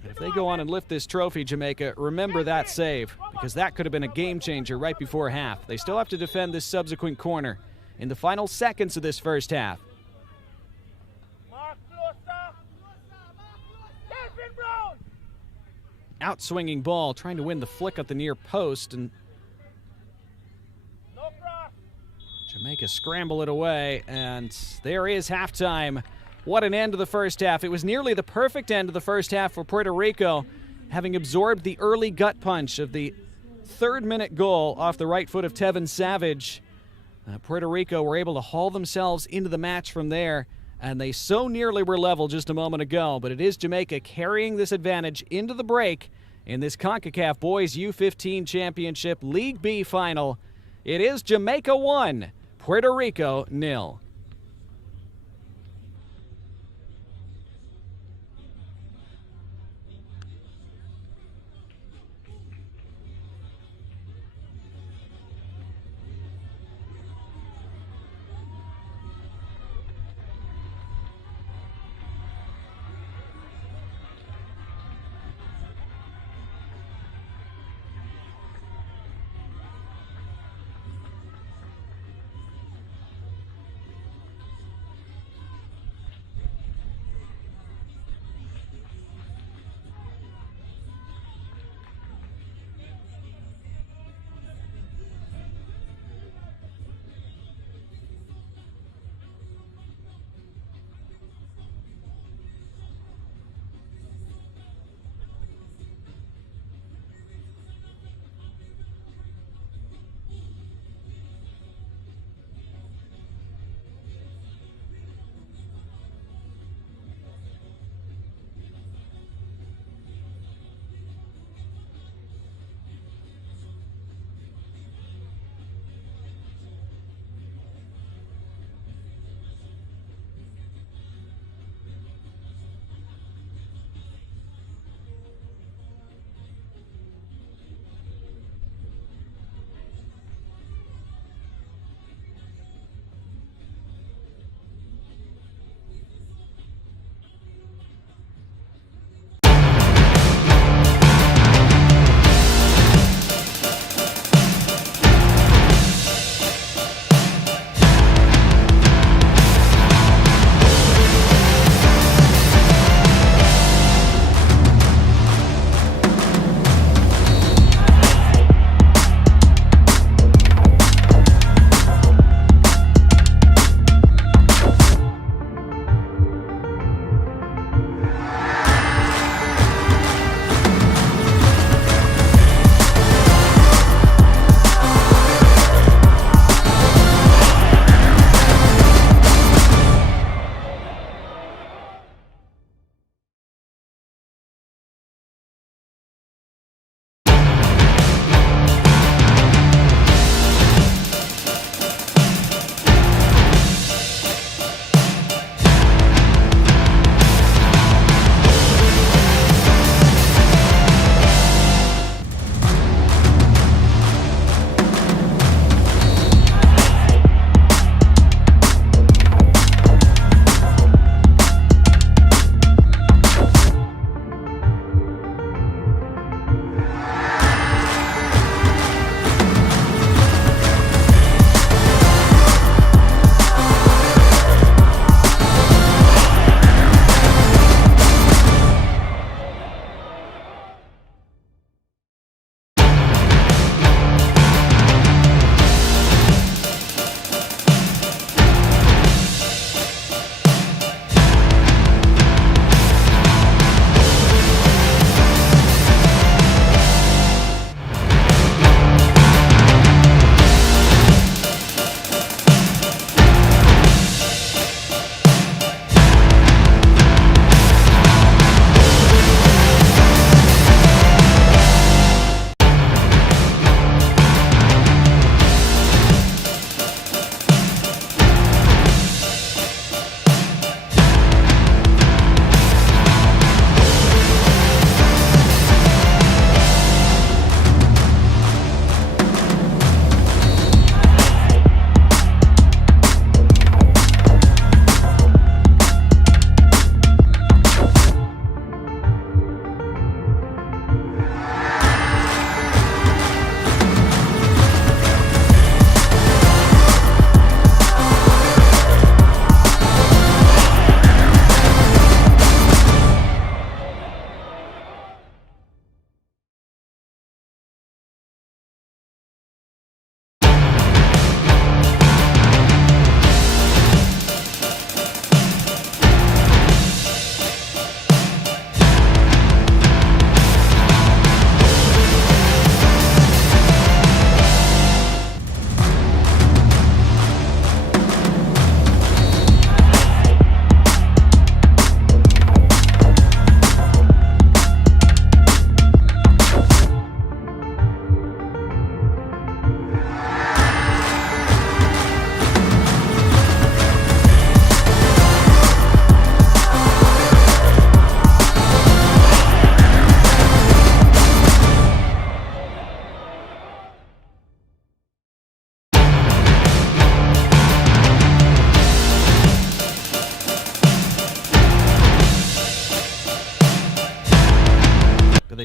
And if they go on and lift this trophy, Jamaica, remember that save, because that could have been a game changer right before half. They still have to defend this subsequent corner in the final seconds of this first half. Outswinging ball, trying to win the flick at the near post, and Jamaica scramble it away, and there is halftime. What an end to the first half. It was nearly the perfect end of the first half for Puerto Rico, having absorbed the early gut punch of the third-minute goal off the right foot of Tevin Savage. Puerto Rico were able to haul themselves into the match from there, and they so nearly were level just a moment ago, but it is Jamaica carrying this advantage into the break in this Concacaf Boys U-15 Championship League B final. It is Jamaica 1, Puerto Rico 0.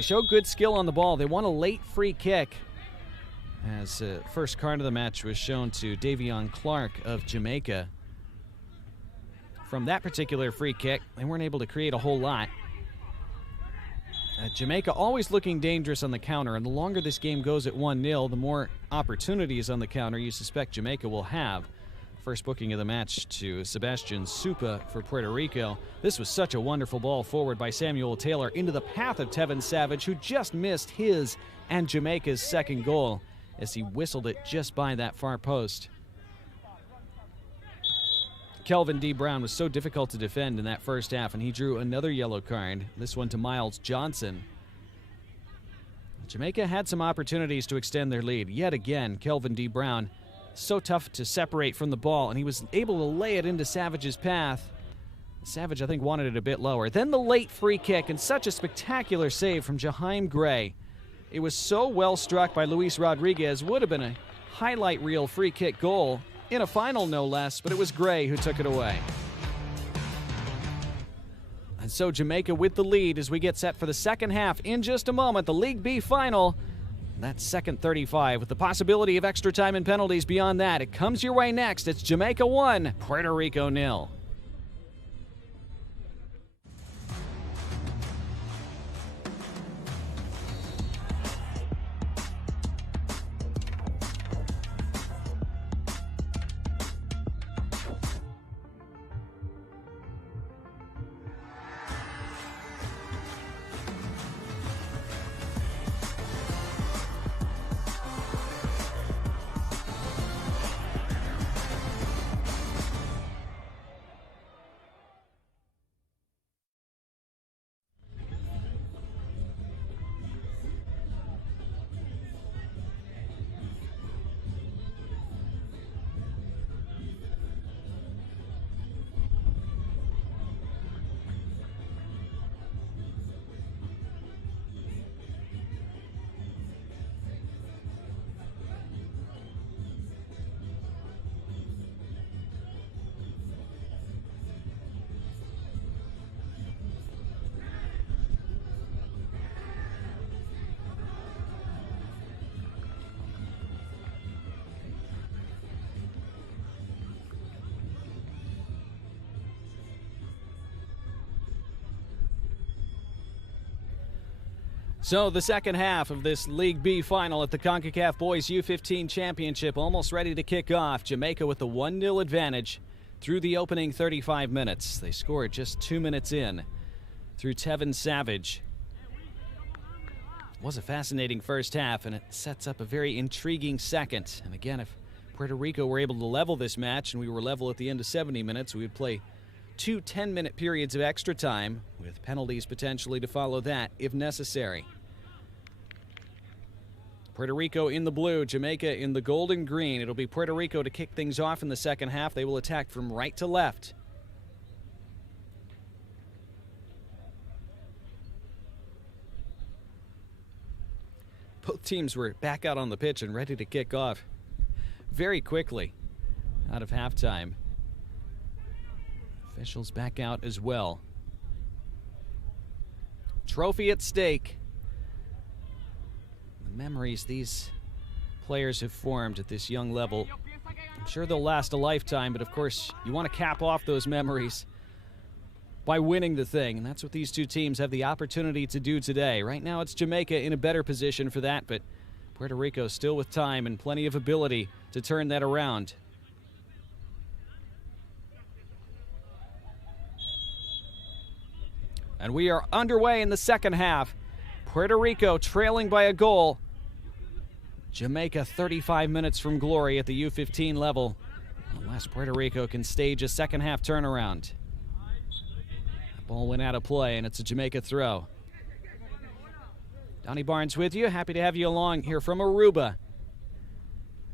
show good skill on the ball. They won a late free kick, as first card of the match was shown to Davion Clark of Jamaica. From that particular free kick, they weren't able to create a whole lot. Jamaica always looking dangerous on the counter, and the longer this game goes at 1-0, the more opportunities on the counter you suspect Jamaica will have. First booking of the match to Sebastian Supa for Puerto Rico. This was such a wonderful ball forward by Samuel Taylor into the path of Tevin Savage, who just missed his and Jamaica's second goal as he whistled it just by that far post. Kelvin D. Brown was so difficult to defend in that first half, and he drew another yellow card, this one to Miles Johnson. Jamaica had some opportunities to extend their lead. Yet again, Kelvin D. Brown, so tough to separate from the ball, and he was able to lay it into Savage's path. Savage, I think, wanted it a bit lower. Then the late free kick, and such a spectacular save from Jaheim Gray. It was so well struck by Luis Rodriguez, would have been a highlight reel free kick goal. In a final, no less, but it was Gray who took it away. And so Jamaica with the lead as we get set for the second half in just a moment, the League B final. That's second 35 with the possibility of extra time and penalties beyond that. It comes your way next. It's Jamaica 1, Puerto Rico 0. So the second half of this League B final at the Concacaf Boys U-15 Championship almost ready to kick off. Jamaica with the 1-0 advantage through the opening 35 minutes. They scored just 2 minutes in through Tevin Savage. It was a fascinating first half, and it sets up a very intriguing second. And again, if Puerto Rico were able to level this match and we were level at the end of 70 minutes, we would play 2 10-minute periods of extra time, with penalties potentially to follow that if necessary. Puerto Rico in the blue, Jamaica in the gold and green. It'll be Puerto Rico to kick things off in the second half. They will attack from right to left. Both teams were back out on the pitch and ready to kick off very quickly out of halftime. Officials back out as well. Trophy at stake. The memories these players have formed at this young level, I'm sure they'll last a lifetime, but of course you want to cap off those memories by winning the thing, and that's what these two teams have the opportunity to do today. Right now it's Jamaica in a better position for that, but Puerto Rico still with time and plenty of ability to turn that around. And we are underway in the second half. Puerto Rico trailing by a goal. Jamaica 35 minutes from glory at the U-15 level, unless Puerto Rico can stage a second half turnaround. The ball went out of play, and it's a Jamaica throw. Donnie Barnes with you. Happy to have you along here from Aruba.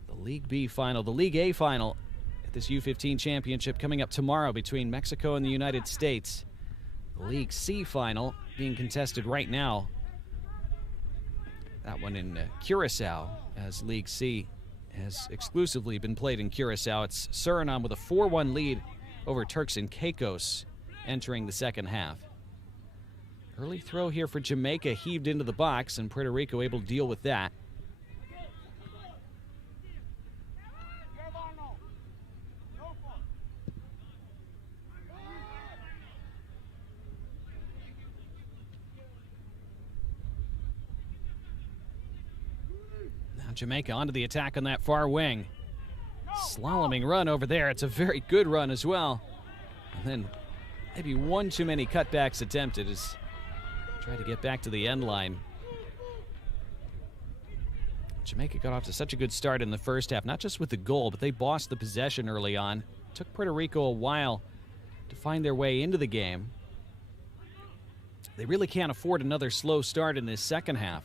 The League B final, the League A final at this U-15 championship coming up tomorrow between Mexico and the United States. The League C final being contested right now. That one in Curacao, as League C has exclusively been played in Curacao. It's Suriname with a 4-1 lead over Turks and Caicos entering the second half. Early throw here for Jamaica heaved into the box, and Puerto Rico able to deal with that. Now Jamaica onto the attack on that far wing. Slaloming run over there. It's a very good run as well. And then maybe one too many cutbacks attempted as try to get back to the end line. Jamaica got off to such a good start in the first half, not just with the goal, but they bossed the possession early on. It took Puerto Rico a while to find their way into the game. They really can't afford another slow start in this second half.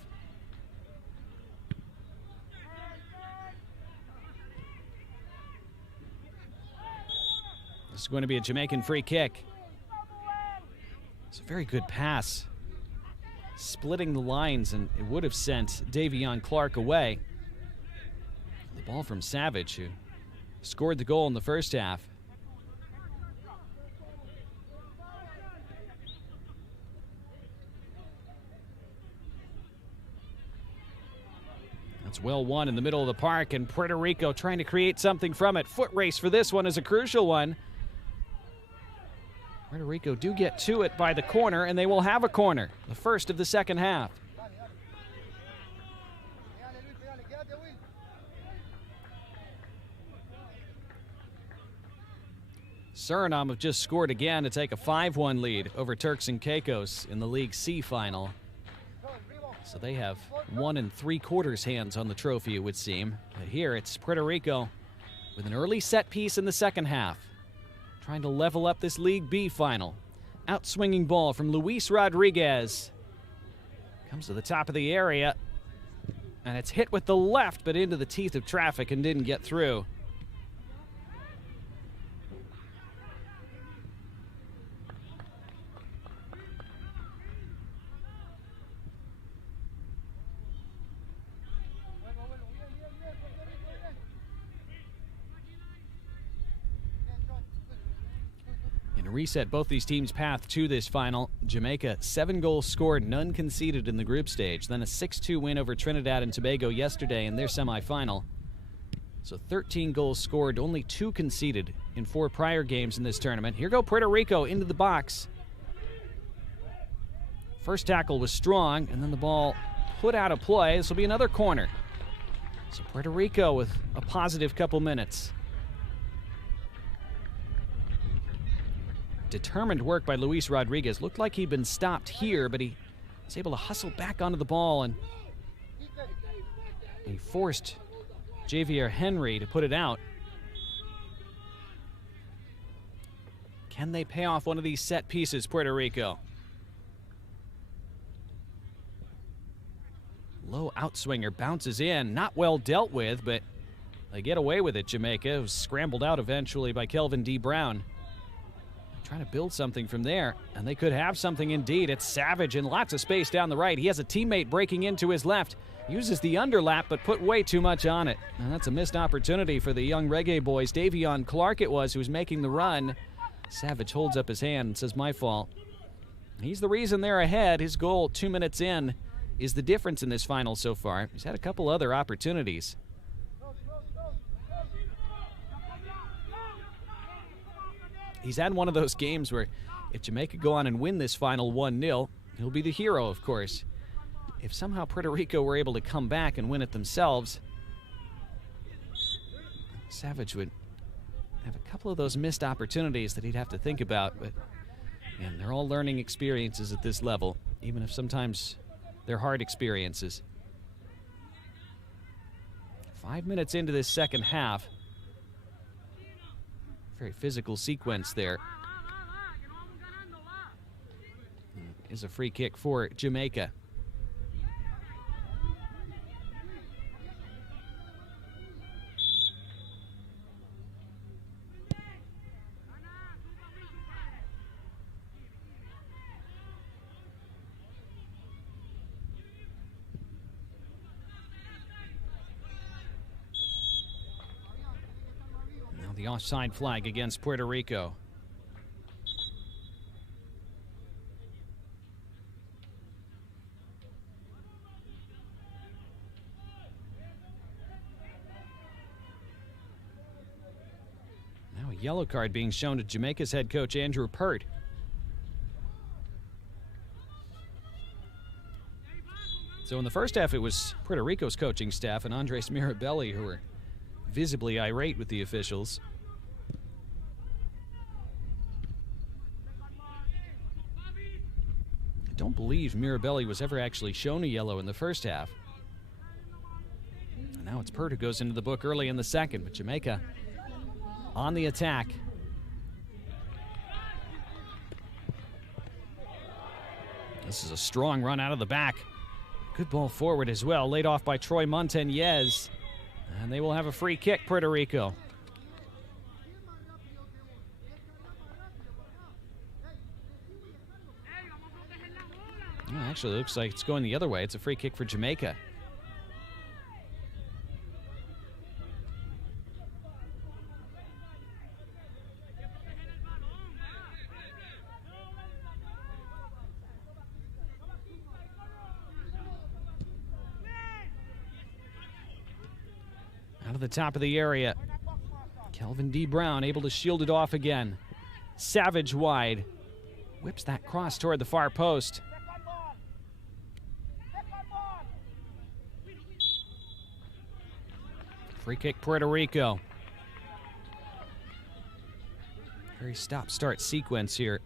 This is going to be a Jamaican free kick. It's a very good pass. Splitting the lines, and it would have sent Davion Clark away. The ball from Savage, who scored the goal in the first half. That's well won in the middle of the park, and Puerto Rico trying to create something from it. Foot race for this one is a crucial one. Puerto Rico do get to it by the corner, and they will have a corner, the first of the second half. Suriname have just scored again to take a 5-1 lead over Turks and Caicos in the League C final. So they have 1 3/4 hands on the trophy, it would seem. But here it's Puerto Rico with an early set piece in the second half, trying to level up this League B final. Outswinging ball from Luis Rodriguez. Comes to the top of the area, and it's hit with the left, but into the teeth of traffic and didn't get through. In a reset, both these teams' path to this final. Jamaica, 7 goals scored, none conceded in the group stage. Then a 6-2 win over Trinidad and Tobago yesterday in their semifinal. So 13 goals scored, only 2 conceded in 4 prior games in this tournament. Here go Puerto Rico into the box. First tackle was strong, and then the ball put out of play. This will be another corner. So Puerto Rico with a positive couple minutes. Determined work by Luis Rodriguez. Looked like he'd been stopped here, but he was able to hustle back onto the ball, and he forced Javier Henry to put it out. Can they pay off one of these set pieces, Puerto Rico? Low outswinger bounces in. Not well dealt with, but they get away with it, Jamaica. It was scrambled out eventually by Kelvin D. Brown. Trying to build something from there, and they could have something indeed. It's Savage in lots of space down the right. He has a teammate breaking into his left. Uses the underlap, but put way too much on it. And that's a missed opportunity for the young Reggae boys. Davion Clark it was who was making the run. Savage holds up his hand and says, "My fault." He's the reason they're ahead. His goal 2 minutes in is the difference in this final so far. He's had a couple other opportunities. He's had one of those games where if Jamaica go on and win this final 1-0, he'll be the hero, of course. If somehow Puerto Rico were able to come back and win it themselves, Savage would have a couple of those missed opportunities that he'd have to think about. But man, they're all learning experiences at this level, even if sometimes they're hard experiences. 5 minutes into this second half. Very physical sequence there. Is a free kick for Jamaica. The offside flag against Puerto Rico. yellow card being shown to Jamaica's head coach, Andrew Pert. So in the first half, it was Puerto Rico's coaching staff and Andres Mirabelli who were visibly irate with the officials. I don't believe Mirabelli was ever actually shown a yellow in the first half. And now it's Pert who goes into the book early in the second, but Jamaica on the attack. This is a strong run out of the back. Good ball forward as well, laid off by Troy Montañez. And they will have a free kick, Puerto Rico. Well, actually, it looks like it's going the other way. It's a free kick for Jamaica. Out of the top of the area. Kelvin D. Brown able to shield it off again. Savage wide. Whips that cross toward the far post. Free kick, Puerto Rico. Very stop-start sequence here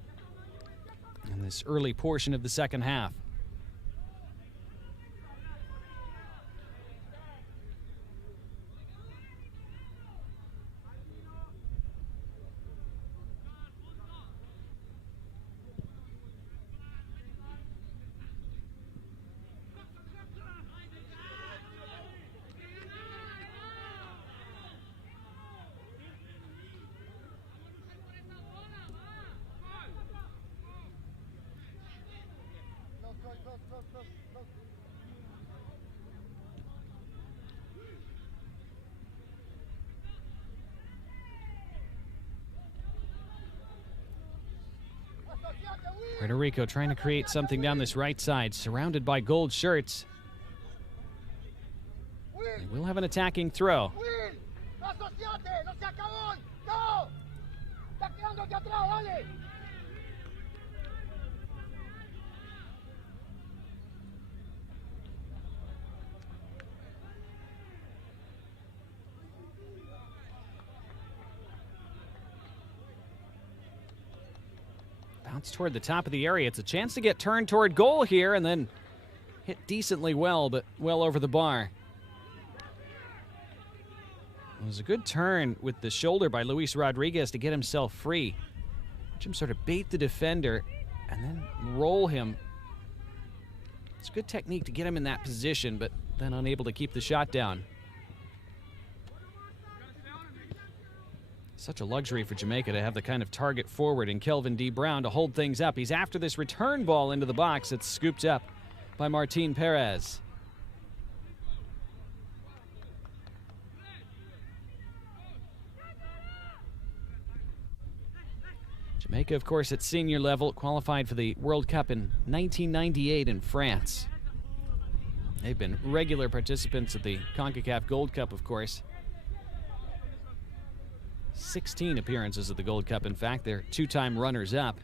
in this early portion of the second half. Puerto Rico trying to create something down this right side, surrounded by gold shirts. They will have an attacking throw. Bounce toward the top of the area. It's a chance to get turned toward goal here and then hit decently well, but well over the bar. It was a good turn with the shoulder by Luis Rodriguez to get himself free. Watch him sort of bait the defender and then roll him. It's a good technique to get him in that position, but then unable to keep the shot down. Such a luxury for Jamaica to have the kind of target forward in Kelvin D. Brown to hold things up. He's after this return ball into the box. It's scooped up by Martin Perez. Jamaica, of course, at senior level, qualified for the World Cup in 1998 in France. They've been regular participants at the Concacaf Gold Cup, of course. 16 appearances at the Gold Cup, in fact. They're two-time runners-up.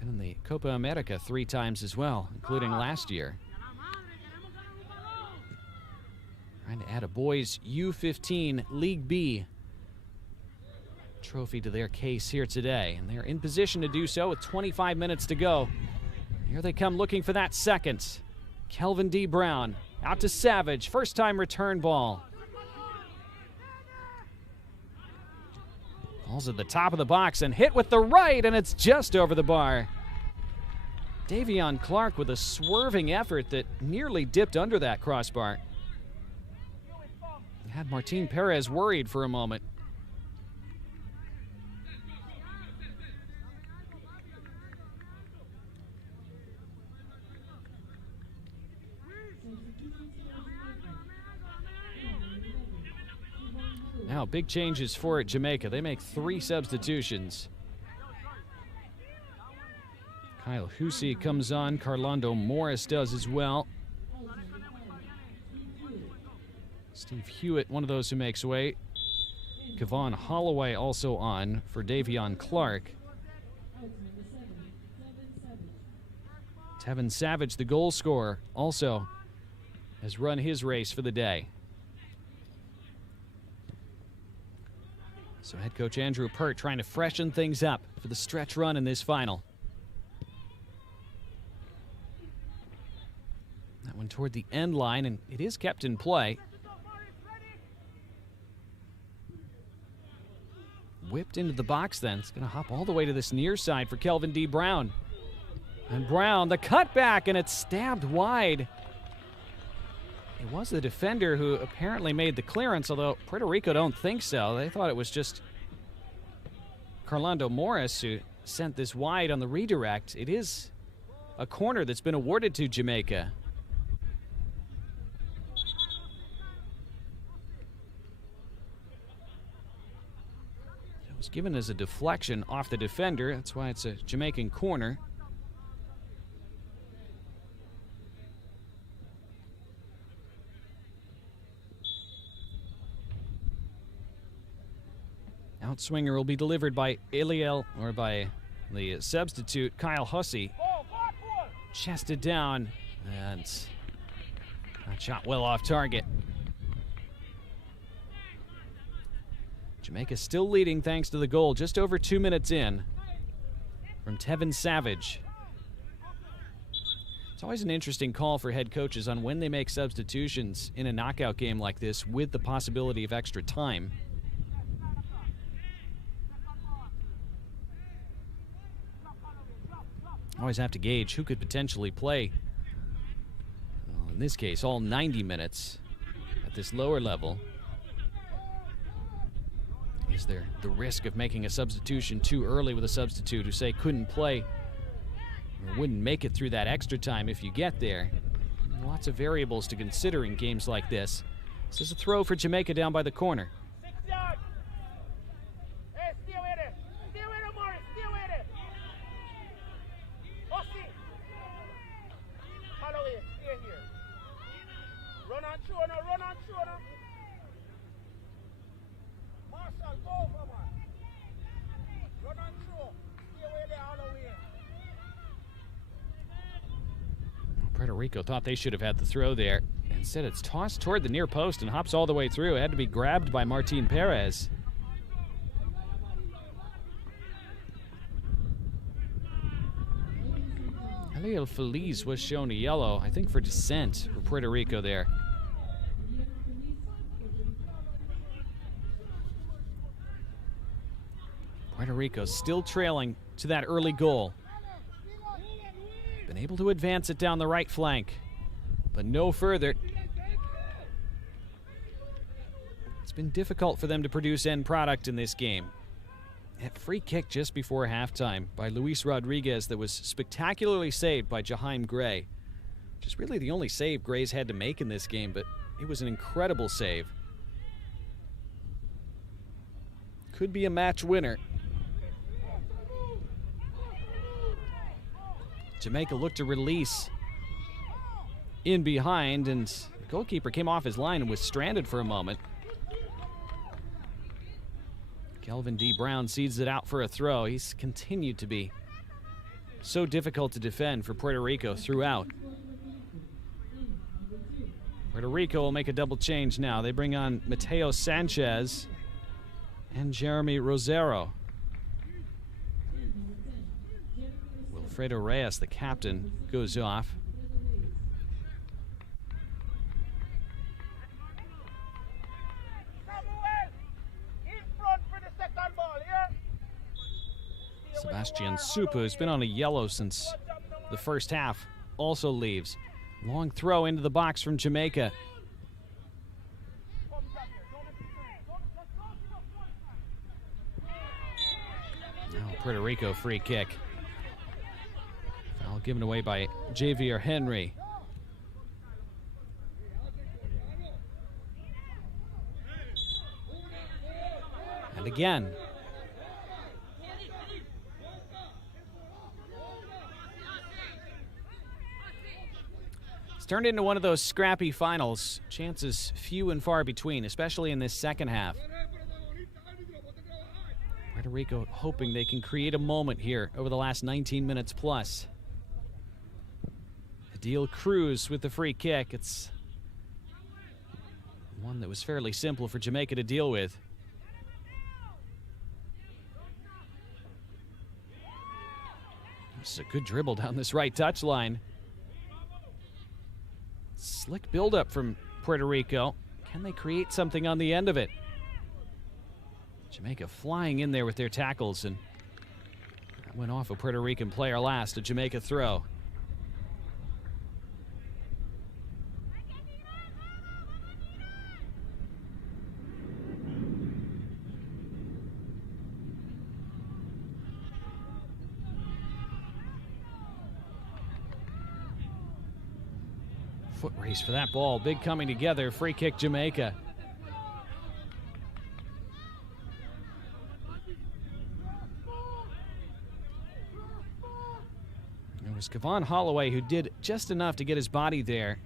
Been in the Copa America 3 times as well, including last year. Trying to add a boys U-15 League B trophy to their case here today. And they're in position to do so with 25 minutes to go. Here they come looking for that second. Kelvin D. Brown out to Savage. First-time return ball. Ball's at the top of the box and hit with the right, and it's just over the bar. Davion Clark with a swerving effort that nearly dipped under that crossbar. Had Martin Perez worried for a moment. Now, big changes for Jamaica. They make 3 substitutions. Kyle Hussey comes on. Carlondo Morris does as well. Steve Hewitt, one of those who makes way. Kevon Holloway also on for Davion Clark. Tevin Savage, the goal scorer, also has run his race for the day. So head coach Andrew Pert trying to freshen things up for the stretch run in this final. That one toward the end line, and it is kept in play. Whipped into the box then. It's going to hop all the way to this near side for Kelvin D. Brown. And Brown, the cutback, and it's stabbed wide. It was the defender who apparently made the clearance, although Puerto Rico don't think so. They thought it was just Carlando Morris who sent this wide on the redirect. It is a corner that's been awarded to Jamaica. It was given as a deflection off the defender. That's why it's a Jamaican corner. Outswinger will be delivered by by the substitute, Kyle Hussey. Chested down, and that shot well off target. Jamaica still leading thanks to the goal just over 2 minutes in from Tevin Savage. It's always an interesting call for head coaches on when they make substitutions in a knockout game like this with the possibility of extra time. Always have to gauge who could potentially play, well, in this case, all 90 minutes at this lower level. Is there the risk of making a substitution too early with a substitute who, say, couldn't play or wouldn't make it through that extra time if you get there? Lots of variables to consider in games like this. This is a throw for Jamaica down by the corner. 6 yards. Hey, stay with it. Stay with it, Morris. Stay with it. Hussey. Holloway, stay here. Run on through now. Run on through now. Marshall, go over, man. Run on through. Stay away there, Holloway. Puerto Rico thought they should have had the throw there. Instead, it's tossed toward the near post and hops all the way through. It had to be grabbed by Martin Perez. Eliel Feliz was shown a yellow, I think for dissent for Puerto Rico there. Puerto Rico still trailing to that early goal. Been able to advance it down the right flank, but no further. It's been difficult for them to produce end product in this game. That free kick just before halftime by Luis Rodriguez that was spectacularly saved by Jaheim Gray, which is really the only save Gray's had to make in this game, but it was an incredible save. Could be a match winner. Jamaica looked to release in behind, and the goalkeeper came off his line and was stranded for a moment. Kelvin D. Brown seeds it out for a throw. He's continued to be so difficult to defend for Puerto Rico throughout. Puerto Rico will make a double change now. They bring on Mateo Sanchez and Jeremy Rosero. Wilfredo Reyes, the captain, goes off. Sebastian Supa, who's been on a yellow since the first half, also leaves. Long throw into the box from Jamaica. Now Puerto Rico free kick. Foul given away by Javier Henry. And again. It's turned into one of those scrappy finals. Chances few and far between, especially in this second half. Puerto Rico hoping they can create a moment here over the last 19 minutes plus. Adil Cruz with the free kick. It's one that was fairly simple for Jamaica to deal with. This is a good dribble down this right touchline. Slick buildup from Puerto Rico. Can they create something on the end of it? Jamaica flying in there with their tackles, and that went off a Puerto Rican player last, a Jamaica throw. Foot race for that ball. Big coming together. Free kick Jamaica. It was Kevon Holloway who did just enough to get his body there.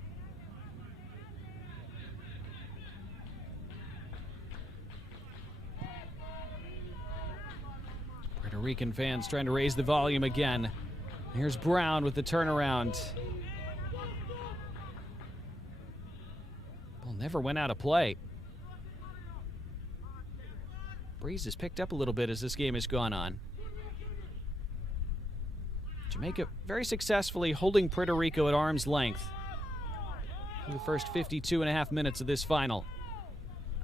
Puerto Rican fans trying to raise the volume again. Here's Brown with the turnaround. Ball never went out of play. Breeze has picked up a little bit as this game has gone on. Jamaica very successfully holding Puerto Rico at arm's length for the first 52.5 minutes of this final.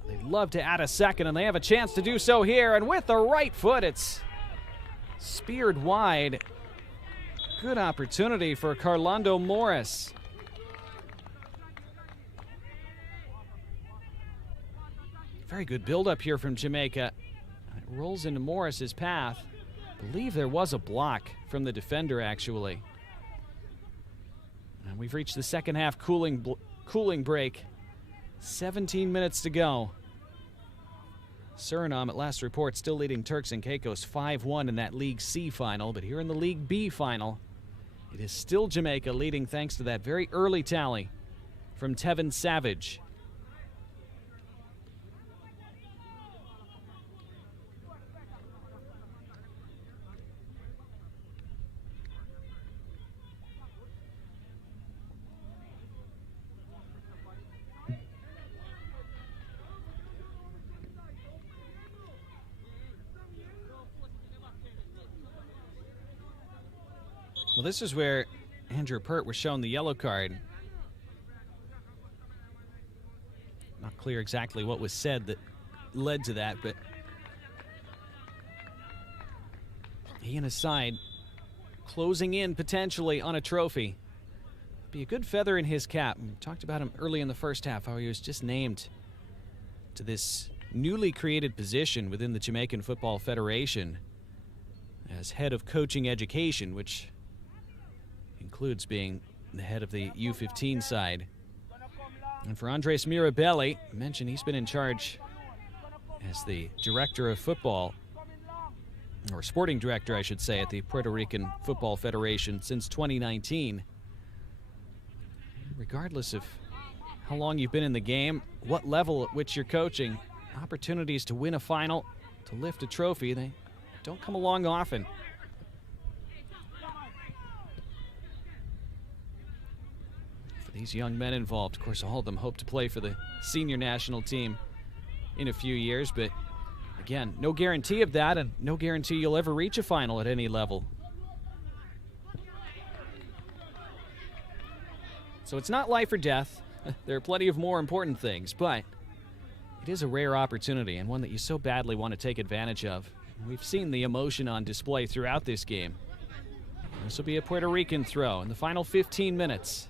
They'd love to add a second, and they have a chance to do so here. And with the right foot, it's speared wide. Good opportunity for Carlando Morris. Very good build-up here from Jamaica. It rolls into Morris's path. I believe there was a block from the defender, actually. And we've reached the second half cooling break. 17 minutes to go. Suriname, at last report, still leading Turks and Caicos 5-1 in that League C final. But here in the League B final, it is still Jamaica leading thanks to that very early tally from Tevin Savage. Well, this is where Andrew Pert was shown the yellow card. Not clear exactly what was said that led to that, but he and his side closing in potentially on a trophy. Be a good feather in his cap. We talked about him early in the first half, how he was just named to this newly created position within the Jamaican Football Federation as head of coaching education, which includes being the head of the U-15 side. And for Andres Mirabelli, I mentioned he's been in charge as the director of football, or sporting director, I should say, at the Puerto Rican Football Federation since 2019. Regardless of how long you've been in the game, what level at which you're coaching, opportunities to win a final, to lift a trophy, they don't come along often. These young men involved, of course, all of them hope to play for the senior national team in a few years, but again, no guarantee of that, and no guarantee you'll ever reach a final at any level. So it's not life or death. There are plenty of more important things, but it is a rare opportunity and one that you so badly want to take advantage of. We've seen the emotion on display throughout this game. This will be a Puerto Rican throw in the final 15 minutes.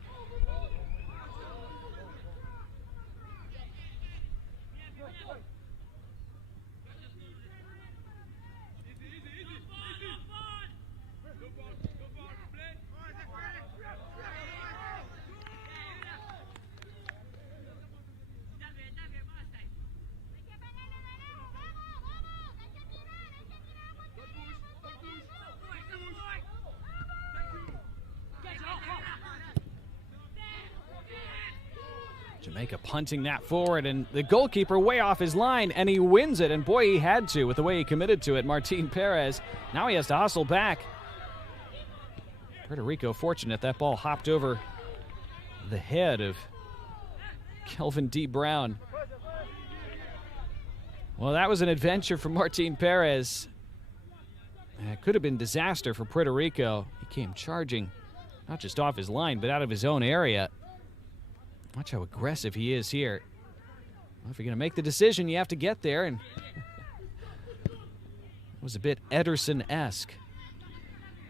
Jamaica punting that forward, and the goalkeeper way off his line, and he wins it. And boy, he had to with the way he committed to it, Martin Perez. Now he has to hustle back. Puerto Rico fortunate that ball hopped over the head of Kelvin D. Brown. Well, that was an adventure for Martin Perez. It could have been disaster for Puerto Rico. He came charging, not just off his line, but out of his own area. Watch how aggressive he is here. Well, if you're going to make the decision, you have to get there. And it was a bit Ederson-esque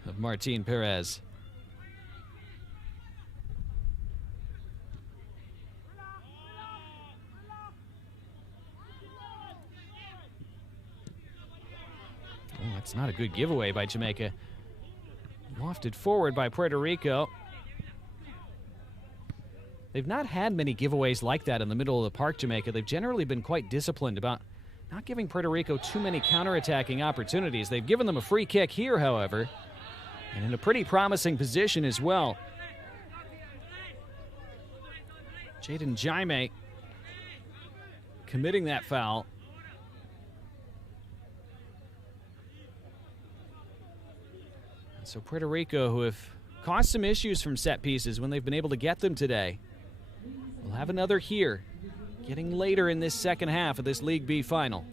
of Martin Perez. Oh, that's not a good giveaway by Jamaica. Wafted forward by Puerto Rico. They've not had many giveaways like that in the middle of the park, Jamaica. They've generally been quite disciplined about not giving Puerto Rico too many counterattacking opportunities. They've given them a free kick here, however, and in a pretty promising position as well. Jaden Jaime committing that foul. So Puerto Rico, who have caused some issues from set pieces when they've been able to get them today, will have another here, getting later in this second half of this League B final.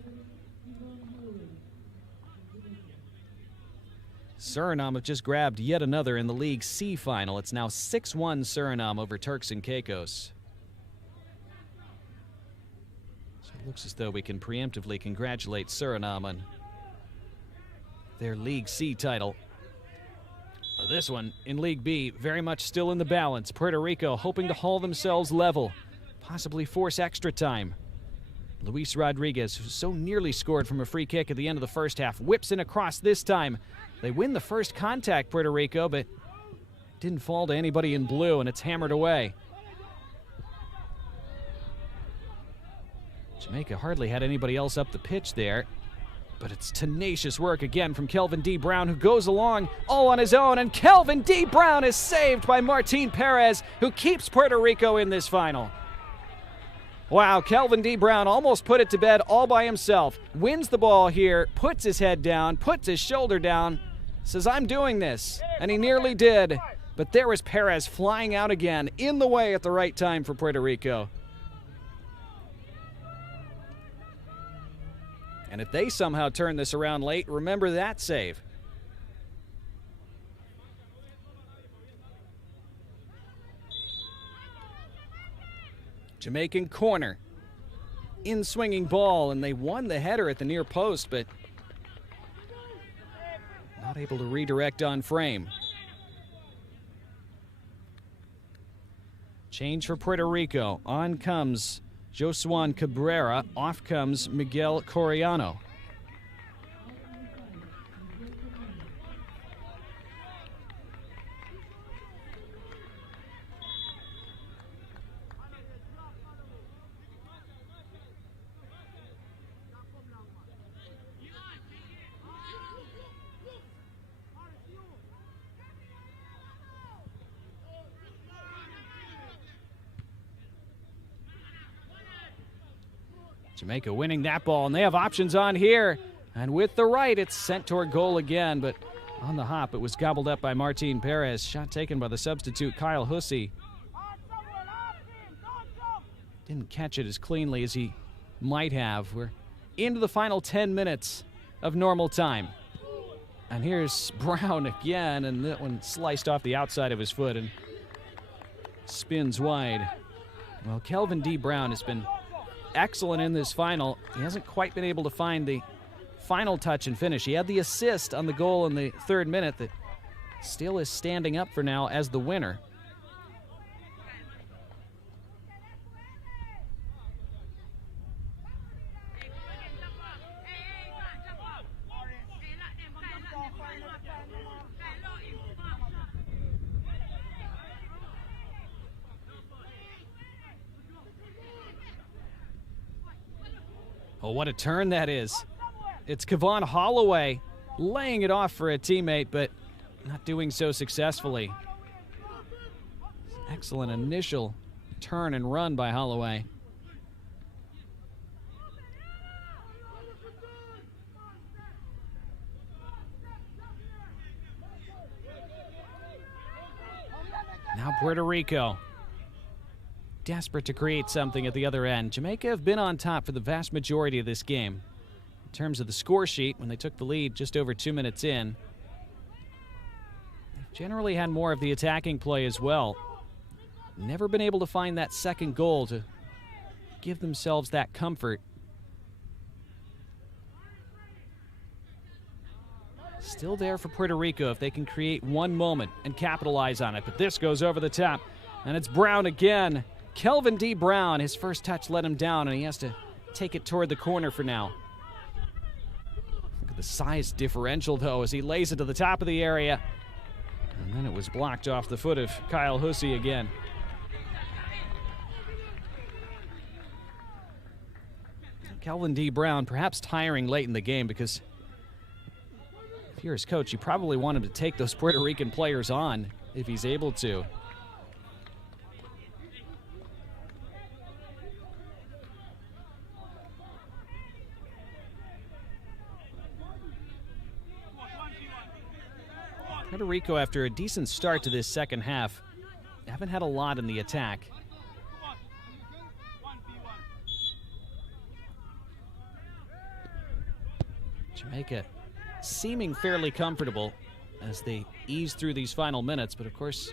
Suriname have just grabbed yet another in the League C final. It's now 6-1 Suriname over Turks and Caicos. So it looks as though we can preemptively congratulate Suriname on their League C title. This one in League B, very much still in the balance. Puerto Rico hoping to haul themselves level, possibly force extra time. Luis Rodriguez, who so nearly scored from a free kick at the end of the first half, whips in across this time. They win the first contact, Puerto Rico, but didn't fall to anybody in blue, and it's hammered away. Jamaica hardly had anybody else up the pitch there. But it's tenacious work again from Kelvin D. Brown, who goes along all on his own. And Kelvin D. Brown is saved by Martin Perez, who keeps Puerto Rico in this final. Wow, Kelvin D. Brown almost put it to bed all by himself. Wins the ball here, puts his head down, puts his shoulder down, says, I'm doing this. And he nearly did. But there was Perez flying out again, in the way at the right time for Puerto Rico. And if they somehow turn this around late, remember that save. Jamaican corner. In-swinging ball, and they won the header at the near post, but not able to redirect on frame. Change for Puerto Rico. On comes Josuan Cabrera. Off comes Miguel Coriano. Jamaica winning that ball, and they have options on here. And with the right, it's sent toward goal again, but on the hop, it was gobbled up by Martin Perez. Shot taken by the substitute, Kyle Hussey. Didn't catch it as cleanly as he might have. We're into the final 10 minutes of normal time. And here's Brown again, and that one sliced off the outside of his foot and spins wide. Well, Kelvin D. Brown has been excellent in this final. He hasn't quite been able to find the final touch and finish. He had the assist on the goal in the third minute that still is standing up for now as the winner. Oh, what a turn that is. It's Kevon Holloway laying it off for a teammate, but not doing so successful. Excellent initial turn and run by Holloway. Now Puerto Rico, desperate to create something at the other end. Jamaica have been on top for the vast majority of this game. In terms of the score sheet, when they took the lead just over 2 minutes in, they've generally had more of the attacking play as well. Never been able to find that second goal to give themselves that comfort. Still there for Puerto Rico if they can create one moment and capitalize on it. But this goes over the top, and it's Brown again. Kelvin D. Brown, his first touch let him down, and he has to take it toward the corner for now. Look at the size differential, though, as he lays it to the top of the area. And then it was blocked off the foot of Kyle Hussey again. Kelvin D. Brown perhaps tiring late in the game, because if you're his coach, you probably want him to take those Puerto Rican players on if he's able to. Puerto Rico, after a decent start to this second half, haven't had a lot in the attack. Jamaica seeming fairly comfortable as they ease through these final minutes, but of course,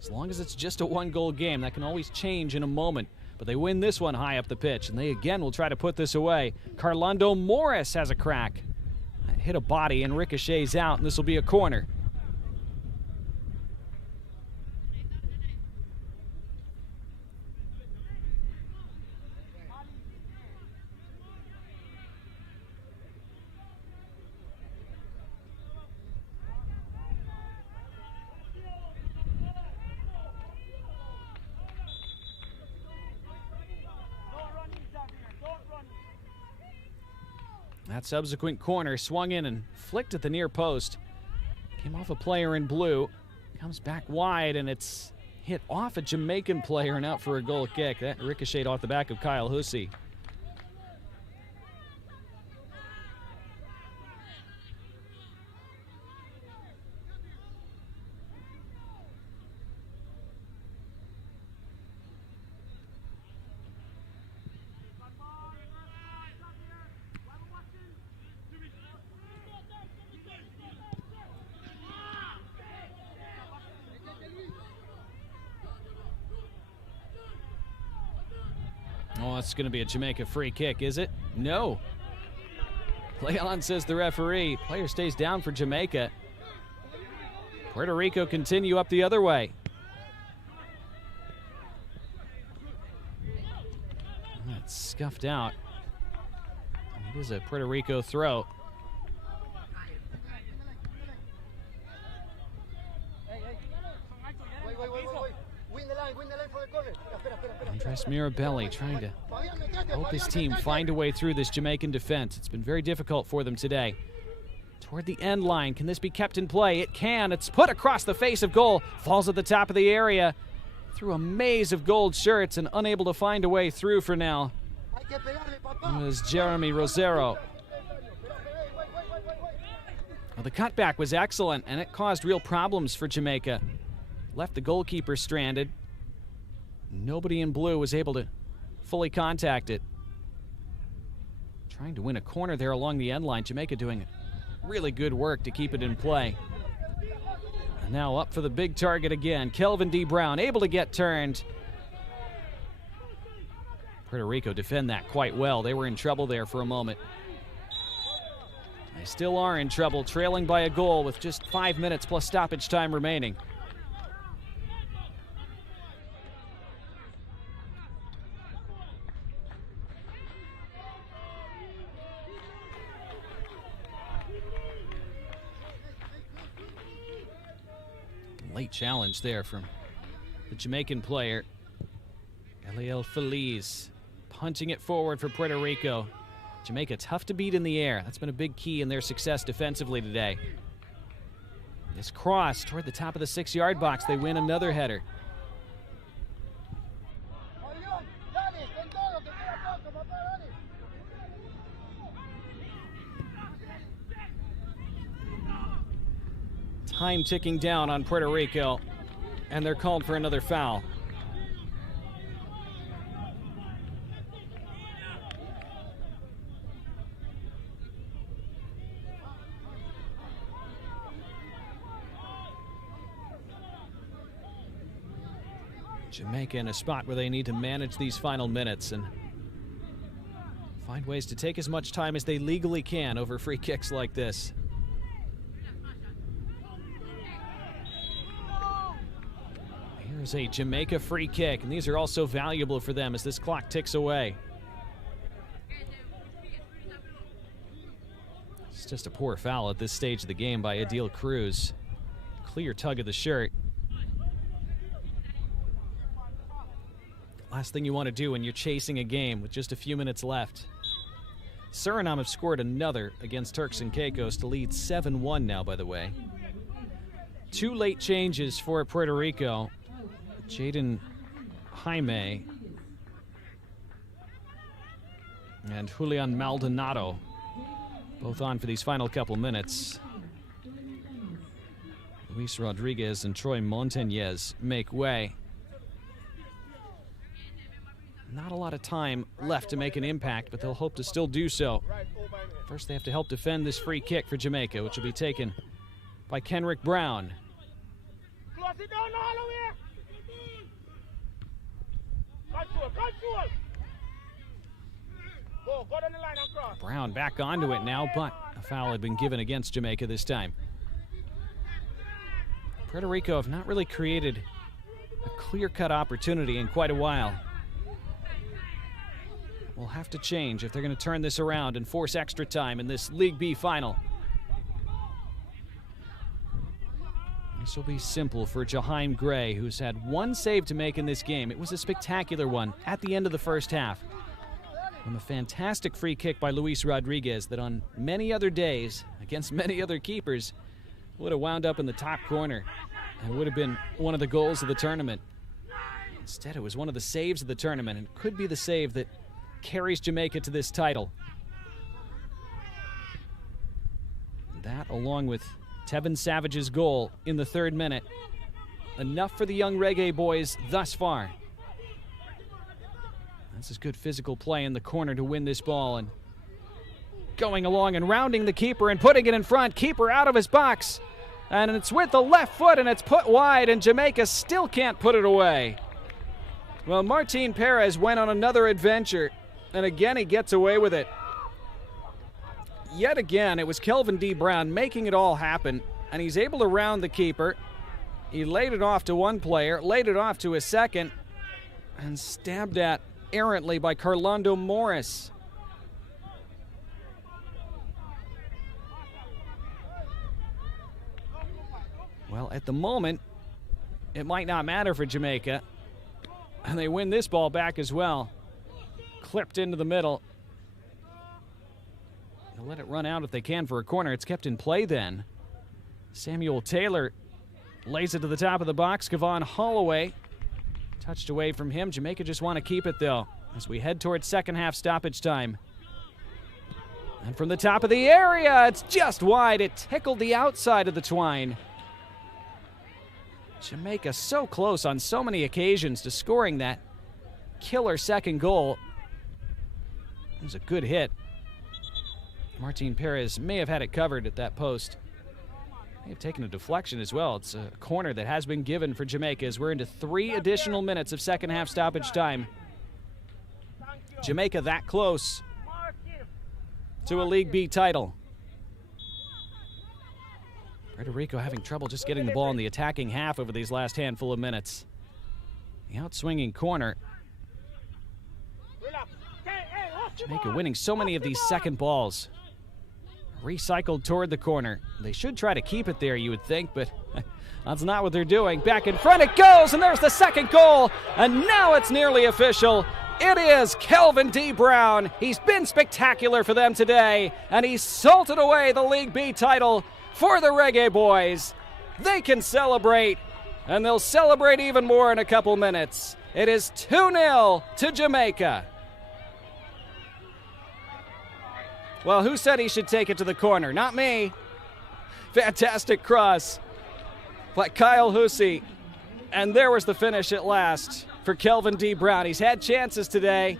as long as it's just a one-goal game, that can always change in a moment. But they win this one high up the pitch, and they again will try to put this away. Carlondo Morris has a crack. Hit a body and ricochets out, and this will be a corner. That subsequent corner swung in and flicked at the near post. Came off a player in blue. Comes back wide, and it's hit off a Jamaican player and out for a goal kick. That ricocheted off the back of Kyle Hussey. Oh, it's going to be a Jamaica free kick, is it? No. Play on, says the referee. Player stays down for Jamaica. Puerto Rico continue up the other way. That's scuffed out. It is a Puerto Rico throw. Andres Mirabelli trying to help his team find a way through this Jamaican defense. It's been very difficult for them today. Toward the end line, can this be kept in play? It can. It's put across the face of goal. Falls at the top of the area. Through a maze of gold shirts and unable to find a way through for now. It was Jeremy Rosero. Well, the cutback was excellent, and it caused real problems for Jamaica. Left the goalkeeper stranded. Nobody in blue was able to fully contact it. Trying to win a corner there along the end line. Jamaica doing really good work to keep it in play. And now up for the big target again. Kelvin D. Brown able to get turned. Puerto Rico defend that quite well. They were in trouble there for a moment. They still are in trouble, trailing by a goal with just 5 minutes plus stoppage time remaining. Late challenge there from the Jamaican player. Eliel Feliz punching it forward for Puerto Rico. Jamaica tough to beat in the air. That's been a big key in their success defensively today. This cross toward the top of the 6-yard box. They win another header. Time ticking down on Puerto Rico, and they're called for another foul. Jamaica in a spot where they need to manage these final minutes and find ways to take as much time as they legally can over free kicks like this. Here's a Jamaica free kick, and these are also valuable for them as this clock ticks away. It's just a poor foul at this stage of the game by Adil Cruz. Clear tug of the shirt. Last thing you want to do when you're chasing a game with just a few minutes left. Suriname have scored another against Turks and Caicos to lead 7-1 now, by the way. 2 late changes for Puerto Rico. Jaden Jaime and Julian Maldonado both on for these final couple minutes. Luis Rodriguez and Troy Montañez make way. Not a lot of time left to make an impact, but they'll hope to still do so. First, they have to help defend this free kick for Jamaica, which will be taken by Kenrick Brown. Close it down all the way. Control. Go down the line and cross. Brown back onto it now, but a foul had been given against Jamaica this time. Puerto Rico have not really created a clear-cut opportunity in quite a while. Will have to change if they're going to turn this around and force extra time in this League B final. This will be simple for Jaheim Gray, who's had 1 save to make in this game. It was a spectacular one at the end of the first half. From a fantastic free kick by Luis Rodriguez that on many other days, against many other keepers, would have wound up in the top corner and would have been one of the goals of the tournament. Instead, it was one of the saves of the tournament, and it could be the save that carries Jamaica to this title. That, along with Tevin Savage's goal in the 3rd minute, enough for the young Reggae boys thus far. This is good physical play in the corner to win this ball, and going along and rounding the keeper and putting it in front. Keeper out of his box, and it's with the left foot, and it's put wide, and Jamaica still can't put it away. Well, Martin Perez went on another adventure, and again he gets away with it. Yet again, it was Kelvin D. Brown making it all happen, and he's able to round the keeper. He laid it off to one player, laid it off to a second, and stabbed at errantly by Carlondo Morris. Well, at the moment, it might not matter for Jamaica, and they win this ball back as well. Clipped into the middle. They'll let it run out if they can for a corner. It's kept in play then. Samuel Taylor lays it to the top of the box. Kevon Holloway touched away from him. Jamaica just want to keep it, though, as we head towards second half stoppage time. And from the top of the area, it's just wide. It tickled the outside of the twine. Jamaica so close on so many occasions to scoring that killer second goal. It was a good hit. Martin Perez may have had it covered at that post. May have taken a deflection as well. It's a corner that has been given for Jamaica as we're into 3 additional minutes of second half stoppage time. Jamaica that close to a League B title. Puerto Rico having trouble just getting the ball in the attacking half over these last handful of minutes. The outswinging corner. Jamaica winning so many of these second balls. Recycled toward the corner. They should try to keep it there, you would think, but that's not what they're doing. Back in front it goes, and there's the second goal, and now it's nearly official. It is Kelvin D. Brown. He's been spectacular for them today, and he's salted away the League B title for the Reggae Boys. They can celebrate, and they'll celebrate even more in a couple minutes. It is 2-0 to Jamaica. Well, who said he should take it to the corner? Not me. Fantastic cross by Kyle Hussey. And there was the finish at last for Kelvin D. Brown. He's had chances today.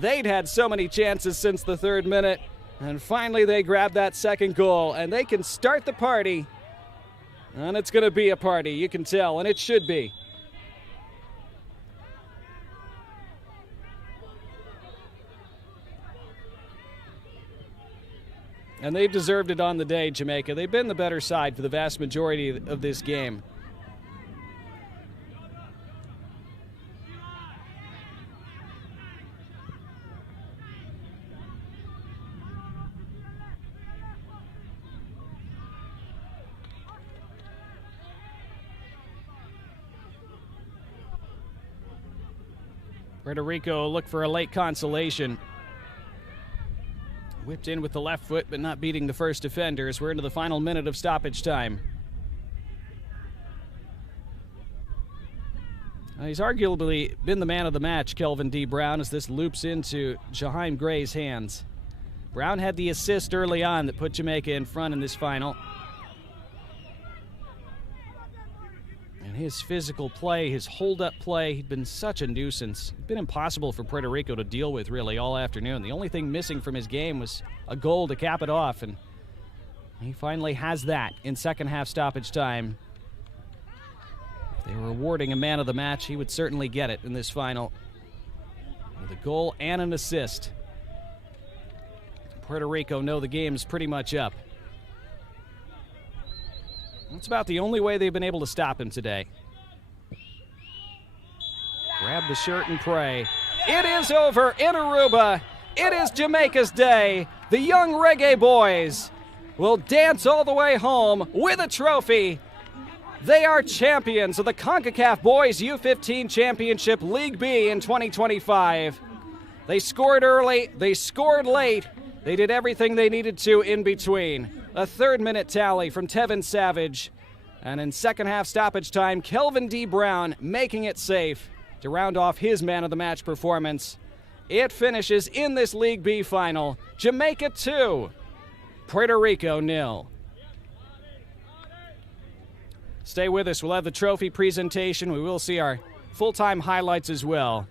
They'd had so many chances since the 3rd minute. And finally they grabbed that second goal. And they can start the party. And it's going to be a party, you can tell. And it should be. And they've deserved it on the day, Jamaica. They've been the better side for the vast majority of this game. Puerto Rico look for a late consolation. Whipped in with the left foot, but not beating the first defenders. We're into the final minute of stoppage time. He's arguably been the man of the match, Kelvin D. Brown, as this loops into Jaheim Gray's hands. Brown had the assist early on that put Jamaica in front in this final. And his physical play, his hold-up play, he'd been such a nuisance. It'd been impossible for Puerto Rico to deal with, really, all afternoon. The only thing missing from his game was a goal to cap it off, and he finally has that in second-half stoppage time. If they were awarding a man of the match, he would certainly get it in this final, with a goal and an assist. Puerto Rico know the game's pretty much up. That's about the only way they've been able to stop him today. Grab the shirt and pray. It is over in Aruba. It is Jamaica's day. The young reggae boys will dance all the way home with a trophy. They are champions of the Concacaf Boys U-15 Championship League B in 2025. They scored early. They scored late. They did everything they needed to in between. A 3rd-minute tally from Tevin Savage. And in second-half stoppage time, Kelvin D. Brown making it safe to round off his man-of-the-match performance. It finishes in this League B final. Jamaica 2, Puerto Rico 0. Stay with us. We'll have the trophy presentation. We will see our full-time highlights as well.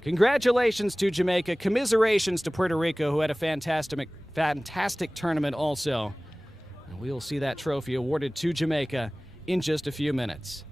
Congratulations to Jamaica. Commiserations to Puerto Rico, who had a fantastic tournament also. And we'll see that trophy awarded to Jamaica in just a few minutes.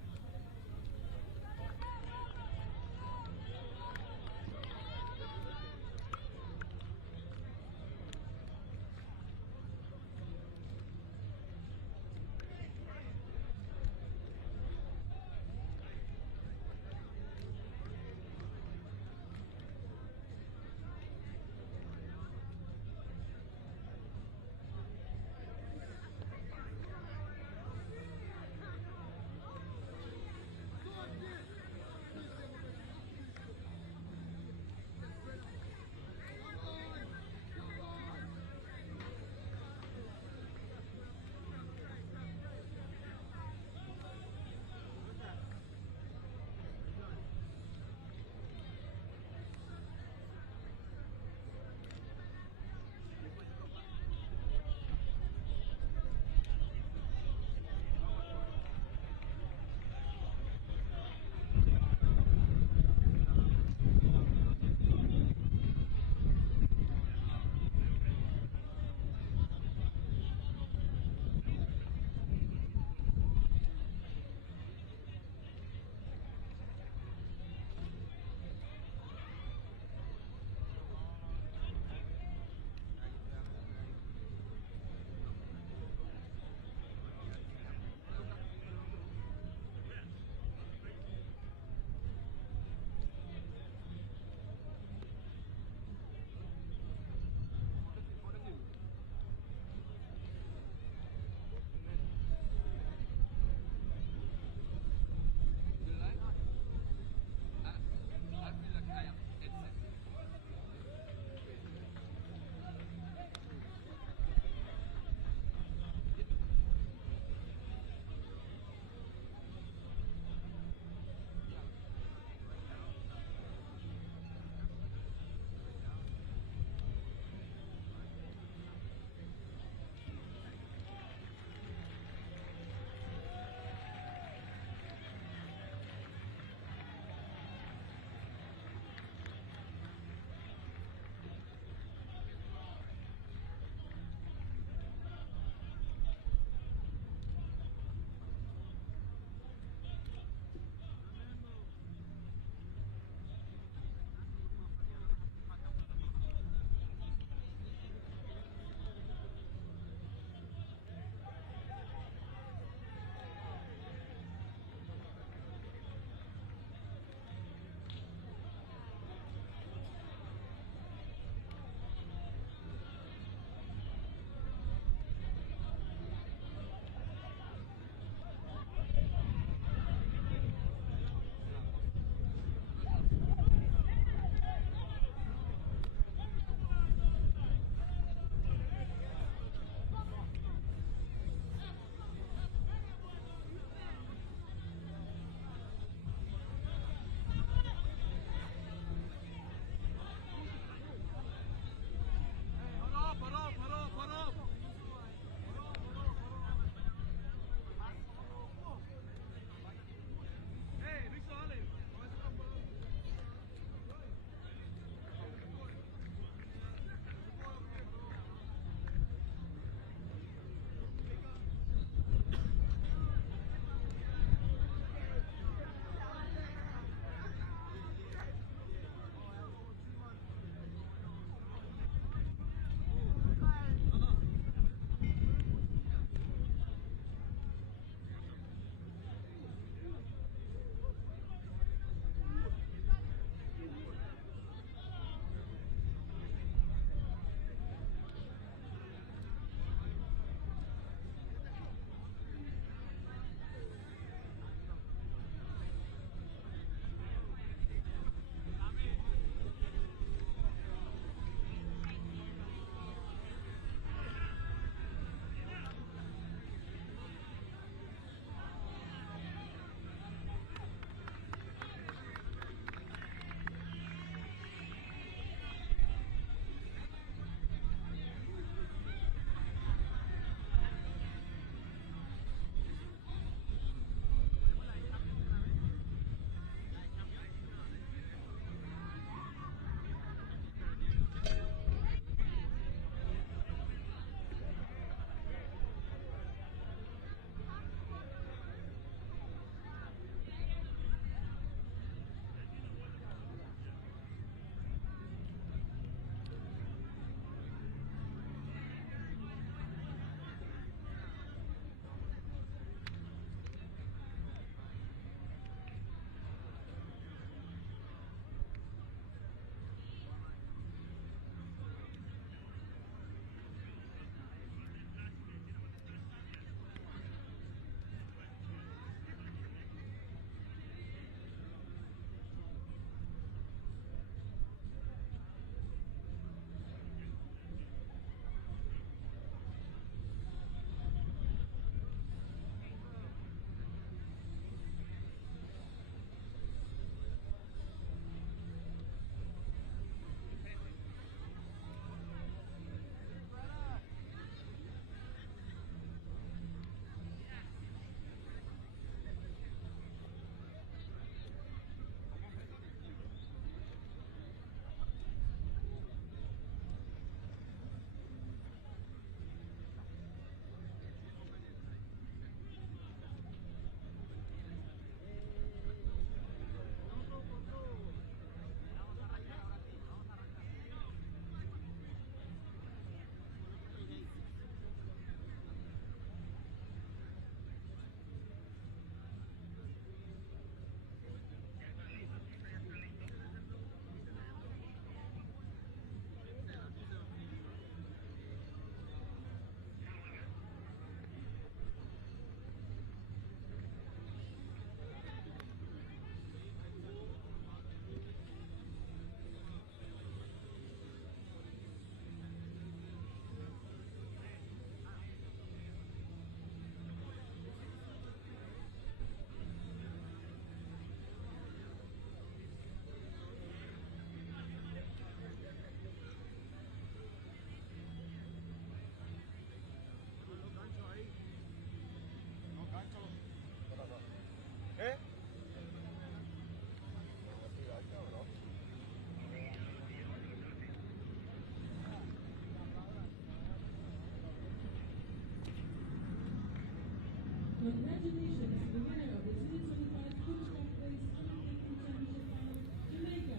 Congratulations to the winner of the 2025 Concacaf Boys U-15 Championship Final, Jamaica.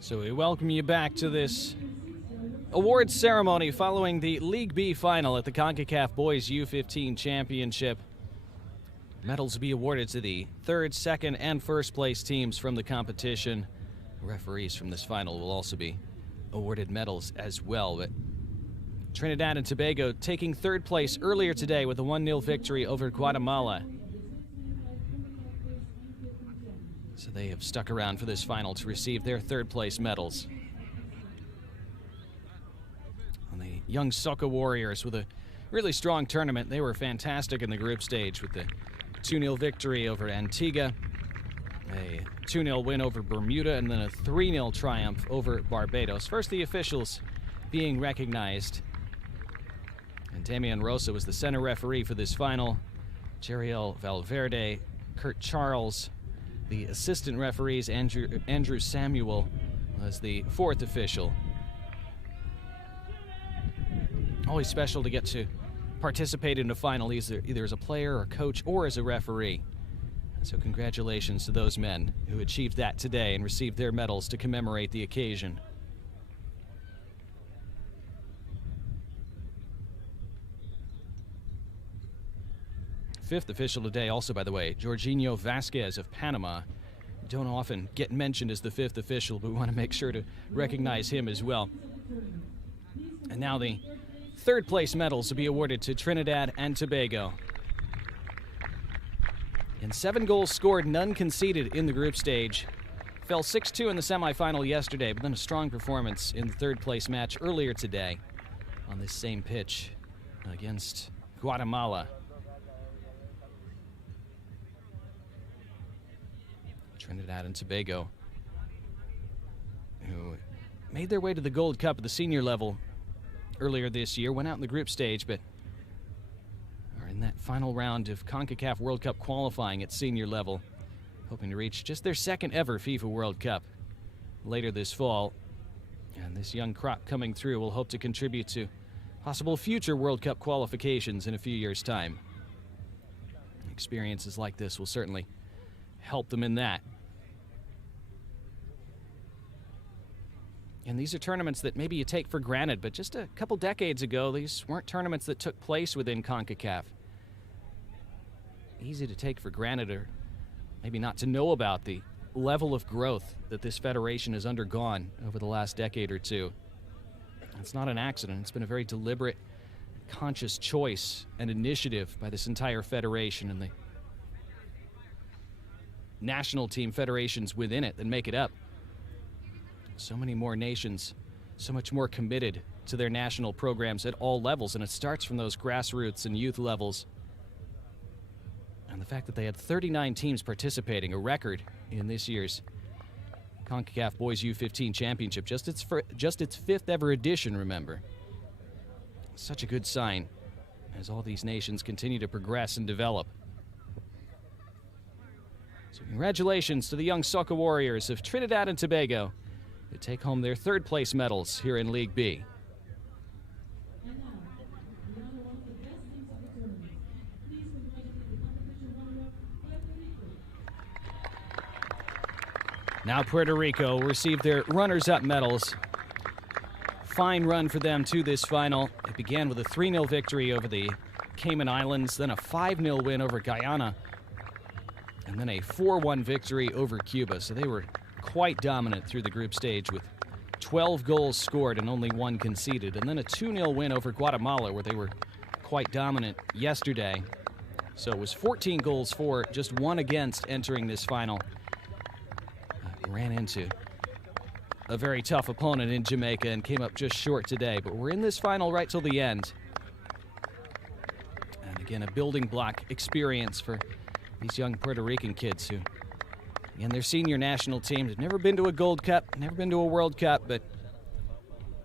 So we welcome you back to this awards ceremony following the League B final at the Concacaf Boys U-15 Championship. Medals will be awarded to the third, second, and first place teams from the competition. Referees from this final will also be awarded medals as well. But Trinidad and Tobago taking third place earlier today with a 1-0 victory over Guatemala. So they have stuck around for this final to receive their third place medals. And the young Soca Warriors with a really strong tournament. They were fantastic in the group stage with the 2-0 victory over Antigua, a 2-0 win over Bermuda, and then a 3-0 triumph over Barbados. First, the officials being recognized. And Damian Rosa was the center referee for this final. Jeriel Valverde, Kurt Charles, the assistant referees. Andrew Samuel was the fourth official. Always special to get to participate in a final, either as a player or coach or as a referee. So congratulations to those men who achieved that today and received their medals to commemorate the occasion. Fifth official today also, by the way, Jorginho Vasquez of Panama. Don't often get mentioned as the fifth official, but we want to make sure to recognize him as well. And now the third place medals will be awarded to Trinidad and Tobago. And 7 goals scored, none conceded in the group stage. Fell 6-2 in the semifinal yesterday, but then a strong performance in the third place match earlier today on this same pitch against Guatemala. Trinidad and Tobago, who made their way to the Gold Cup at the senior level earlier this year, went out in the group stage, but are in that final round of CONCACAF World Cup qualifying at senior level, hoping to reach just their second ever FIFA World Cup later this fall. And this young crop coming through will hope to contribute to possible future World Cup qualifications in a few years' time. Experiences like this will certainly help them in that. And these are tournaments that maybe you take for granted, but just a couple decades ago, these weren't tournaments that took place within CONCACAF. Easy to take for granted, or maybe not to know about the level of growth that this federation has undergone over the last decade or two. It's not an accident. It's been a very deliberate, conscious choice and initiative by this entire federation and the national team federations within it that make it up. So many more nations, so much more committed to their national programs at all levels, and it starts from those grassroots and youth levels. And the fact that they had 39 teams participating, a record in this year's CONCACAF Boys U-15 Championship, just its fifth ever edition, remember. Such a good sign as all these nations continue to progress and develop. So congratulations to the young Soca Warriors of Trinidad and Tobago, to take home their third place medals here in League B. And now, we honor one of the best teams of the tournament. Please congratulate the competition runner-up, Puerto Rico. Now Puerto Rico will receive their runners-up medals. Fine run for them to this final. It began with a 3-0 victory over the Cayman Islands, then a 5-0 win over Guyana, and then a 4-1 victory over Cuba. So they were quite dominant through the group stage with 12 goals scored and only 1 conceded, and then a 2-0 win over Guatemala, where they were quite dominant yesterday. So it was 14 goals for, just 1 against entering this final. Ran into a very tough opponent in Jamaica and came up just short today, but we're in this final right till the end. And again, a building block experience for these young Puerto Rican kids who, again, their senior national team have never been to a Gold Cup, never been to a World Cup, but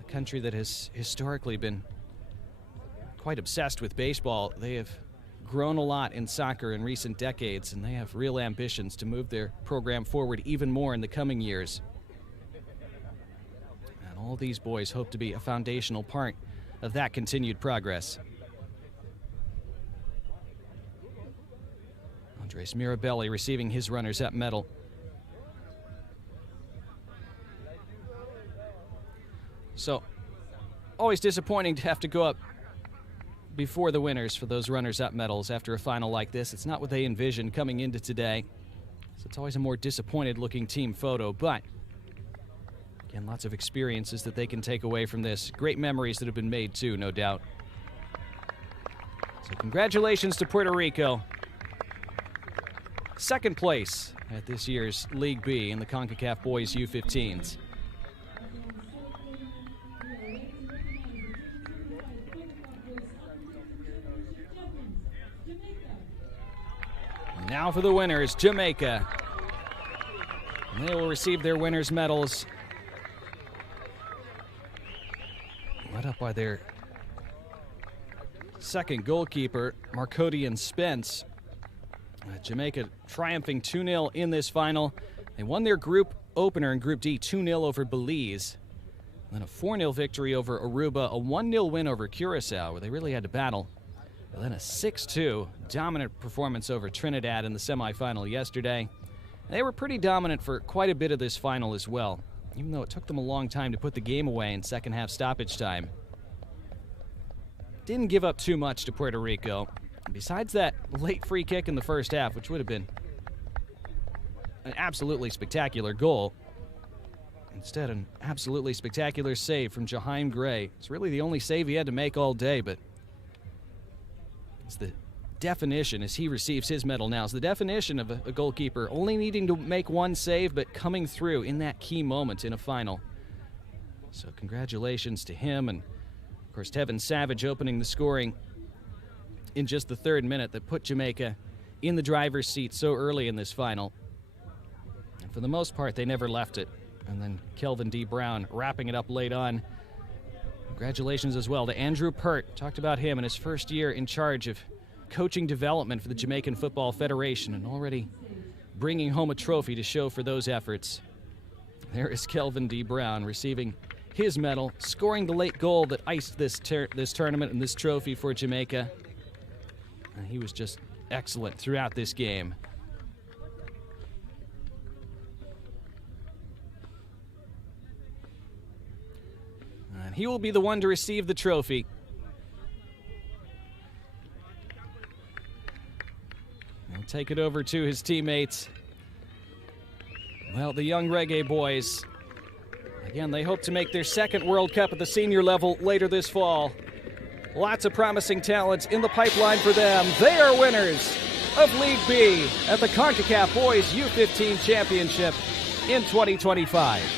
a country that has historically been quite obsessed with baseball. They have grown a lot in soccer in recent decades, and they have real ambitions to move their program forward even more in the coming years. And all these boys hope to be a foundational part of that continued progress. Andres Mirabelli receiving his runners-up medal. So, always disappointing to have to go up before the winners for those runners-up medals after a final like this. It's not what they envisioned coming into today. So it's always a more disappointed-looking team photo, but again, lots of experiences that they can take away from this. Great memories that have been made, too, no doubt. So congratulations to Puerto Rico. Second place at this year's League B in the Concacaf Boys U-15s. Now for the winners, Jamaica. And they will receive their winners' medals, led up by their second goalkeeper, Marcodian Spence. Jamaica triumphing 2-0 in this final. They won their group opener in Group D 2-0 over Belize. Then a 4-0 victory over Aruba, a 1-0 win over Curacao, where they really had to battle. And then a 6-2 dominant performance over Trinidad in the semifinal yesterday. They were pretty dominant for quite a bit of this final as well, even though it took them a long time to put the game away in second half stoppage time. Didn't give up too much to Puerto Rico. Besides that late free kick in the first half, which would have been an absolutely spectacular goal, instead an absolutely spectacular save from Jaheim Gray. It's really the only save he had to make all day, but it's the definition, as he receives his medal now, is the definition of a goalkeeper only needing to make one save, but coming through in that key moment in a final. So congratulations to him, and of course Tevin Savage opening the scoring in just the third minute that put Jamaica in the driver's seat so early in this final. And for the most part, they never left it. And then Kelvin D. Brown wrapping it up late on. Congratulations as well to Andrew Pert. Talked about him in his first year in charge of coaching development for the Jamaican Football Federation, and already bringing home a trophy to show for those efforts. There is Kelvin D. Brown receiving his medal, scoring the late goal that iced this tournament and this trophy for Jamaica. And he was just excellent throughout this game. And he will be the one to receive the trophy. He'll take it over to his teammates. Well, the young Reggae boys, again, they hope to make their second World Cup at the senior level later this fall. Lots of promising talent in the pipeline for them. They are winners of League B at the Concacaf Boys U-15 Championship in 2025.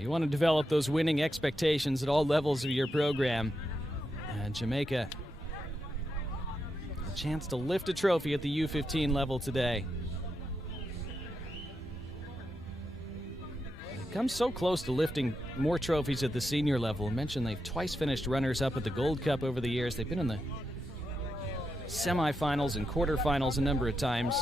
You want to develop those winning expectations at all levels of your program. And Jamaica, a chance to lift a trophy at the U-15 level today. They've come so close to lifting more trophies at the senior level. I mentioned they've twice finished runners-up at the Gold Cup over the years. They've been in the semifinals and quarterfinals a number of times.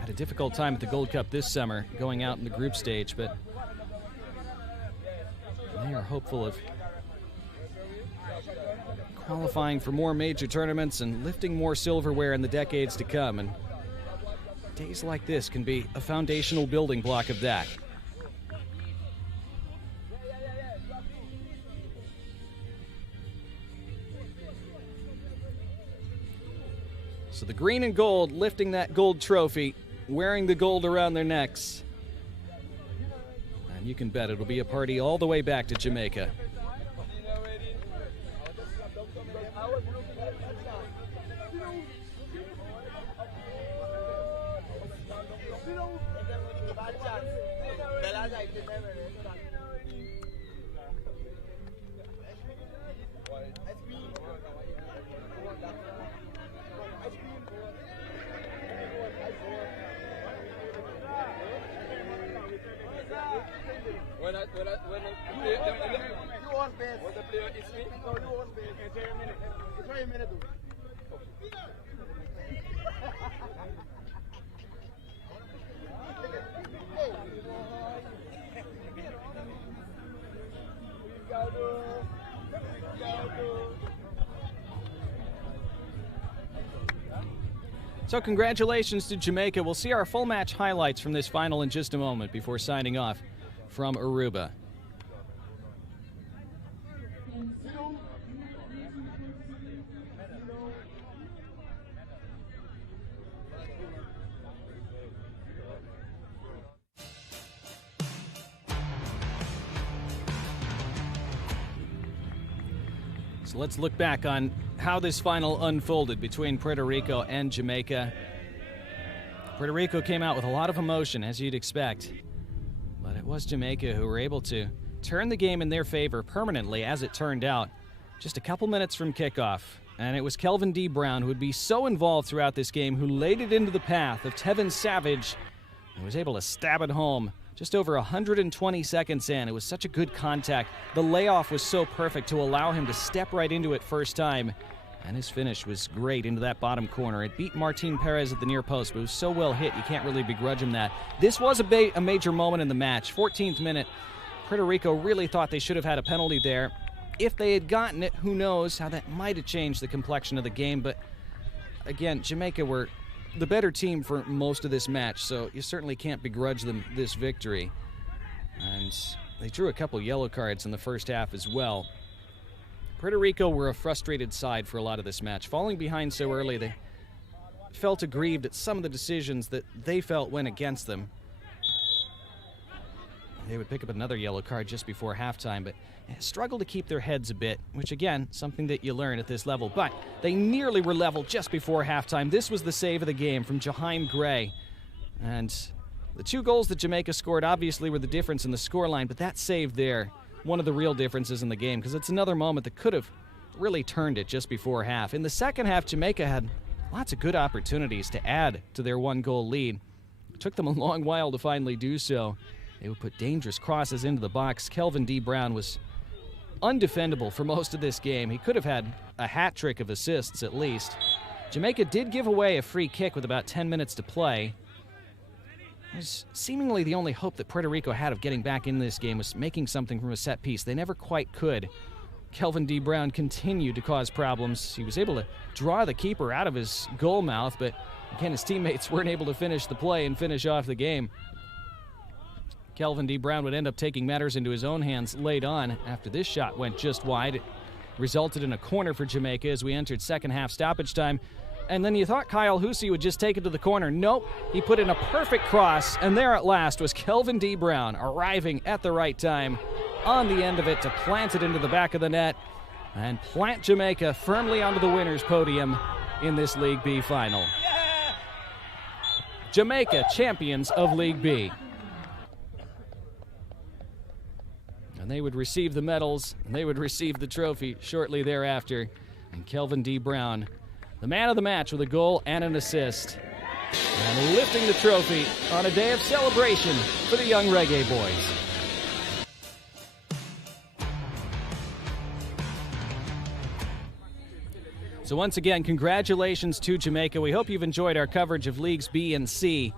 Had a difficult time at the Gold Cup this summer, going out in the group stage, but they are hopeful of qualifying for more major tournaments and lifting more silverware in the decades to come. And days like this can be a foundational building block of that. So the green and gold lifting that gold trophy, wearing the gold around their necks. And you can bet it'll be a party all the way back to Jamaica. You on base. When the player is me? No, you on base. It's 30 minutes. It's 30 minutes. So congratulations to Jamaica. We'll see our full match highlights from this final in just a moment before signing off from Aruba. So let's look back on how this final unfolded between Puerto Rico and Jamaica. Puerto Rico came out with a lot of emotion, as you'd expect, but it was Jamaica who were able to turn the game in their favor permanently, as it turned out, just a couple minutes from kickoff. And it was Kelvin D. Brown who would be so involved throughout this game, who laid it into the path of Tevin Savage and was able to stab it home just over 120 seconds in. It was such a good contact. The layoff was so perfect to allow him to step right into it first time. And his finish was great into that bottom corner. It beat Martin Perez at the near post, but it was so well hit, you can't really begrudge him that. This was a major moment in the match. 14th minute, Puerto Rico really thought they should have had a penalty there. If they had gotten it, who knows how that might have changed the complexion of the game. But again, Jamaica were the better team for most of this match, so you certainly can't begrudge them this victory. And they drew a couple yellow cards in the first half as well. Puerto Rico were a frustrated side for a lot of this match. Falling behind so early, they felt aggrieved at some of the decisions that they felt went against them. They would pick up another yellow card just before halftime, but struggled to keep their heads a bit, which again, something that you learn at this level. But they nearly were level just before halftime. This was the save of the game from Jaheim Gray. And the two goals that Jamaica scored obviously were the difference in the scoreline, but that save there, one of the real differences in the game, because it's another moment that could have really turned it just before half. In the second half, Jamaica had lots of good opportunities to add to their one-goal lead. It took them a long while to finally do so. They would put dangerous crosses into the box. Kelvin D. Brown was undefendable for most of this game. He could have had a hat trick of assists at least. Jamaica did give away a free kick with about 10 minutes to play. It was seemingly the only hope that Puerto Rico had of getting back in this game was making something from a set piece. They never quite could. Kelvin D. Brown continued to cause problems. He was able to draw the keeper out of his goal mouth, but again, his teammates weren't able to finish the play and finish off the game. Kelvin D. Brown would end up taking matters into his own hands late on after this shot went just wide. It resulted in a corner for Jamaica as we entered second half stoppage time. And then you thought Kyle Hussey would just take it to the corner. Nope, he put in a perfect cross, and there at last was Kelvin D. Brown arriving at the right time on the end of it to plant it into the back of the net and plant Jamaica firmly onto the winner's podium in this League B final. Jamaica, champions of League B. And they would receive the medals, and they would receive the trophy shortly thereafter. And Kelvin D. Brown, the man of the match with a goal and an assist, and lifting the trophy on a day of celebration for the young Reggae Boys. So once again, congratulations to Jamaica. We hope you've enjoyed our coverage of Leagues B and C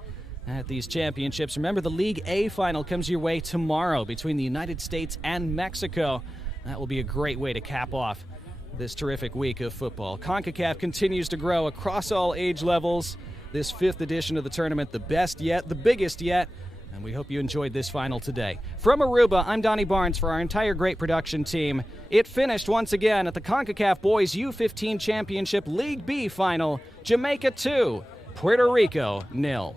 at these championships. Remember, the League A final comes your way tomorrow between the United States and Mexico. That will be a great way to cap off this terrific week of football. Concacaf continues to grow across all age levels. This fifth edition of the tournament, the best yet, the biggest yet, and we hope you enjoyed this final today. From Aruba, I'm Donnie Barnes for our entire great production team. It finished once again at the Concacaf Boys U-15 Championship League B final. Jamaica 2, Puerto Rico 0.